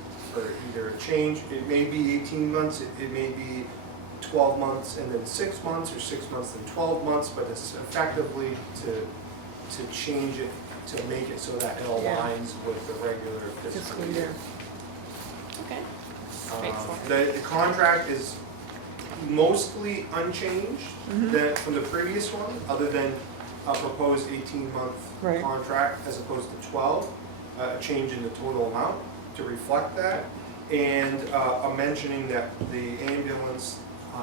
either a change. It may be 18 months, it may be 12 months and then 6 months, or 6 months and 12 months, but it's effectively to change it to make it so that it Yeah. aligns with the regular fiscal Fiscal year. year. Okay. The contract is mostly unchanged from the previous one, other than a proposed 18-month Right. contract as opposed to 12, a change in the total amount to reflect that, and a mentioning that the ambulance,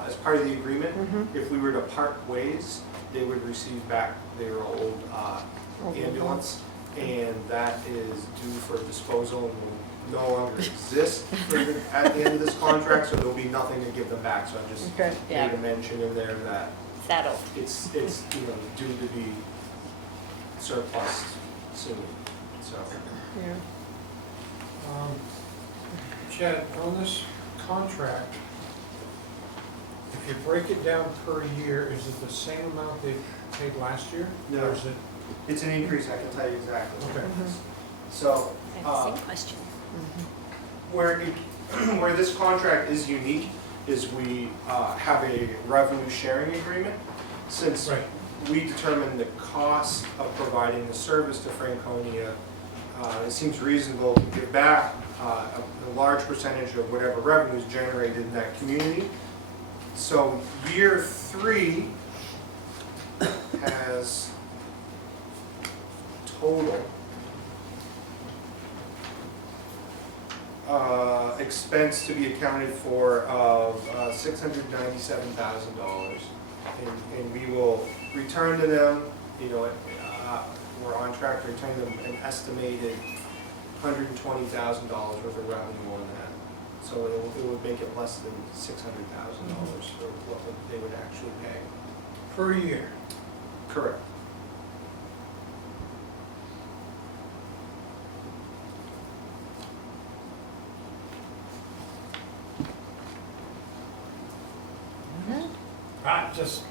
as part of the agreement, if we were to part ways, they would receive back their old ambulance, and that is due for disposal and will no longer exist at the end of this contract, so there'll be nothing to give them back. So I just Okay. Yeah. made a mention in there that Settled. it's due to be surplus soon, so. Yeah. Chad, on this contract, if you break it down per year, is it the same amount they paid last year? No. Or is it, It's an increase, I can tell you exactly. okay. So, I have the same question. where this contract is unique is we have a revenue sharing agreement. Since Right. we determine the cost of providing the service to Franconia, it seems reasonable to give back a large percentage of whatever revenue is generated in that community. So year 3 has total expense to be accounted for of $697,000. And we will return to them, we're on track to return them an estimated $120,000 worth of revenue on that. So it would make it less than $600,000 for what they would actually pay. Per year? Correct.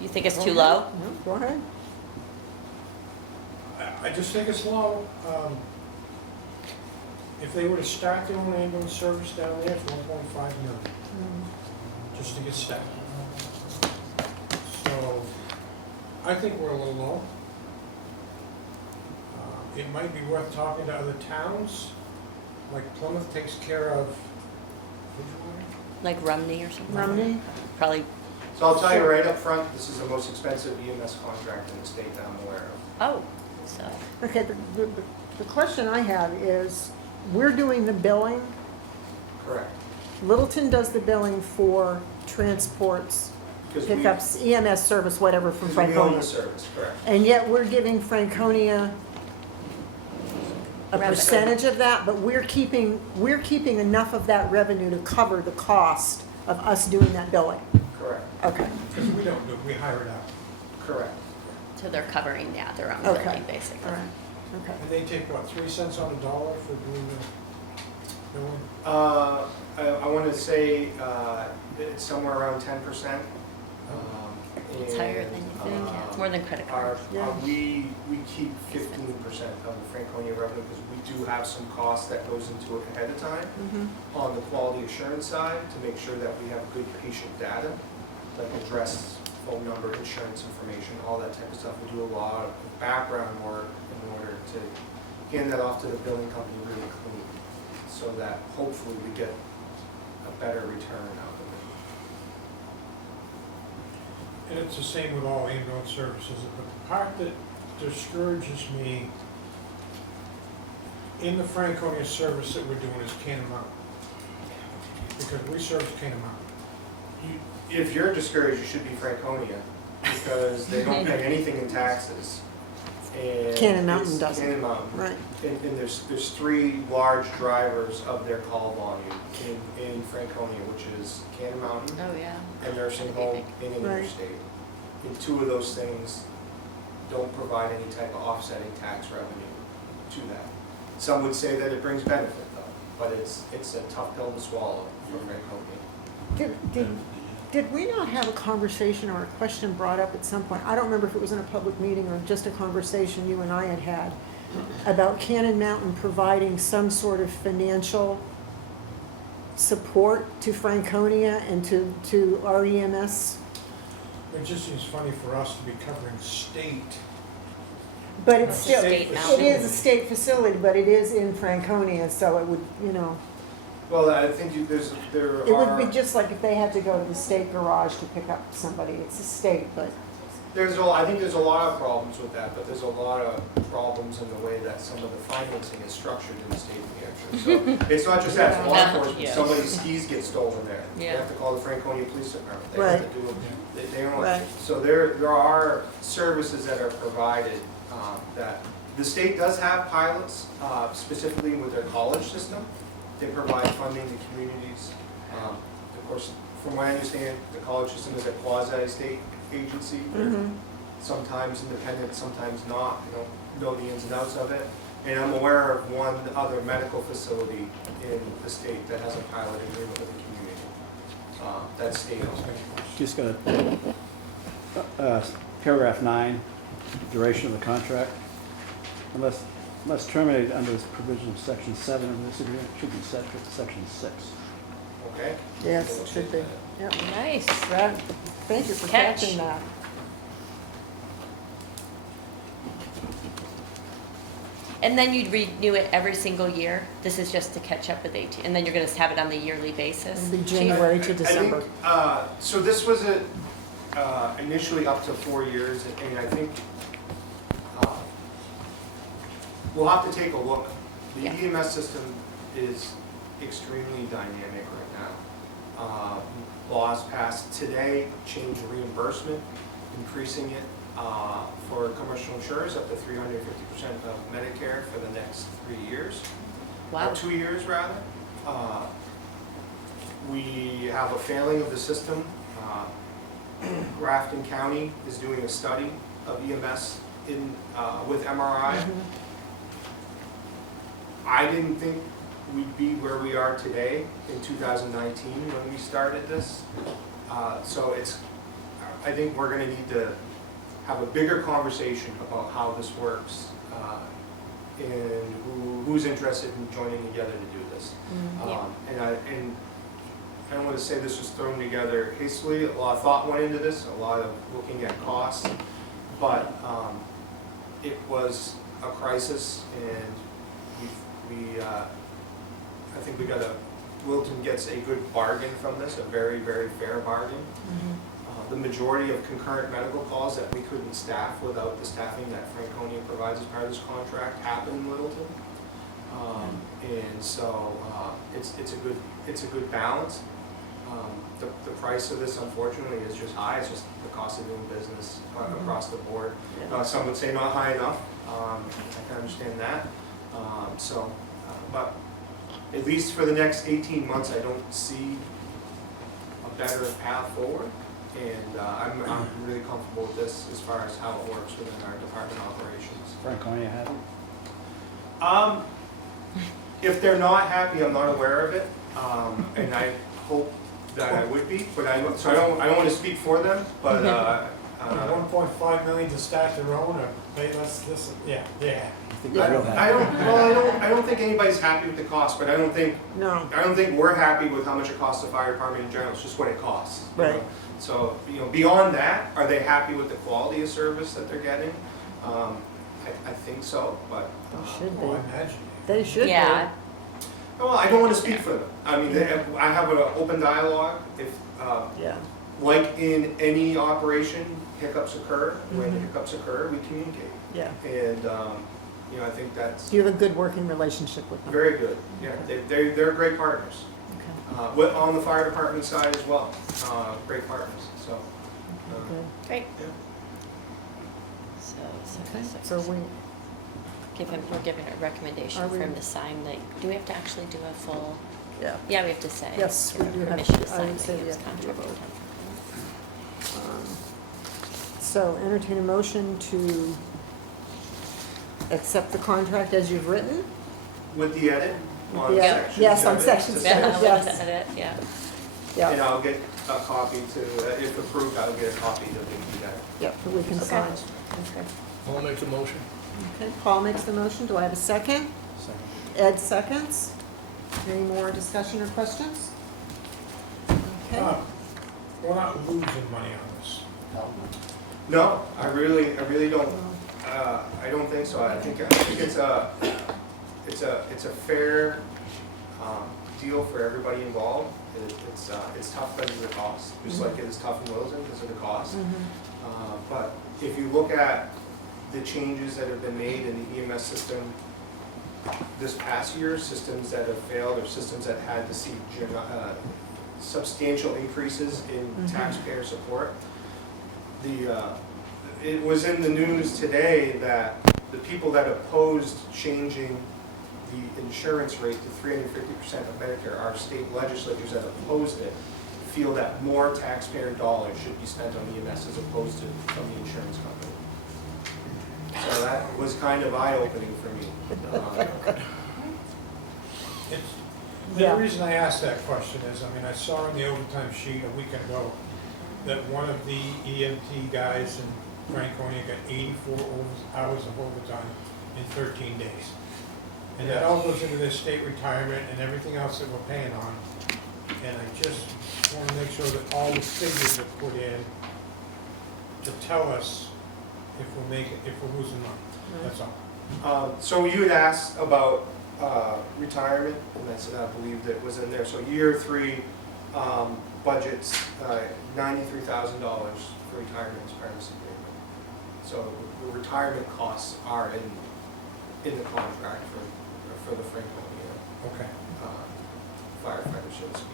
You think it's too low? No, go ahead. I just think it's low. If they were to start their own ambulance service down there, it's 1.5 million, just to get started. So, I think we're a little low. It might be worth talking to other towns, like Plymouth takes care of, Like Rumney or something? Romney? Probably, So I'll tell you right up front, this is the most expensive EMS contract in the state that I'm aware of. oh, so, Okay, the question I have is, we're doing the billing, Correct. Littleton does the billing for transports, 'Cause we- pickups, EMS service, whatever from because we own Franconia. the service, correct. And yet we're giving Franconia a Revenue. percentage of that, but we're keeping enough of that revenue to cover the cost of us doing that billing. Correct. Okay, because we don't do it, we hire it out. Correct. so they're covering, yeah, their own Okay. building, basically. all right, okay. And they take, what, 3 cents on a dollar for doing the billing? I want to say it's somewhere around 10%. It's higher than you think, yeah, it's more than credit card. We keep 15% of the Franconia revenue because we do have some costs that goes into it ahead of time on the quality assurance side to make sure that we have good patient data, like address, phone number, insurance information, all that type of stuff. We do a lot of background work in order to hand that off to the billing company really clean, so that hopefully we get a better return out of it. And it's the same with all ambulance services, but the part that discourages me in the Franconia service that we're doing is Cannon Mountain. Because we service Cannon Mountain. If you're discouraged, you should be Franconia, because they don't pay anything in taxes. And Cannon Mountain it's doesn't. Cannon Mountain. Right. And there's 3 large drivers of their call volume in Franconia, which is Cannon Mountain, Oh, yeah. a nursing home, and an Right. interstate. And 2 of those things don't provide any type of offsetting tax revenue to that. Some would say that it brings benefit though, but it's a tough pill to swallow for Franconia. Did we not have a conversation or a question brought up at some point? I don't remember if it was in a public meeting or just a conversation you and I had had about Cannon Mountain providing some sort of financial support to Franconia and to our EMS? It just seems funny for us to be covering state. But it's still, State it is a state facility, but it is in Franconia, so it would, you know, Well, I think there it would be are, just like if they had to go to the state garage to pick up somebody. It's a state, but, I think there's a lot of problems with that, but there's a lot of problems in the way that some of the financing is structured in the state of New Hampshire. So it's not just that, it's law Yeah. enforcement, Yeah. somebody's skis get stolen there. They Yeah. have to call the Franconia Police Department. They Right. have to do, they don't, Right. so there are services that are provided, that, the state does have pilots, specifically with their college system. They provide funding to communities. Of course, from what I understand, the college system is a quasi-state agency. They're sometimes independent, sometimes not. I don't know the ins and outs of it. And I'm aware of one other medical facility in the state that has a pilot agreement with the community. That's state-owned. Just got paragraph 9, duration of the contract. Unless terminated under this provision of section 7 of this agreement, it should be set to section 6. Okay? yes, it should be. Yep. Nice. Right. Thank you for Catch. catching that. And then you'd renew it every single year? This is just to catch up with 18, and then you're gonna have it on the yearly basis? It'll be January to I December. think, so this was initially up to 4 years, and I think we'll have to take a look. The Yeah. EMS system is extremely dynamic right now. Laws passed today change reimbursement, increasing it for commercial insurers up to 350% of Medicare for the next 3 years. Wow. 2 years rather. We have a failing of the system. Grafton County is doing a study of EMS with MRI. I didn't think we'd be where we are today in 2019 when we started this. So I think we're gonna need to have a bigger conversation about how this works and who's interested in joining together to do this. And I don't want to say this was thrown together hastily. A lot of thought went into this, a lot of looking at costs, but it was a crisis, and I think Littleton gets a good bargain from this, a very, very fair bargain. The majority of concurrent medical calls that we couldn't staff without the staffing that Franconia provides as part of this contract happen in Littleton. And so it's a good balance. The price of this, unfortunately, is just high. It's just the cost of doing business across the board. Some would say not high enough. I can understand that. But at least for the next 18 months, I don't see a better path forward. And I'm really comfortable with this as far as how it works within our department operations. Franconia happy? If they're not happy, I'm not aware of it, and I hope that I would be, but I don't want to speak for them, but 1.5 million to staff their own, or pay less, yeah. I don't think anybody's happy with the cost, but I don't think No, we're happy with how much it costs the fire department in general. It's just what it costs. You Right. know? So, beyond that, are they happy with the quality of service that they're getting? I think so, but. they should Oh, I be. imagine. They should be. Yeah. Well, I don't want to speak for them. I mean, I have an open dialogue. If, Yeah. like in any operation, hiccups occur. When hiccups occur, we communicate. Yeah. And, I think that's Do you have a good working relationship with them? very good. Yeah, they're great partners. Okay. On the fire department side as well, great partners, so. Good. Great. Yeah. Okay, so we, We're giving a recommendation Are for we- him to sign, do we have to actually do a full? yeah. Yeah, we have to say. Yes, we give do have permission to- I sign would that say he we was have to do a contracted vote. with him. So entertain a motion to accept the contract as you've written? With the edit on Yeah. section Yes, on 7, section to- seven. Yeah, Yes. with the edit, yeah. Yeah, And I'll get a copy to, if approved, I'll get a copy to the edit. yeah, we can sign. Okay. I'll make the motion. Okay, Paul makes the motion. Do I have a second? Second. Ed seconds. Any more discussion or questions? Okay. We're not losing money on this. No, I really don't. I don't think so. I think it's a fair deal for everybody involved. It's tough because of the cost, just like it is tough in Littleton because of the cost. But if you look at the changes that have been made in the EMS system this past year, systems that have failed or systems that had to see substantial increases in taxpayer support. It was in the news today that the people that opposed changing the insurance rate to 350% of Medicare, our state legislators that opposed it, feel that more taxpayer dollars should be spent on EMS as opposed to from the insurance company. So that was kind of eye-opening for me. The reason I asked that question is, I mean, I saw in the overtime sheet a week ago that one of the EMT guys in Franconia got 84 hours of overtime in 13 days. And that all goes into their state retirement and everything else that we're paying on. And I just want to make sure that all the figures are put in to tell us if we're losing money. That's all. So you had asked about retirement, and I said I believe that was in there. So year 3 budgets $93,000 for retirement as part of this agreement. So the retirement costs are in the contract for the Franconia firefighters, so to speak.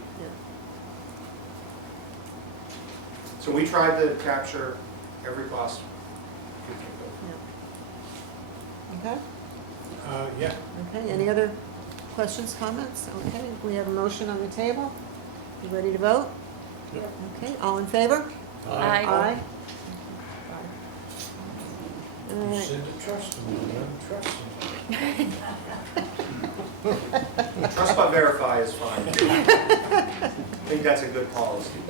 So we tried to capture every cost we could think of. Okay, Yeah. okay, any other questions, comments? Okay, we have a motion on the table. You ready to vote? Yep. Okay, all in favor? Aye. Aye. All You right. said to trust them, you don't trust them. Trust but verify is fine. I think that's a good policy.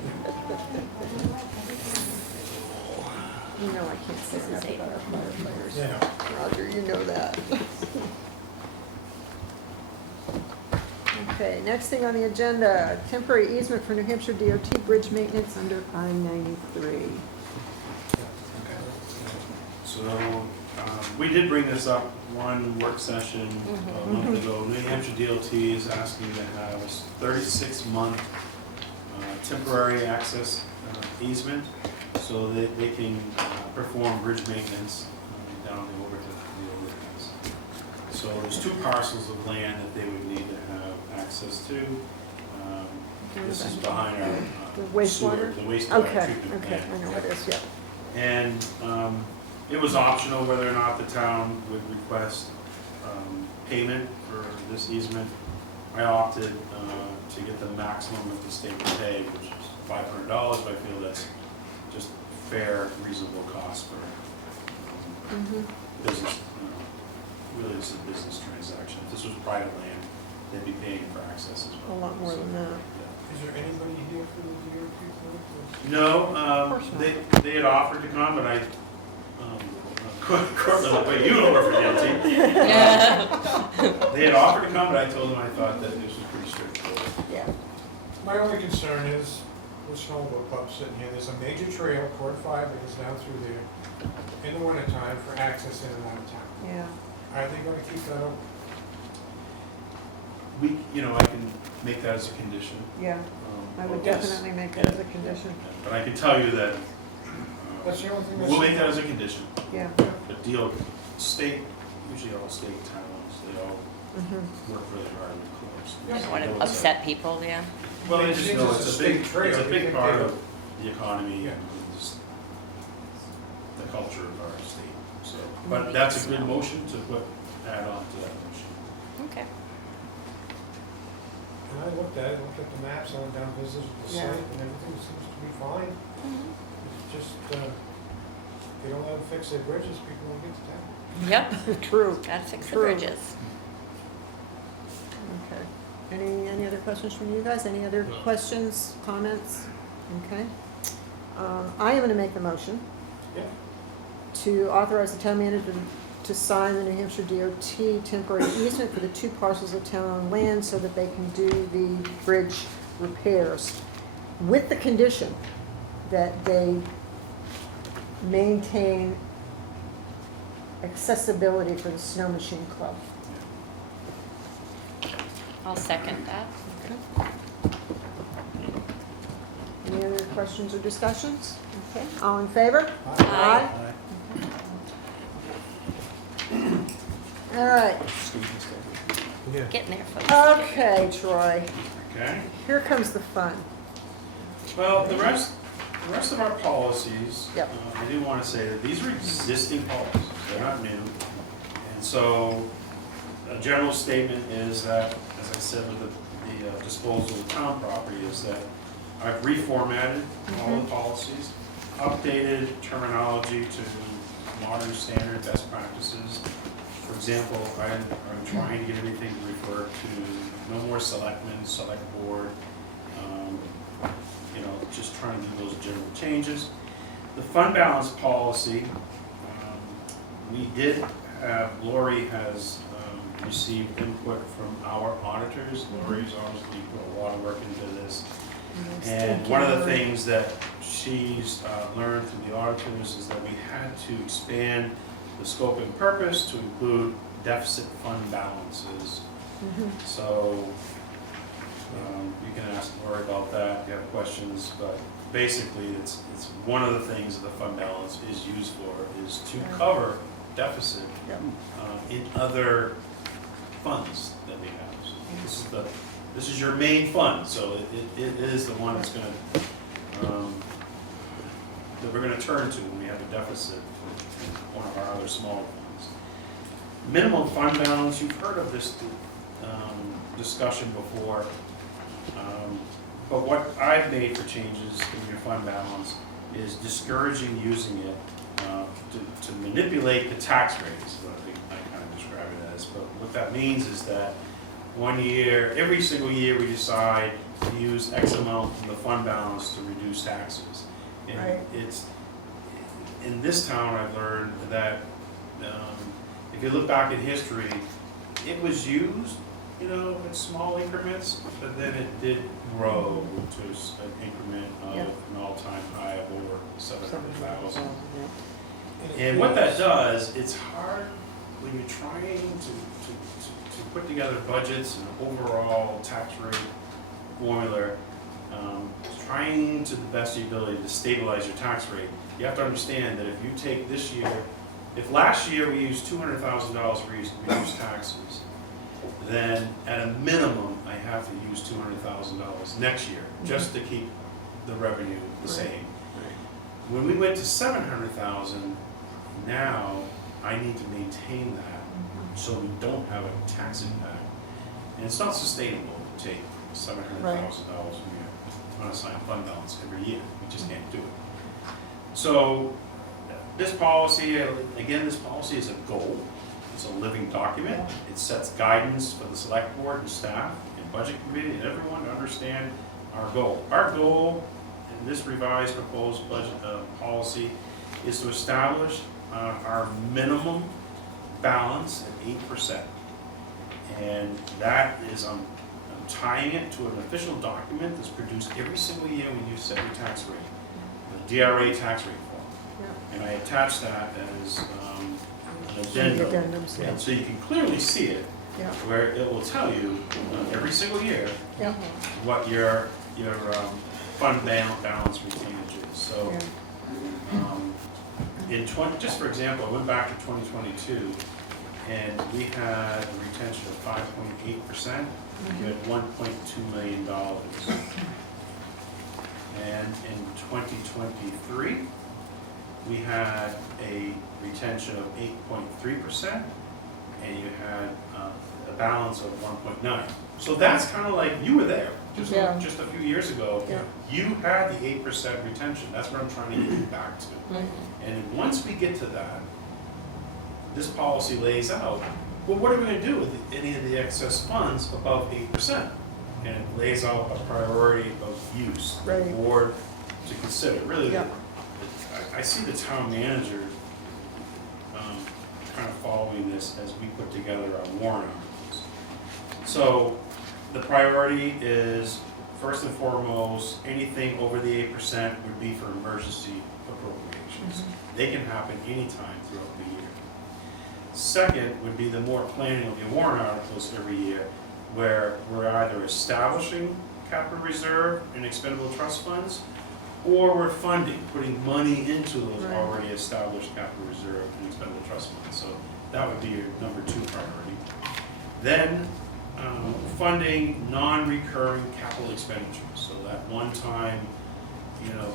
You know I can't say enough about our firefighters. Yeah. Roger, you know that. Okay, next thing on the agenda, temporary easement for New Hampshire DOT bridge maintenance under I-93. So, we did bring this up one work session a month ago. New Hampshire DOT is asking to have a 36-month temporary access easement so that they can perform bridge maintenance down the overhead. So there's 2 parcels of land that they would need to have access to. This is behind our The wastewater? the wastewater Okay, treatment okay, plant. I know what it is, yeah. And it was optional whether or not the town would request payment for this easement. I opted to get the maximum that the state would pay, which is $500, but I feel that's just fair, reasonable cost for business. Really, it's a business transaction. If this was private land, they'd be paying for access as A well. lot more than that. Is there anybody here for the DOT? No, they had offered to come, but I, Courtland, the way you over for guilty. They had offered to come, but I told them I thought that this was pretty straightforward. Yeah. My only concern is, with Snowball Club sitting here, there's a major trail, Port 5, that goes down through there in the wintertime for access in and out of town. Yeah. Are they gonna keep that open? I can make that as a condition. Yeah, I would Yes. definitely make it as a condition. But I can tell you that That's the only thing that's. we'll make that as a condition. Yeah. But state, usually all state towns, they all work really hard with clubs. I don't want to upset people, yeah. Well, they just know it's a big, trail. it's a You big think part they- of the economy Yeah. and just the culture of our state. So, but that's a good motion to add on to that motion. Okay. And I looked at the maps, I went down, visited the Yeah. site, and everything seems to be fine. It's just, if they don't let them fix their bridges, people won't get to town. Yep, True. gotta fix the True. bridges. Okay. Any other questions from you guys? Any other questions, comments? Okay. I am gonna make the motion Yeah. to authorize the town manager to sign the New Hampshire DOT temporary easement for the 2 parcels of town land so that they can do the bridge repairs, with the condition that they maintain accessibility for the Snow Machine Club. I'll second that. Any other questions or discussions? Okay, all in favor? Aye. All right, Getting there, folks. okay, Troy, Okay? here comes the fun. Well, the rest of our policies, Yep. I do want to say that these are existing policies, they're not new. And so, a general statement is that, as I said with the disposal of town property, is that I've reformatted all the policies, updated terminology to modern standard best practices. For example, I'm trying to get everything to refer to no more selectmen, select board, just trying to do those general changes. The fund balance policy, we did have, Lori has received input from our auditors. Lori's obviously put a lot of work into this. And one of the things that she's learned from the auditors is that we had to expand the scope and purpose to include deficit fund balances. So you can ask Lori about that if you have questions, but basically it's one of the things that the fund balance is used for, is to cover deficit in other funds that we have. So this is your main fund, so it is the one that's gonna that we're gonna turn to when we have a deficit for one of our other smaller funds. Minimum fund balance, you've heard of this discussion before. But what I've made for changes in your fund balance is discouraging using it to manipulate the tax rates, what I think I kind of describe it as. But what that means is that one year, every single year, we decide to use X amount from the fund balance to reduce taxes. And it's, in this town, I've learned that if you look back in history, it was used, in small increments, but then it did grow to an increment of an all-time high of over 700,000. And what that does, it's hard when you're trying to put together budgets and overall tax rate formula, trying to the best of your ability to stabilize your tax rate. You have to understand that if you take this year, if last year we used $200,000 to reduce taxes, then at a minimum, I have to use $200,000 next year just to keep the revenue the same. When we went to 700,000, now I need to maintain that so we don't have a tax impact. And it's not sustainable to take $700,000 from your unassigned fund balance every year. We just can't do it. So this policy, again, this policy is a goal. It's a living document. It sets guidance for the select board and staff and budget committee and everyone to understand our goal. Our goal in this revised proposed budget policy is to establish our minimum balance at 8%. And that is, I'm tying it to an official document that's produced every single year when you set your tax rate, the DRA tax rate form. And I attach that as an addendum. And so you can clearly see it, where it will tell you every single year what your fund balance retainage is. So just for example, I went back to 2022 and we had a retention of 5.8%. We had $1.2 million. And in 2023, we had a retention of 8.3%, and you had a balance of 1.9. So that's kind of like, you were there just a few years ago. You had the 8% retention. That's what I'm trying to get you back to. And once we get to that, this policy lays out, well, what are we going to do with any of the excess funds above 8%? And it lays out a priority of use for the board to consider. Really, I see the town manager kind of following this as we put together our warrant articles. So the priority is, first and foremost, anything over the 8% would be for emergency appropriations. They can happen anytime throughout the year. Second would be the more planning of your warrant articles every year, where we're either establishing capital reserve and expendable trust funds, or we're funding, putting money into those Right. already established capital reserve and expendable trust funds. So that would be your number 2 priority. Then, funding non-recurring capital expenditures. So that one-time,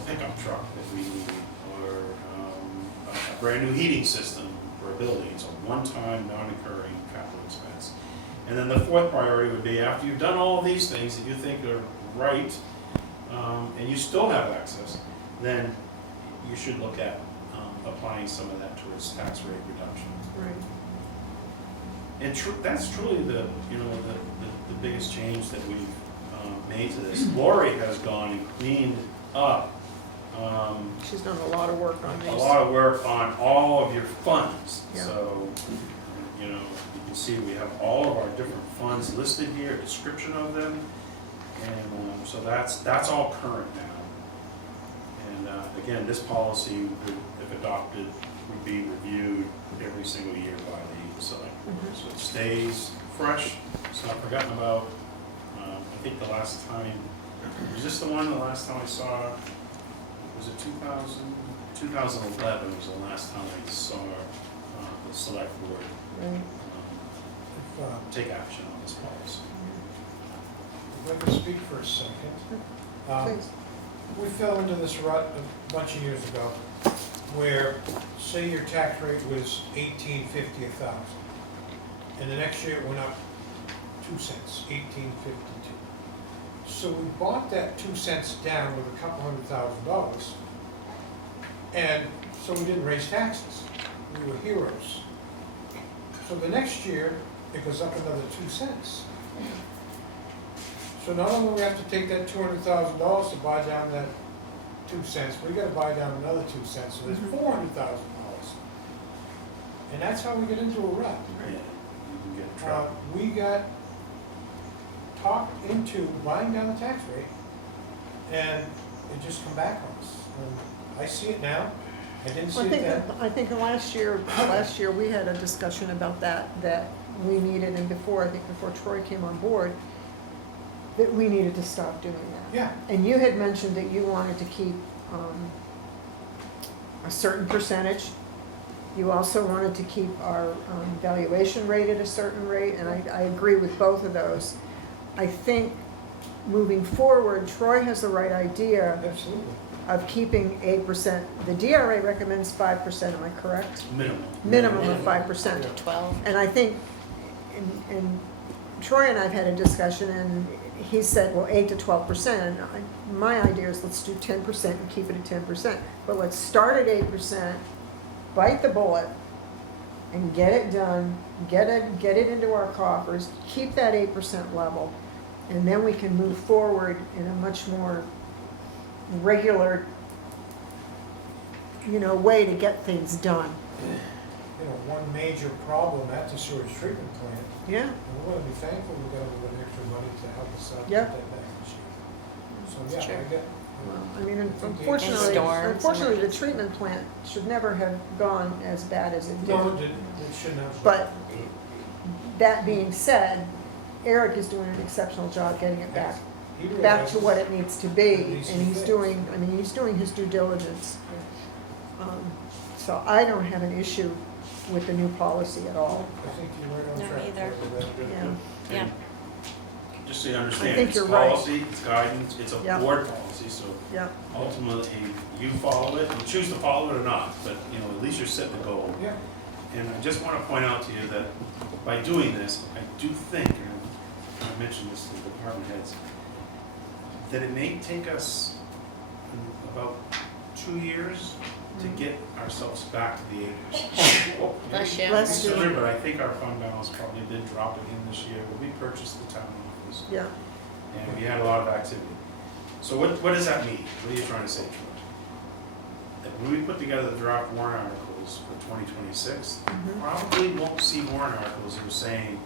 pickup truck that we need, or a brand new heating system for a building. It's a one-time, non-recurring capital expense. And then the 4th priority would be, after you've done all of these things that you think are right, and you still have access, then you should look at applying some of that towards tax rate reduction. Right. And that's truly the biggest change that we've made to this. Lori has gone and cleaned up She's done a lot of work on these. a lot of work on all of your funds. Yeah. So, you can see we have all of our different funds listed here, a description of them. And so that's all current now. And again, this policy, would, if adopted, would be reviewed every single year by the select board. So it stays fresh, it's not forgotten about. I think the last time, was this the last time I saw, was it 2011 was the last time I saw the select board take action on this policy. If I could speak for a second. Please. We fell into this rut a bunch of years ago where, say your tax rate was $18.50 a thousand, and the next year it went up 2 cents, $18.52. So we bought that 2 cents down with $200,000, and so we didn't raise taxes. We were heroes. So the next year, it goes up another 2 cents. So not only do we have to take that $200,000 to buy down that 2 cents, we gotta buy down another 2 cents, so there's $400,000. And that's how we get into a rut. Yeah, you can get in trouble. We got talked into buying down the tax rate, and it just come back on us. And I see it now, I didn't see it then. I think last year we had a discussion about that we needed, and before Troy came on board, that we needed to stop doing that. Yeah. And you had mentioned that you wanted to keep a certain percentage. You also wanted to keep our valuation rate at a certain rate, and I agree with both of those. I think moving forward, Troy has the right idea Absolutely. of keeping 8%. The DRA recommends 5%, am I correct? Minimum. Of 5%. 12. And I think, and Troy and I have had a discussion, and he said, well, 8 to 12%. And my idea is let's do 10% and keep it at 10%. But let's start at 8%, bite the bullet, and get it done, get it into our coffers, keep that 8% level, and then we can move forward in a much more regular, way to get things done. One major problem at the sewage treatment plant, Yeah. and we're gonna be thankful we got a little bit extra money to help us out Yeah. get that back this year. So, That's yeah, true. I get. I mean, I think the- unfortunately, the treatment plant should never have gone as bad as it did. No, it didn't, it shouldn't have. But that being said, Eric is doing an exceptional job getting it back He to realizes what it needs to be, it needs to and be he's fixed. doing his due diligence. So I don't have an issue with the new policy at all. I think you're right on No, track. either. Trevor. Yeah. Yeah. Just so you understand, think it's you're right. policy, it's guidance, it's a Yeah. board policy, so Yeah. ultimately you follow it, you choose to follow it or not, but at least you're setting a goal. Yeah. And I just want to point out to you that by doing this, I do think, and I mentioned this to the department heads, that it may take us about 2 years to get ourselves back to the 8%. Bless you. Bless you. But I think our fund balance probably did drop again this year, but we purchased the town office. Yeah. And we had a lot of activity. So what does that mean? What are you trying to say, George? That when we put together the draft warrant articles for 2026, probably won't see warrant articles that are saying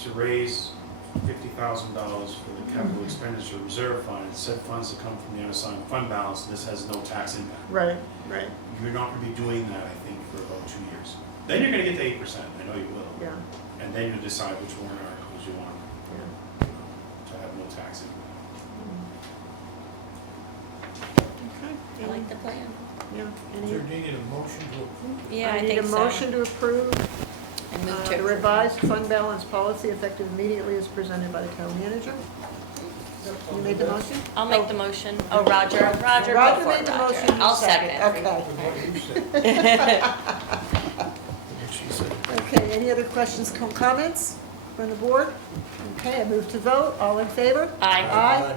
to raise $50,000 for the capital expenditure reserve fund. Said funds that come from the unassigned fund balance. This has no tax impact. Right, right, You're not gonna be doing that, I think, for about 2 years. Then you're gonna get to 8%, I know you will. yeah, And then you decide which warrant articles you want yeah. to have no tax impact. I like the plan. Yeah. Is there needed a motion to approve? Yeah, I need think a so. motion to approve I move to the approve. revised fund balance policy effective immediately as presented by the town manager. You made the motion? I'll make the motion. Oh, Roger, go Roger for made it, the Roger. motion, you I'll second. second. Okay. What you said. Okay, any other questions, comments from the board? Okay, I move to vote. All in favor? Aye. Aye.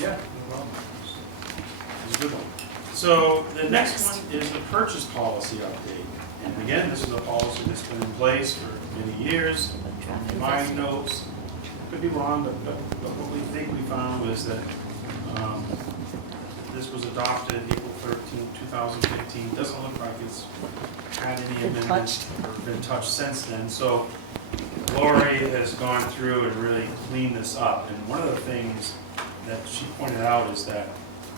Yeah, no problem. It's a good one. So the next one is the purchase policy update. And again, this is a policy that's been in place for many years. My notes, could be wrong, but what we think we found was that this was adopted April 13, 2015. Doesn't look like it's had any Been amendments or been touched since then. So Lori has gone through and really cleaned this up. And one of the things that she pointed out is that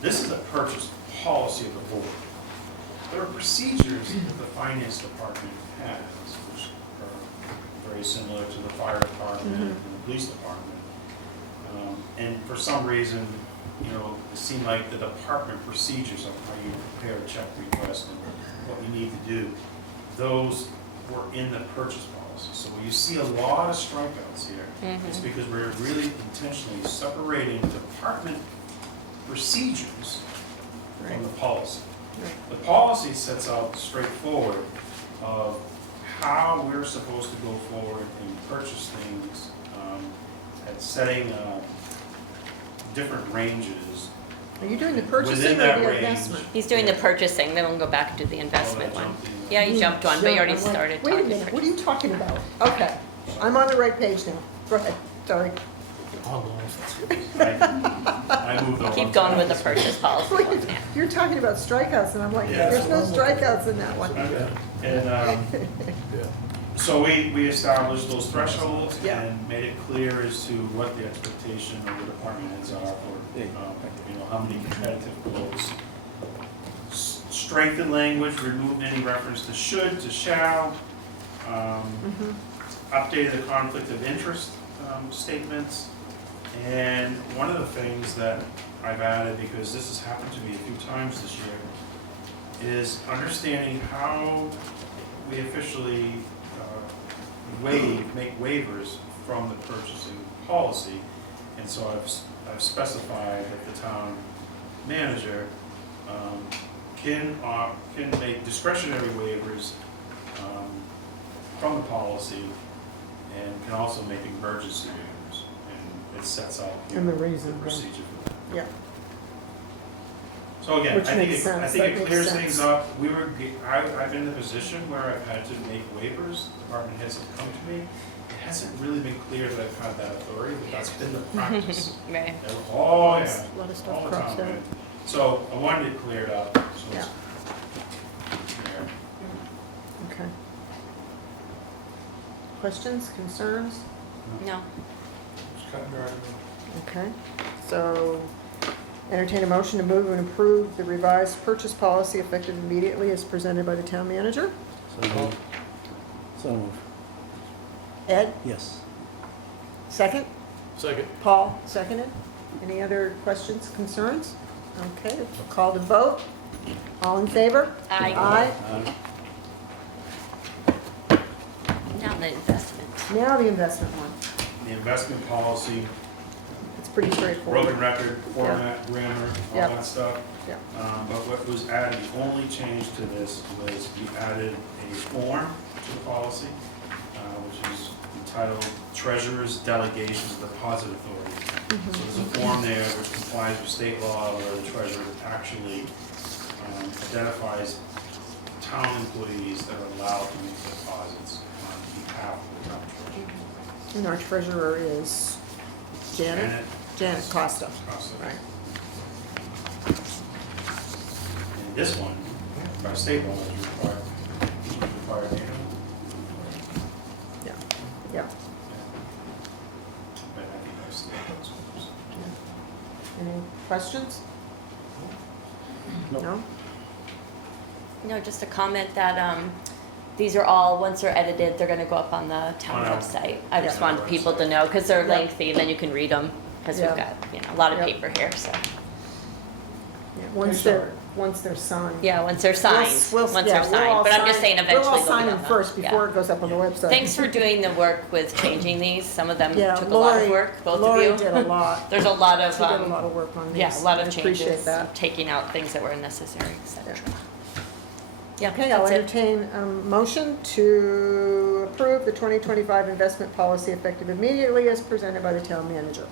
this is a purchase policy of the board. There are procedures that the finance department has, which are very similar to the fire department and the police department. And for some reason, you know, it seemed like the department procedures of how you prepare a check request and what you need to do, those were in the purchase policy. So when you see a lot of strikeouts here, it's because we're really intentionally separating department procedures from the policy. The policy sets out straightforward of how we're supposed to go forward and purchase things, at setting different ranges. Are you doing the purchasing Within or that the range. investment? He's doing the purchasing, then we'll go back and do the investment one. Yeah, you jumped one, but you already started Wait a talking. minute, what are you talking about? Okay, I'm on the right page now. Go ahead, sorry. I moved on. Keep going with the purchase policy one, yeah. You're talking about strikeouts, and I'm like, Yeah. there's no strikeouts in that one. And so we established those thresholds Yeah. and made it clear as to what the expectation of the department heads are for, you know, how many competitive quotes. Strengthened language, removed any reference to should, to shall. Updated the conflict of interest statements. And one of the things that I've added, because this has happened to me a few times this year, is understanding how we officially make waivers from the purchasing policy. And so I've specified that the town manager can make discretionary waivers from the policy and can also make emergency waivers. And it sets out And the reason, the procedure for that. Yeah. So again, Which I think makes sense. I think That it makes clears sense. things up. I've been in a position where I've had to make waivers. Department heads have come to me. It hasn't really been clear that I've had that authority, but that's been the practice. Right. Oh, yeah. A lot of stuff All the crossed time, out. right? So I wanted it cleared up, so it's there. Okay. Questions, concerns? No. Just cut and dry. Okay, so entertain a motion to move and approve the revised purchase policy effective immediately as presented by the town manager. So move. Ed, Yes. second? Second. Paul, seconded. Any other questions, concerns? Okay, we'll call the vote. All in favor? Aye. Aye. Now the investment. Now the investment one. The investment policy, It's pretty straightforward. broken record, format, grammar, all Yeah. that stuff. Yeah. But what was added, the only change to this was we added a form to the policy, which is entitled Treasurer's Delegation of Deposit Authority. So there's a form there which complies with state law where the treasurer actually identifies town employees that are allowed to make deposits on behalf of the town treasurer. And our treasurer is Janet? Janet Costa. Right. And this one, by state law, is required annual. Yeah. But I think I've seen those ones. Any questions? No? No, just a comment that, these are all, once they're edited, they're gonna go up on the town On our- website. I just Yeah. wanted people to know, cause they're Yeah. lengthy, and then you can read them, cause we've Yeah. got, a lot of Yeah. paper here, so. Yeah, once they're signed. Yeah, once they're signed, We'll- once yeah, they're we'll signed, all but I'm just sign- saying eventually We'll all they'll sign be them on the- first yeah. before it goes up on the website. Thanks for doing the work with changing these, some of them Yeah, took a lot of Lori- work, both of Lori you. did a lot. There's a lot of, She did a lot of work on these. yeah, a lot I of appreciate changes, that. taking out things that were unnecessary, et cetera. Yeah, Okay, I'll that's it. entertain a motion to approve the 2025 investment policy effective immediately as presented by the town manager.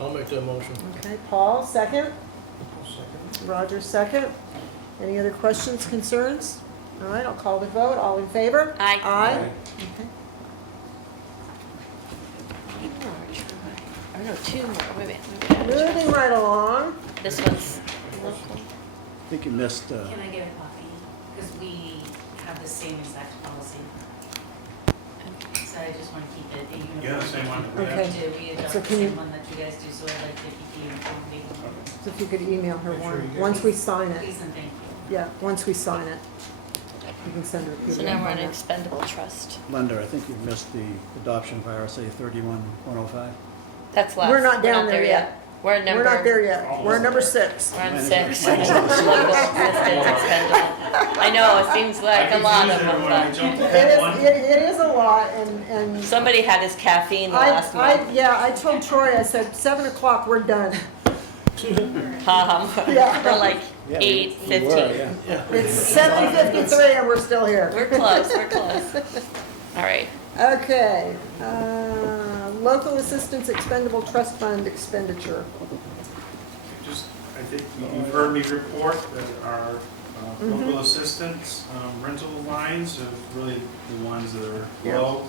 I'll make that motion. Okay, Paul, second. I'll second. Roger, second. Any other questions, concerns? All right, I'll call the vote. All in favor? Aye. Aye. Aye. Okay. Oh, no, two more, wait a minute. Moving right along. This one's local. I think you missed, Can I get a copy? Because we have the same exact policy. So I just want to keep it a uniform. Yeah, the same one that we have. Okay. We adopt So the can you- same one that you guys do, so I'd like to keep you informed. So if you could email her Make sure one, you get once it. we sign it. Please and thank you. Yeah, once we sign it. You can send her a PDF. So now we're on on that. expendable trust. Linda, I think you missed the adoption of RSA 31105. That's last. We're not down there yet. We're at number. We're not there yet. We're at number 6. We're on Mine is 6. mine is Local number 6. assistance expendable. I know, it seems like a lot of them, but It is a lot, and somebody had his caffeine the I, last month. I told Troy, I said, 7 o'clock, we're done. Yeah. We're like Yeah, we 8:15. were, yeah. It's 7:53 and we're still here. We're close, we're close. All right. Okay, local assistance expendable trust fund expenditure. Just, I think you've heard me report that our local assistance rental lines are really the ones that are low.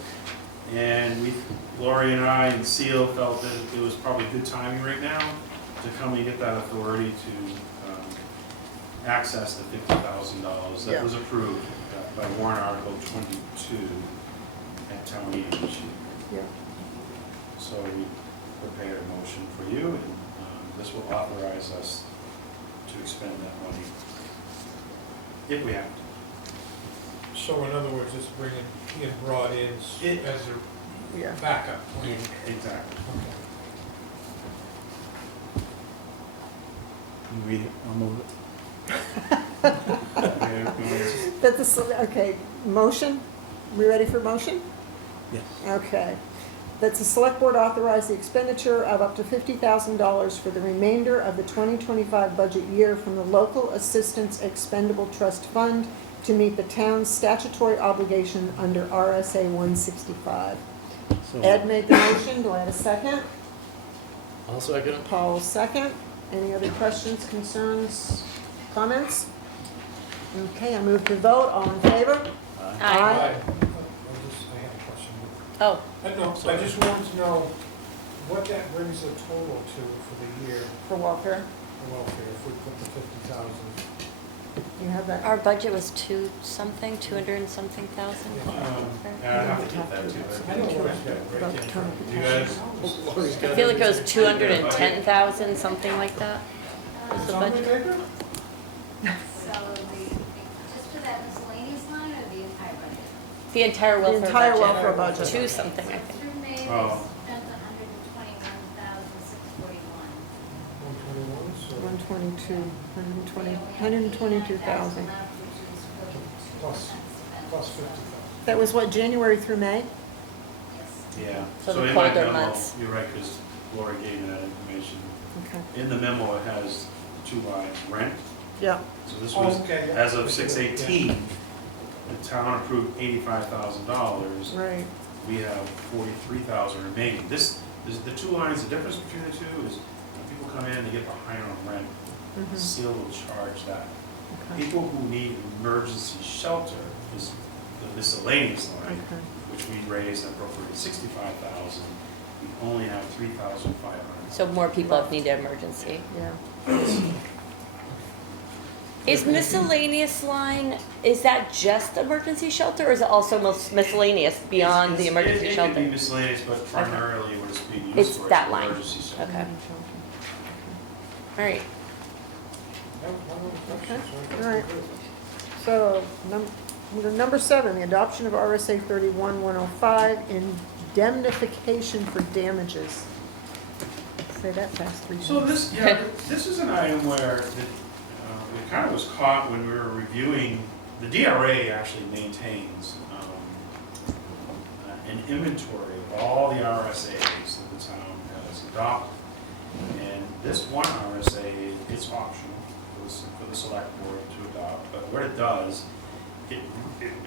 And Lori and I and Seal felt that it was probably good timing right now to come and get that authority to access the $50,000 that was approved by warrant article 22 at town meeting this year. Yeah. So we prepared a motion for you, and this will authorize us to expend that money if we have to. So in other words, it's being brought in as Yeah. a backup plan. Exactly. Okay. You read it, I'll move it. That's okay, motion? We ready for motion? Yes. Okay. That's the select board authorize the expenditure of up to $50,000 for the remainder of the 2025 budget year from the local assistance expendable trust fund to meet the town's statutory obligation under RSA 165. So, Ed made the motion, do I have a second? I'll second it. Paul, second. Any other questions, concerns, comments? Okay, I move to vote, all in favor? Aye. I have a question. Oh, I just wanted to know what that brings the total to for the year For welfare? for welfare, if we put the 50,000. You have that? our budget was 200 and something thousand. Yeah, I have to get that too. I know Lori's got it right there in front of me. You guys, I feel like it was 210,000, something like that. Was the It's on the budget? paper? So just for that miscellaneous line or the entire budget? The entire The welfare entire budget. welfare budget. 2 something, I think. Through May, they Oh. spent 121,641. 121, so 122, 120, They only have 122,000. left, which is for plus 2% plus spent. 50,000. That was what, January through May? Yes. yeah. So the in my colder memo, months. You're right, because Lori gave me that information. Okay. In the memo, it has 2 lines, rent. Yeah. So this Oh, was, okay, yeah. as of 6/18, the town approved $85,000. Right. We have 43,000 remaining. The 2 lines, the difference between the two is when people come in, they get behind on rent. Mhm. Seal will charge that. Okay. People who need emergency shelter is the miscellaneous line, Okay. which we raised and appropriated 65,000. We only have 3,500. So more people have needed emergency. Yeah. Is miscellaneous line, is that just emergency shelter or is it also miscellaneous beyond the emergency It could shelter? be miscellaneous, but primarily what it's being used It's for is that line. emergency shelter. Okay. All right. All right. So, number 7, the adoption of RSA 31-105, indemnification for damages. Say that fast 3 times. So this, this is an item where it kind of was caught when we were reviewing, the DRA actually maintains an inventory of all the RSAs that the town has adopted. And this one RSA, it's optional for the select board to adopt, but what it does, it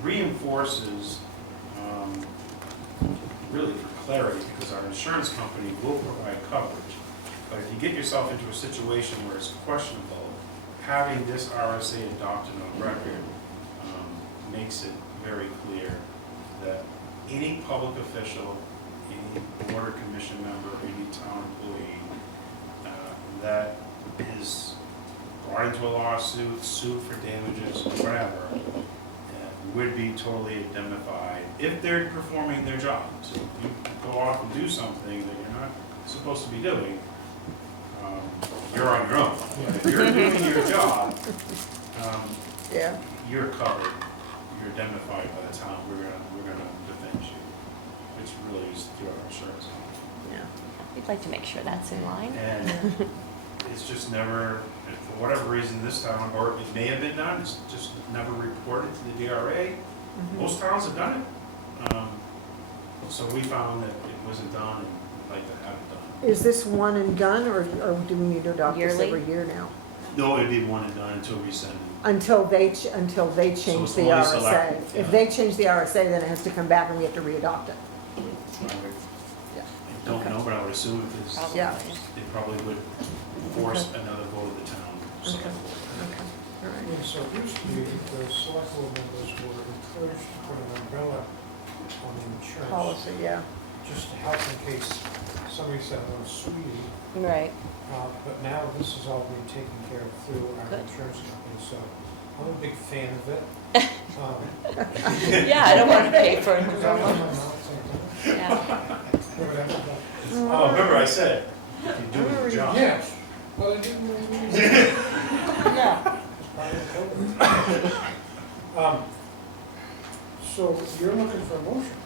reinforces, really for clarity, because our insurance company will provide coverage. But if you get yourself into a situation where it's questionable, having this RSA adopted on record makes it very clear that any public official, any board or commission member, any town employee that is brought into a lawsuit, sued for damages, whatever, would be totally indemnified if they're performing their job. So if you go off and do something that you're not supposed to be doing, you're on your own. If you're doing your job, Yeah. you're covered. You're indemnified by the town. We're gonna defend you, which really is through our insurance company. Yeah. We'd like to make sure that's in line. And it's just never, for whatever reason, this town, or it may have been done, it's just never reported to the DRA. Most towns have done it. So we found that it wasn't done, and we'd like to have it done. Is this one and done, or do we need to adopt this Yearly? every year now? No, it'd be one and done until we send it. Until they change it's the only RSA. selected, If yeah. they change the RSA, then it has to come back and we have to re-adopt it. I don't know, but I would assume if it's, Yeah. they probably would force another vote of the town. So Okay. All right. Yeah, so it used to be that the select board members were encouraged to put an umbrella on the insurance. Policy, yeah. Just to help in case somebody said, oh, sweetie. Right. But now this is all being taken care of through our Good. insurance company, so I'm a big fan of it. Yeah, I don't want to pay for it. Is that what my mouth said? Yeah. Whatever. Oh, remember I said, if you do your job. Yes. Well, I didn't really. Yeah. So you're looking for a motion?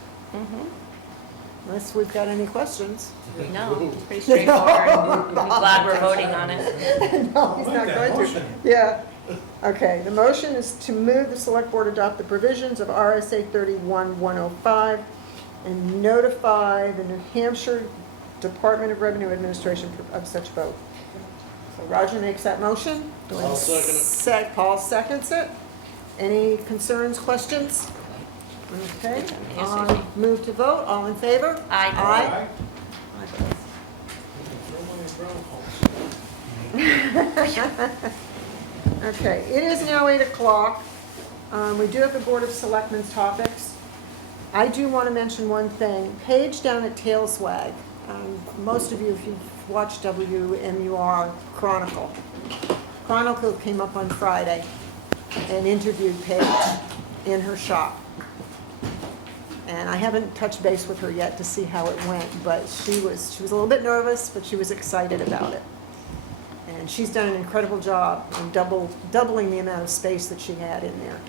Unless we've got any questions. No, pretty straightforward. I'm glad we're voting on it. No, he's I not like that going to. motion. Yeah. Okay, the motion is to move the select board adopt the provisions of RSA 31-105 and notify the New Hampshire Department of Revenue Administration of such vote. So Roger makes that motion. Do I have I'll second it. Paul seconds it. Any concerns, questions? Okay, move to vote, all in favor? Aye. Aye. Okay, it is now 8 o'clock. We do have the Board of Selectmen's topics. I do want to mention one thing. Paige down at Tailswag, most of you, if you've watched WMUR Chronicle. Chronicle came up on Friday and interviewed Paige in her shop. And I haven't touched base with her yet to see how it went, but she was a little bit nervous, but she was excited about it. And she's done an incredible job in doubling the amount of space that she had in there.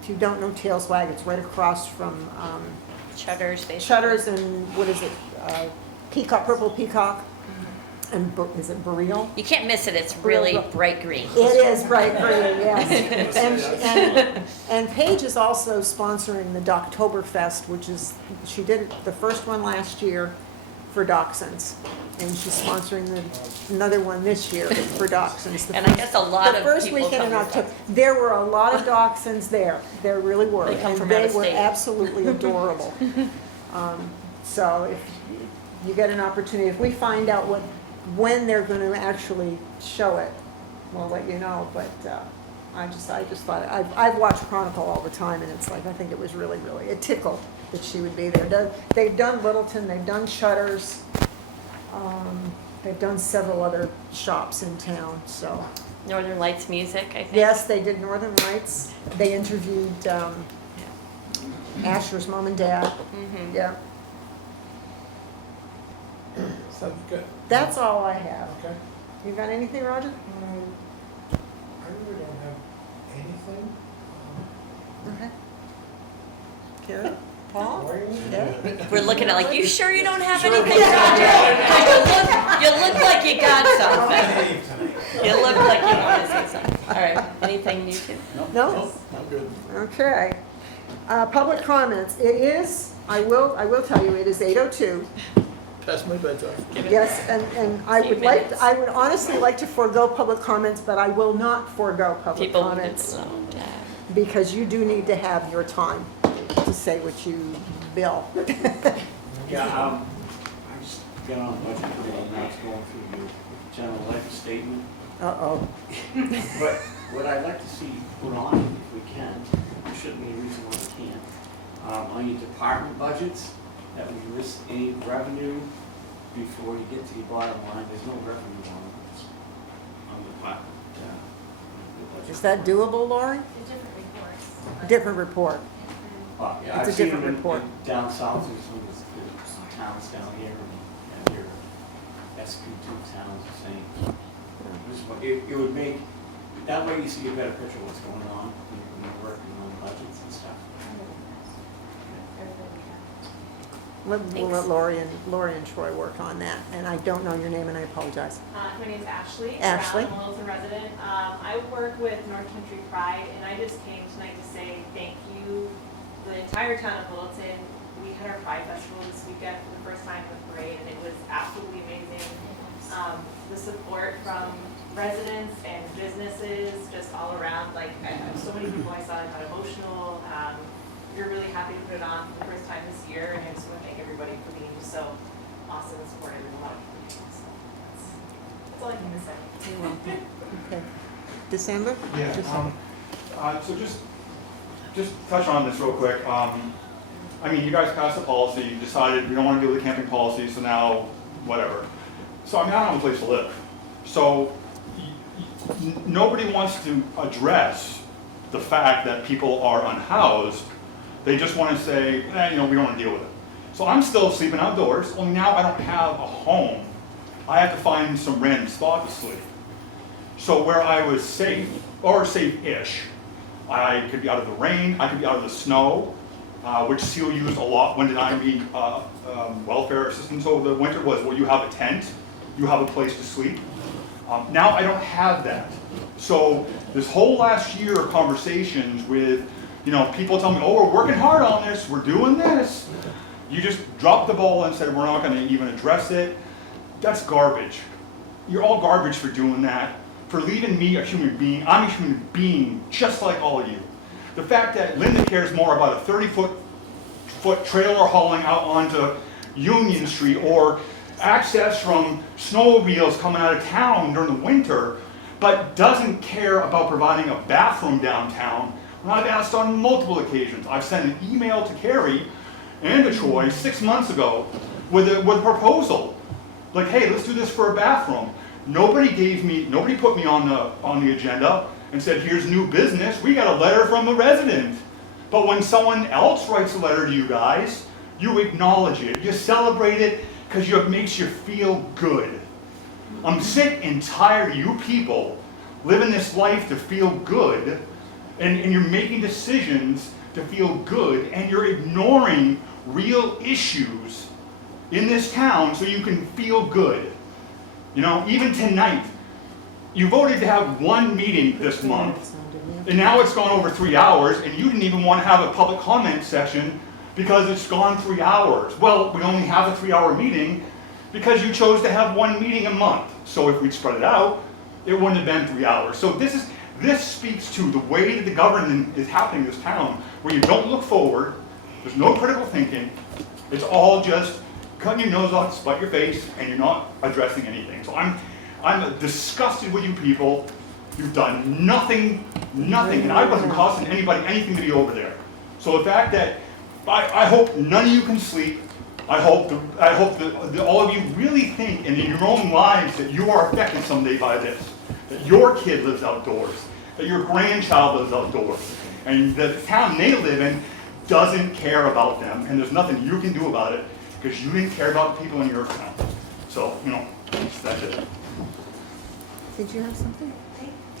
If you don't know Tailswag, it's right across from Shutters, basically. Shutters and what is it? Peacock, Purple Peacock, and is it Boreal? You can't miss it, it's really bright green. It is bright green, yes. And Paige is also sponsoring the Doctoberfest, which is, she did the first one last year for Dachshunds. And she's sponsoring another one this year for Dachshunds. And I guess a lot of The first people weekend in come with October, there were a lot of Dachshunds there. There really were. They come And from out of they were state. absolutely adorable. So if you get an opportunity, if we find out when they're going to actually show it, we'll let you know. But I just thought, I've watched Chronicle all the time, and it's like, I think it was really, really, it tickled that she would be there. They've done Littleton, they've done Shutters, they've done several other shops in town, so Northern Lights music, I think. Yes, they did Northern Lights. They interviewed Asher's mom and dad. Mhm. Yeah, Sounds good. that's all I have. Okay. You got anything, Roger? I really don't have anything. Okay. Good. Paul? Why are you- Yeah. We're looking at like, you sure you don't have Sure. anything, Roger? 'Cause you look like you got something. You look like you want to say something. All right, anything you two? No? I'm good. Okay. Public comments. It is, I will tell you, it is 8:02. Past my bedtime. Yes, and I Few would like, minutes. I would honestly like to forego public comments, but I will not forego public People need to comments slow down. because you do need to have your time to say what you will. Yeah, I just got on the budget committee and now it's going through your general ledger statement. Uh-oh. But what I'd like to see put on, if we can, there shouldn't be a reason why we can't, on your department budgets, that we list any revenue before you get to your bottom line. There's no revenue on the department. Budget. Is that doable, Lori? Different reports. Different report. Yeah, It's a I've seen different them report. down south, there's some of the towns down here, and your SP2 towns the same. It would make, that way you see a better picture of what's going on when you're working on budgets and stuff. We'll let Lori and Troy work on that, and I don't know your name and I apologize. My name's Ashley. Ashley. I'm a Littleton resident. I work with North Country Pride, and I just came tonight to say thank you, the entire town of Littleton. We had our Pride Festival this weekend for the first time with parade, and it was absolutely amazing. The support from residents and businesses, just all around, like, so many people I saw got emotional. We're really happy to put it on for the first time this year, and I just want to thank everybody for being so awesome and supportive of a lot of people. So that's all I can say. You're welcome. Okay. December? Yeah, so just touch on this real quick. I mean, you guys passed a policy, you decided we don't want to deal with the camping policy, so now, whatever. So I mean, I don't have a place to live. So nobody wants to address the fact that people are unhoused. They just want to say, we don't want to deal with it. So I'm still sleeping outdoors, only now I don't have a home. I have to find some random spot to sleep. So where I was safe, or safe-ish, I could be out of the rain, I could be out of the snow, which SEAL used a lot when denying me welfare assistance over the winter was, well, you have a tent, you have a place to sleep. Now I don't have that. So this whole last year of conversations with, people tell me, oh, we're working hard on this, we're doing this. You just dropped the ball and said, we're not gonna even address it. That's garbage. You're all garbage for doing that, for leaving me a human being. I'm a human being just like all of you. The fact that Linda cares more about a 30-foot trailer hauling out onto Union Street or access from snowmobiles coming out of town during the winter, but doesn't care about providing a bathroom downtown, when I've asked on multiple occasions. I've sent an email to Carrie and to Troy 6 months ago with a proposal. Like, hey, let's do this for a bathroom. Nobody put me on the agenda and said, here's new business. We got a letter from a resident. But when someone else writes a letter to you guys, you acknowledge it. You celebrate it because it makes you feel good. I'm sick and tired of you people living this life to feel good, and you're making decisions to feel good, and you're ignoring real issues in this town so you can feel good. Even tonight, you voted to have one meeting this month, and now it's gone over 3 hours, and you didn't even want to have a public comment section because it's gone 3 hours. Well, we only have a 3-hour meeting because you chose to have one meeting a month. So if we'd spread it out, it wouldn't have been 3 hours. So this speaks to the way that the government is happening in this town, where you don't look forward, there's no critical thinking, it's all just cutting your nose off, spite your face, and you're not addressing anything. So I'm disgusted with you people. You've done nothing, and I wasn't costing anybody anything to be over there. So the fact that I hope none of you can sleep. I hope that all of you really think, and in your own lives, that you are affected someday by this. that your kid lives outdoors, that your grandchild lives outdoors, and the town they live in doesn't care about them, and there's nothing you can do about it, because you didn't care about the people in your town. So, that's it. Did you have something?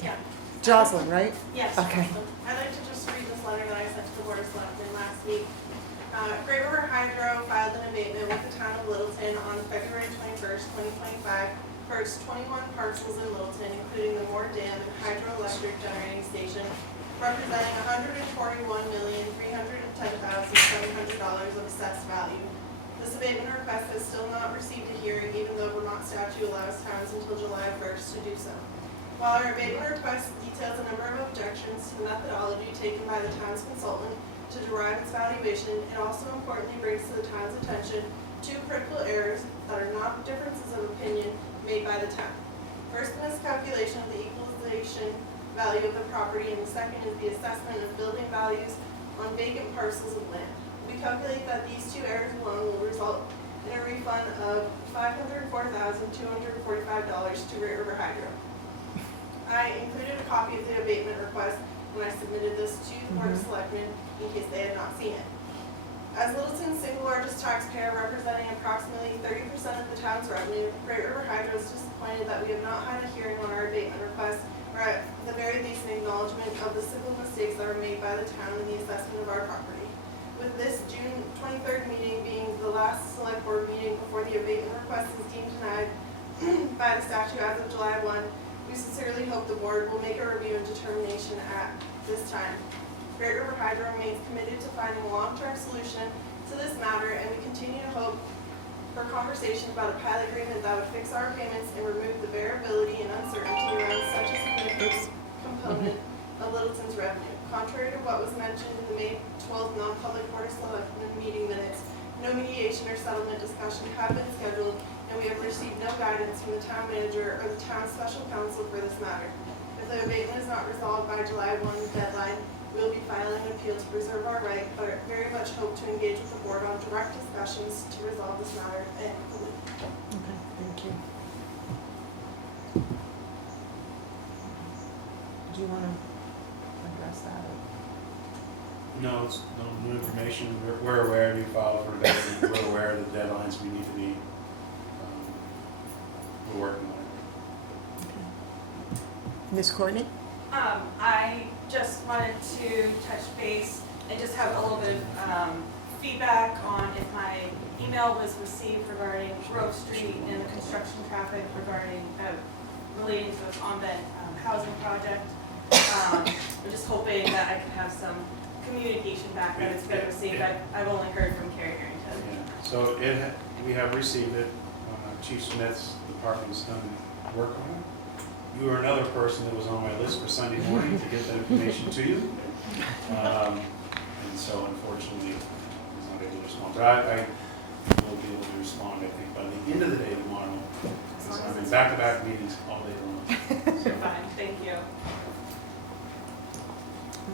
Yeah. Jocelyn, right? Yes. Okay. I'd like to just read this letter that I sent to the Board of Selectmen last week. Great River Hydro filed an abatement with the town of Littleton on February 21st, 2025 for its 21 parcels in Littleton, including the Moore Dam and hydroelectric generating station, representing $141,310,700 of assessed value. This abatement request has still not received a hearing, even though Vermont statute allows towns until July 1st to do so. While our abatement request details a number of objections to the methodology taken by the town's consultant to derive its valuation, it also importantly brings to the town's attention two critical errors that are not differences of opinion made by the town. First, the miscalculation of the equalization value of the property, and the second is the assessment of building values on vacant parcels of land. We calculate that these two errors alone will result in a refund of $504,245 to Great River Hydro. I included a copy of the abatement request when I submitted this to the Board of Selectmen in case they had not seen it. As Littleton's single largest taxpayer, representing approximately 30% of the town's revenue, Great River Hydro is disappointed that we have not had a hearing on our abatement request, or at the very least an acknowledgement of the simple mistakes that were made by the town in the assessment of our property. With this June 23rd meeting being the last select board meeting before the abatement request is deemed denied by the statute as of July 1, we sincerely hope the board will make a review and determination at this time. Great River Hydro remains committed to finding a long-term solution to this matter, and we continue to hope for conversations about a pilot agreement that would fix our payments and remove the variability and uncertainty around such a significant component of Littleton's revenue. Contrary to what was mentioned in the May 12th non-public Board of Selectmen meeting minutes, no mediation or settlement discussion have been scheduled, and we have received no guidance from the town manager or the town special counsel for this matter. If the abatement is not resolved by July 1 deadline, we will be filing an appeal to preserve our right, but very much hope to engage with the board on direct discussions to resolve this matter amicably. Okay, thank you. Do you want to address that? No, it's no new information. We're aware you filed for abatement. We're aware of the deadlines we need to meet. We're working on it. Ms. Courtney? I just wanted to touch base and just have a little bit of feedback on if my email was received regarding Grove Street and the construction traffic regarding, relating to the convent housing project. I'm just hoping that I can have some communication back that it's been received. I've only heard from Carrie Harrington. Yeah. So we have received it. Chief Smith's department's done work on it. You were another person that was on my list for Sunday morning to get that information to you. And so unfortunately, I was not able to respond. But I will be able to respond, I think, by the end of the day tomorrow. Because I'm in back-to-back meetings all day long. So. Fine, thank you.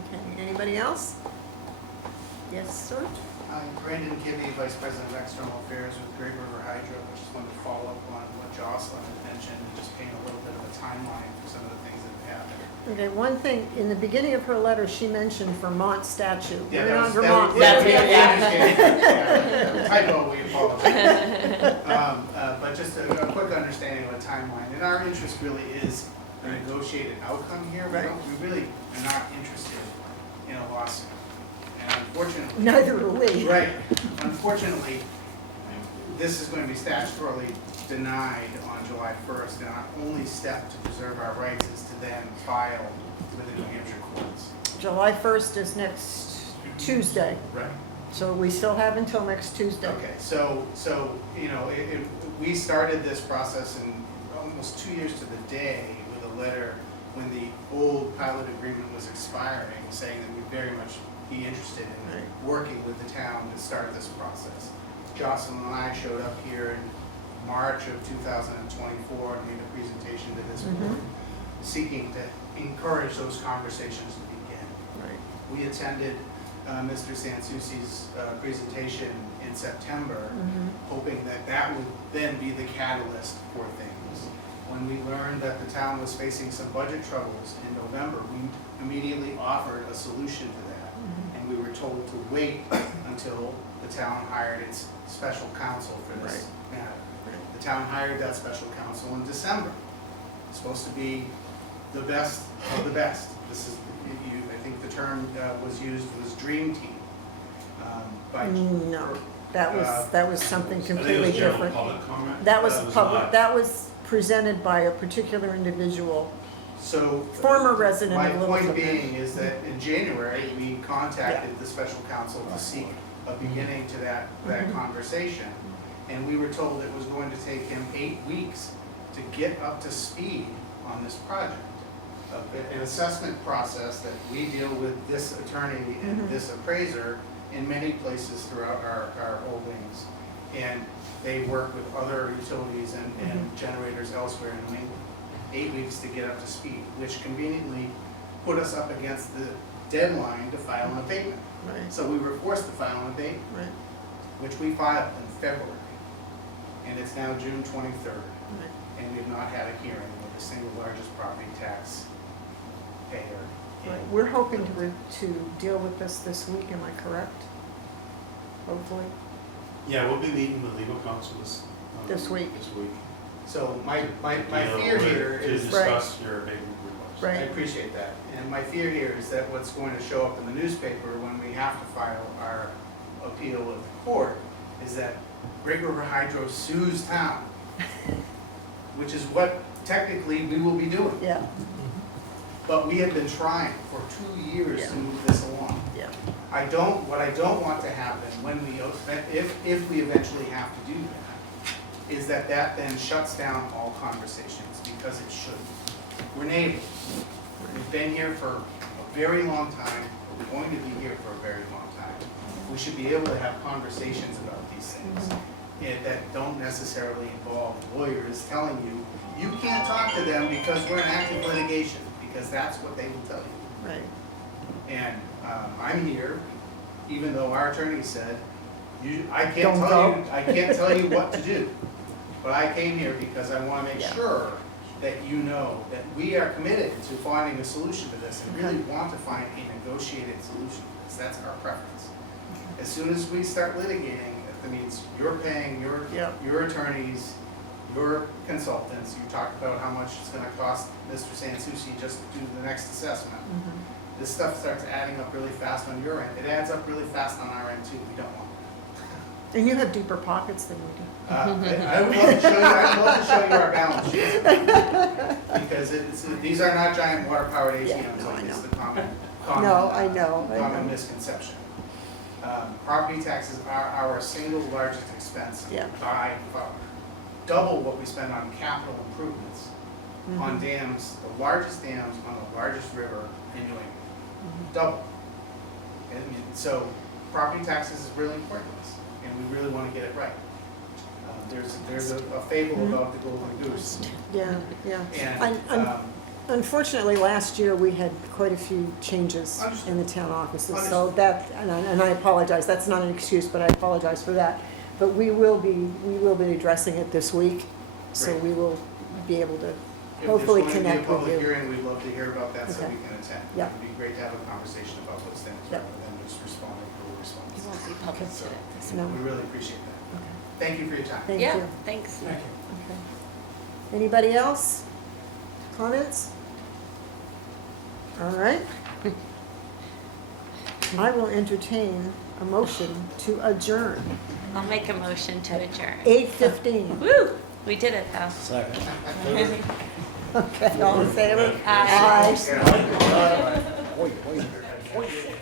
Okay, anybody else? Yes, sir? I'm Brandon Kibbe, Vice President of External Affairs with Great River Hydro. I just wanted to follow up on what Jocelyn had mentioned and just paint a little bit of a timeline for some of the things that have happened. Okay, one thing, in the beginning of her letter, she mentioned Vermont statute. Yeah, We're not that was, Vermont. that was, yeah, typo, we apologize. But just a quick understanding of a timeline. And our interest really is a negotiated outcome here. We really are not interested in a lawsuit. And unfortunately, neither are we. Right. Unfortunately, this is going to be statutorily denied on July 1st, and our only step to preserve our rights is to then file with the New Hampshire courts. July 1st is next Tuesday. Right. So we still have until next Tuesday. Okay, so you know, we started this process in almost 2 years to the day with a letter when the old pilot agreement was expiring, saying that we'd very much be interested in working with the town to start this process. Jocelyn and I showed up here in March of 2024 and made a presentation to this board, seeking to encourage those conversations to begin. Right. We attended Mr. Sansucci's presentation in September, hoping that that would then be the catalyst for things. when we learned that the town was facing some budget troubles in November, we immediately offered a solution to that. And we were told to wait until the town hired its special counsel for this matter. The town hired that special counsel in December. It's supposed to be the best of the best. This is, I think the term was used was dream team. No, that was something I think it completely was general different. public comment. That was public, not. that was presented by a particular individual, So. former resident My of Littleton. point being is that in January, we contacted the special counsel to seek a beginning to that conversation. And we were told it was going to take him 8 weeks to get up to speed on this project. An assessment process that we deal with this attorney and this appraiser in many places throughout our holdings. And they work with other utilities and generators elsewhere in New England. 8 weeks to get up to speed, which conveniently put us up against the deadline to file an abatement. Right. So we were forced to file an abatement, Right. which we filed in February. And it's now June 23rd. Right. And we've not had a hearing with the single largest property tax payer. in- Right. We're hoping to deal with this week, am I correct? Hopefully. Yeah, we'll be meeting with legal counsel This week. This week. So my Deal fear with- here to is. discuss your abatement request. I Right. appreciate that. And my fear here is that what's going to show up in the newspaper when we have to file our appeal with the court is that Great River Hydro sues town, which is what technically we will be doing. Yeah, But we have been trying for 2 years to move this along. yeah. What I don't want to happen when if we eventually have to do that, is that then shuts down all conversations, because it shouldn't. We're neighbors. We've been here for a very long time, we're going to be here for a very long time. We should be able to have conversations about these things that don't necessarily involve lawyers telling you, you can't talk to them because we're in active litigation, because that's what they will tell you. Right. And I'm here, even though our attorney said, I Don't go. can't tell you what to do. But I came here because I want to make sure that you know that we are committed to finding a solution to this and really want to find a negotiated solution to this. That's our preference. As soon as we start litigating, that means you're paying your attorneys, your consultants. You talked about how much it's going to cost Mr. Sansucci just to do the next assessment. This stuff starts adding up really fast on your end. It adds up really fast on our end too. We don't want that. And you have deeper pockets than we do. I would love to show you our balance sheet. Because these are not giant water-powered ATMs like it's the common I know. misconception. Property taxes are our single largest expense by far. Double what we spend on capital improvements on dams, the largest dams on the largest river in New England. Double. And so property taxes is really important to us, and we really want to get it right. There's a fable about the golden goose. Yeah. And Unfortunately, last year, we had quite a few changes in the town offices, so that, and I apologize, that's not an excuse, but I apologize for that. But we will be addressing it this week, so we will be able to hopefully connect with If there's going to be a public you. hearing, we'd love to hear about that so Okay. we can attend. Yeah. It'd be great to have a conversation about those things rather than just responding for a response. It won't be public So, today. No. we really appreciate that. Thank you for your time. Thank Yeah, you. thanks. Thank you. Okay. Anybody else? Comments? All right. I will entertain a motion to adjourn. I'll make a motion to adjourn. 8:15. Woo! We did it though. Second. Okay, all in favor? Aye. Aye. Wait, wait, wait.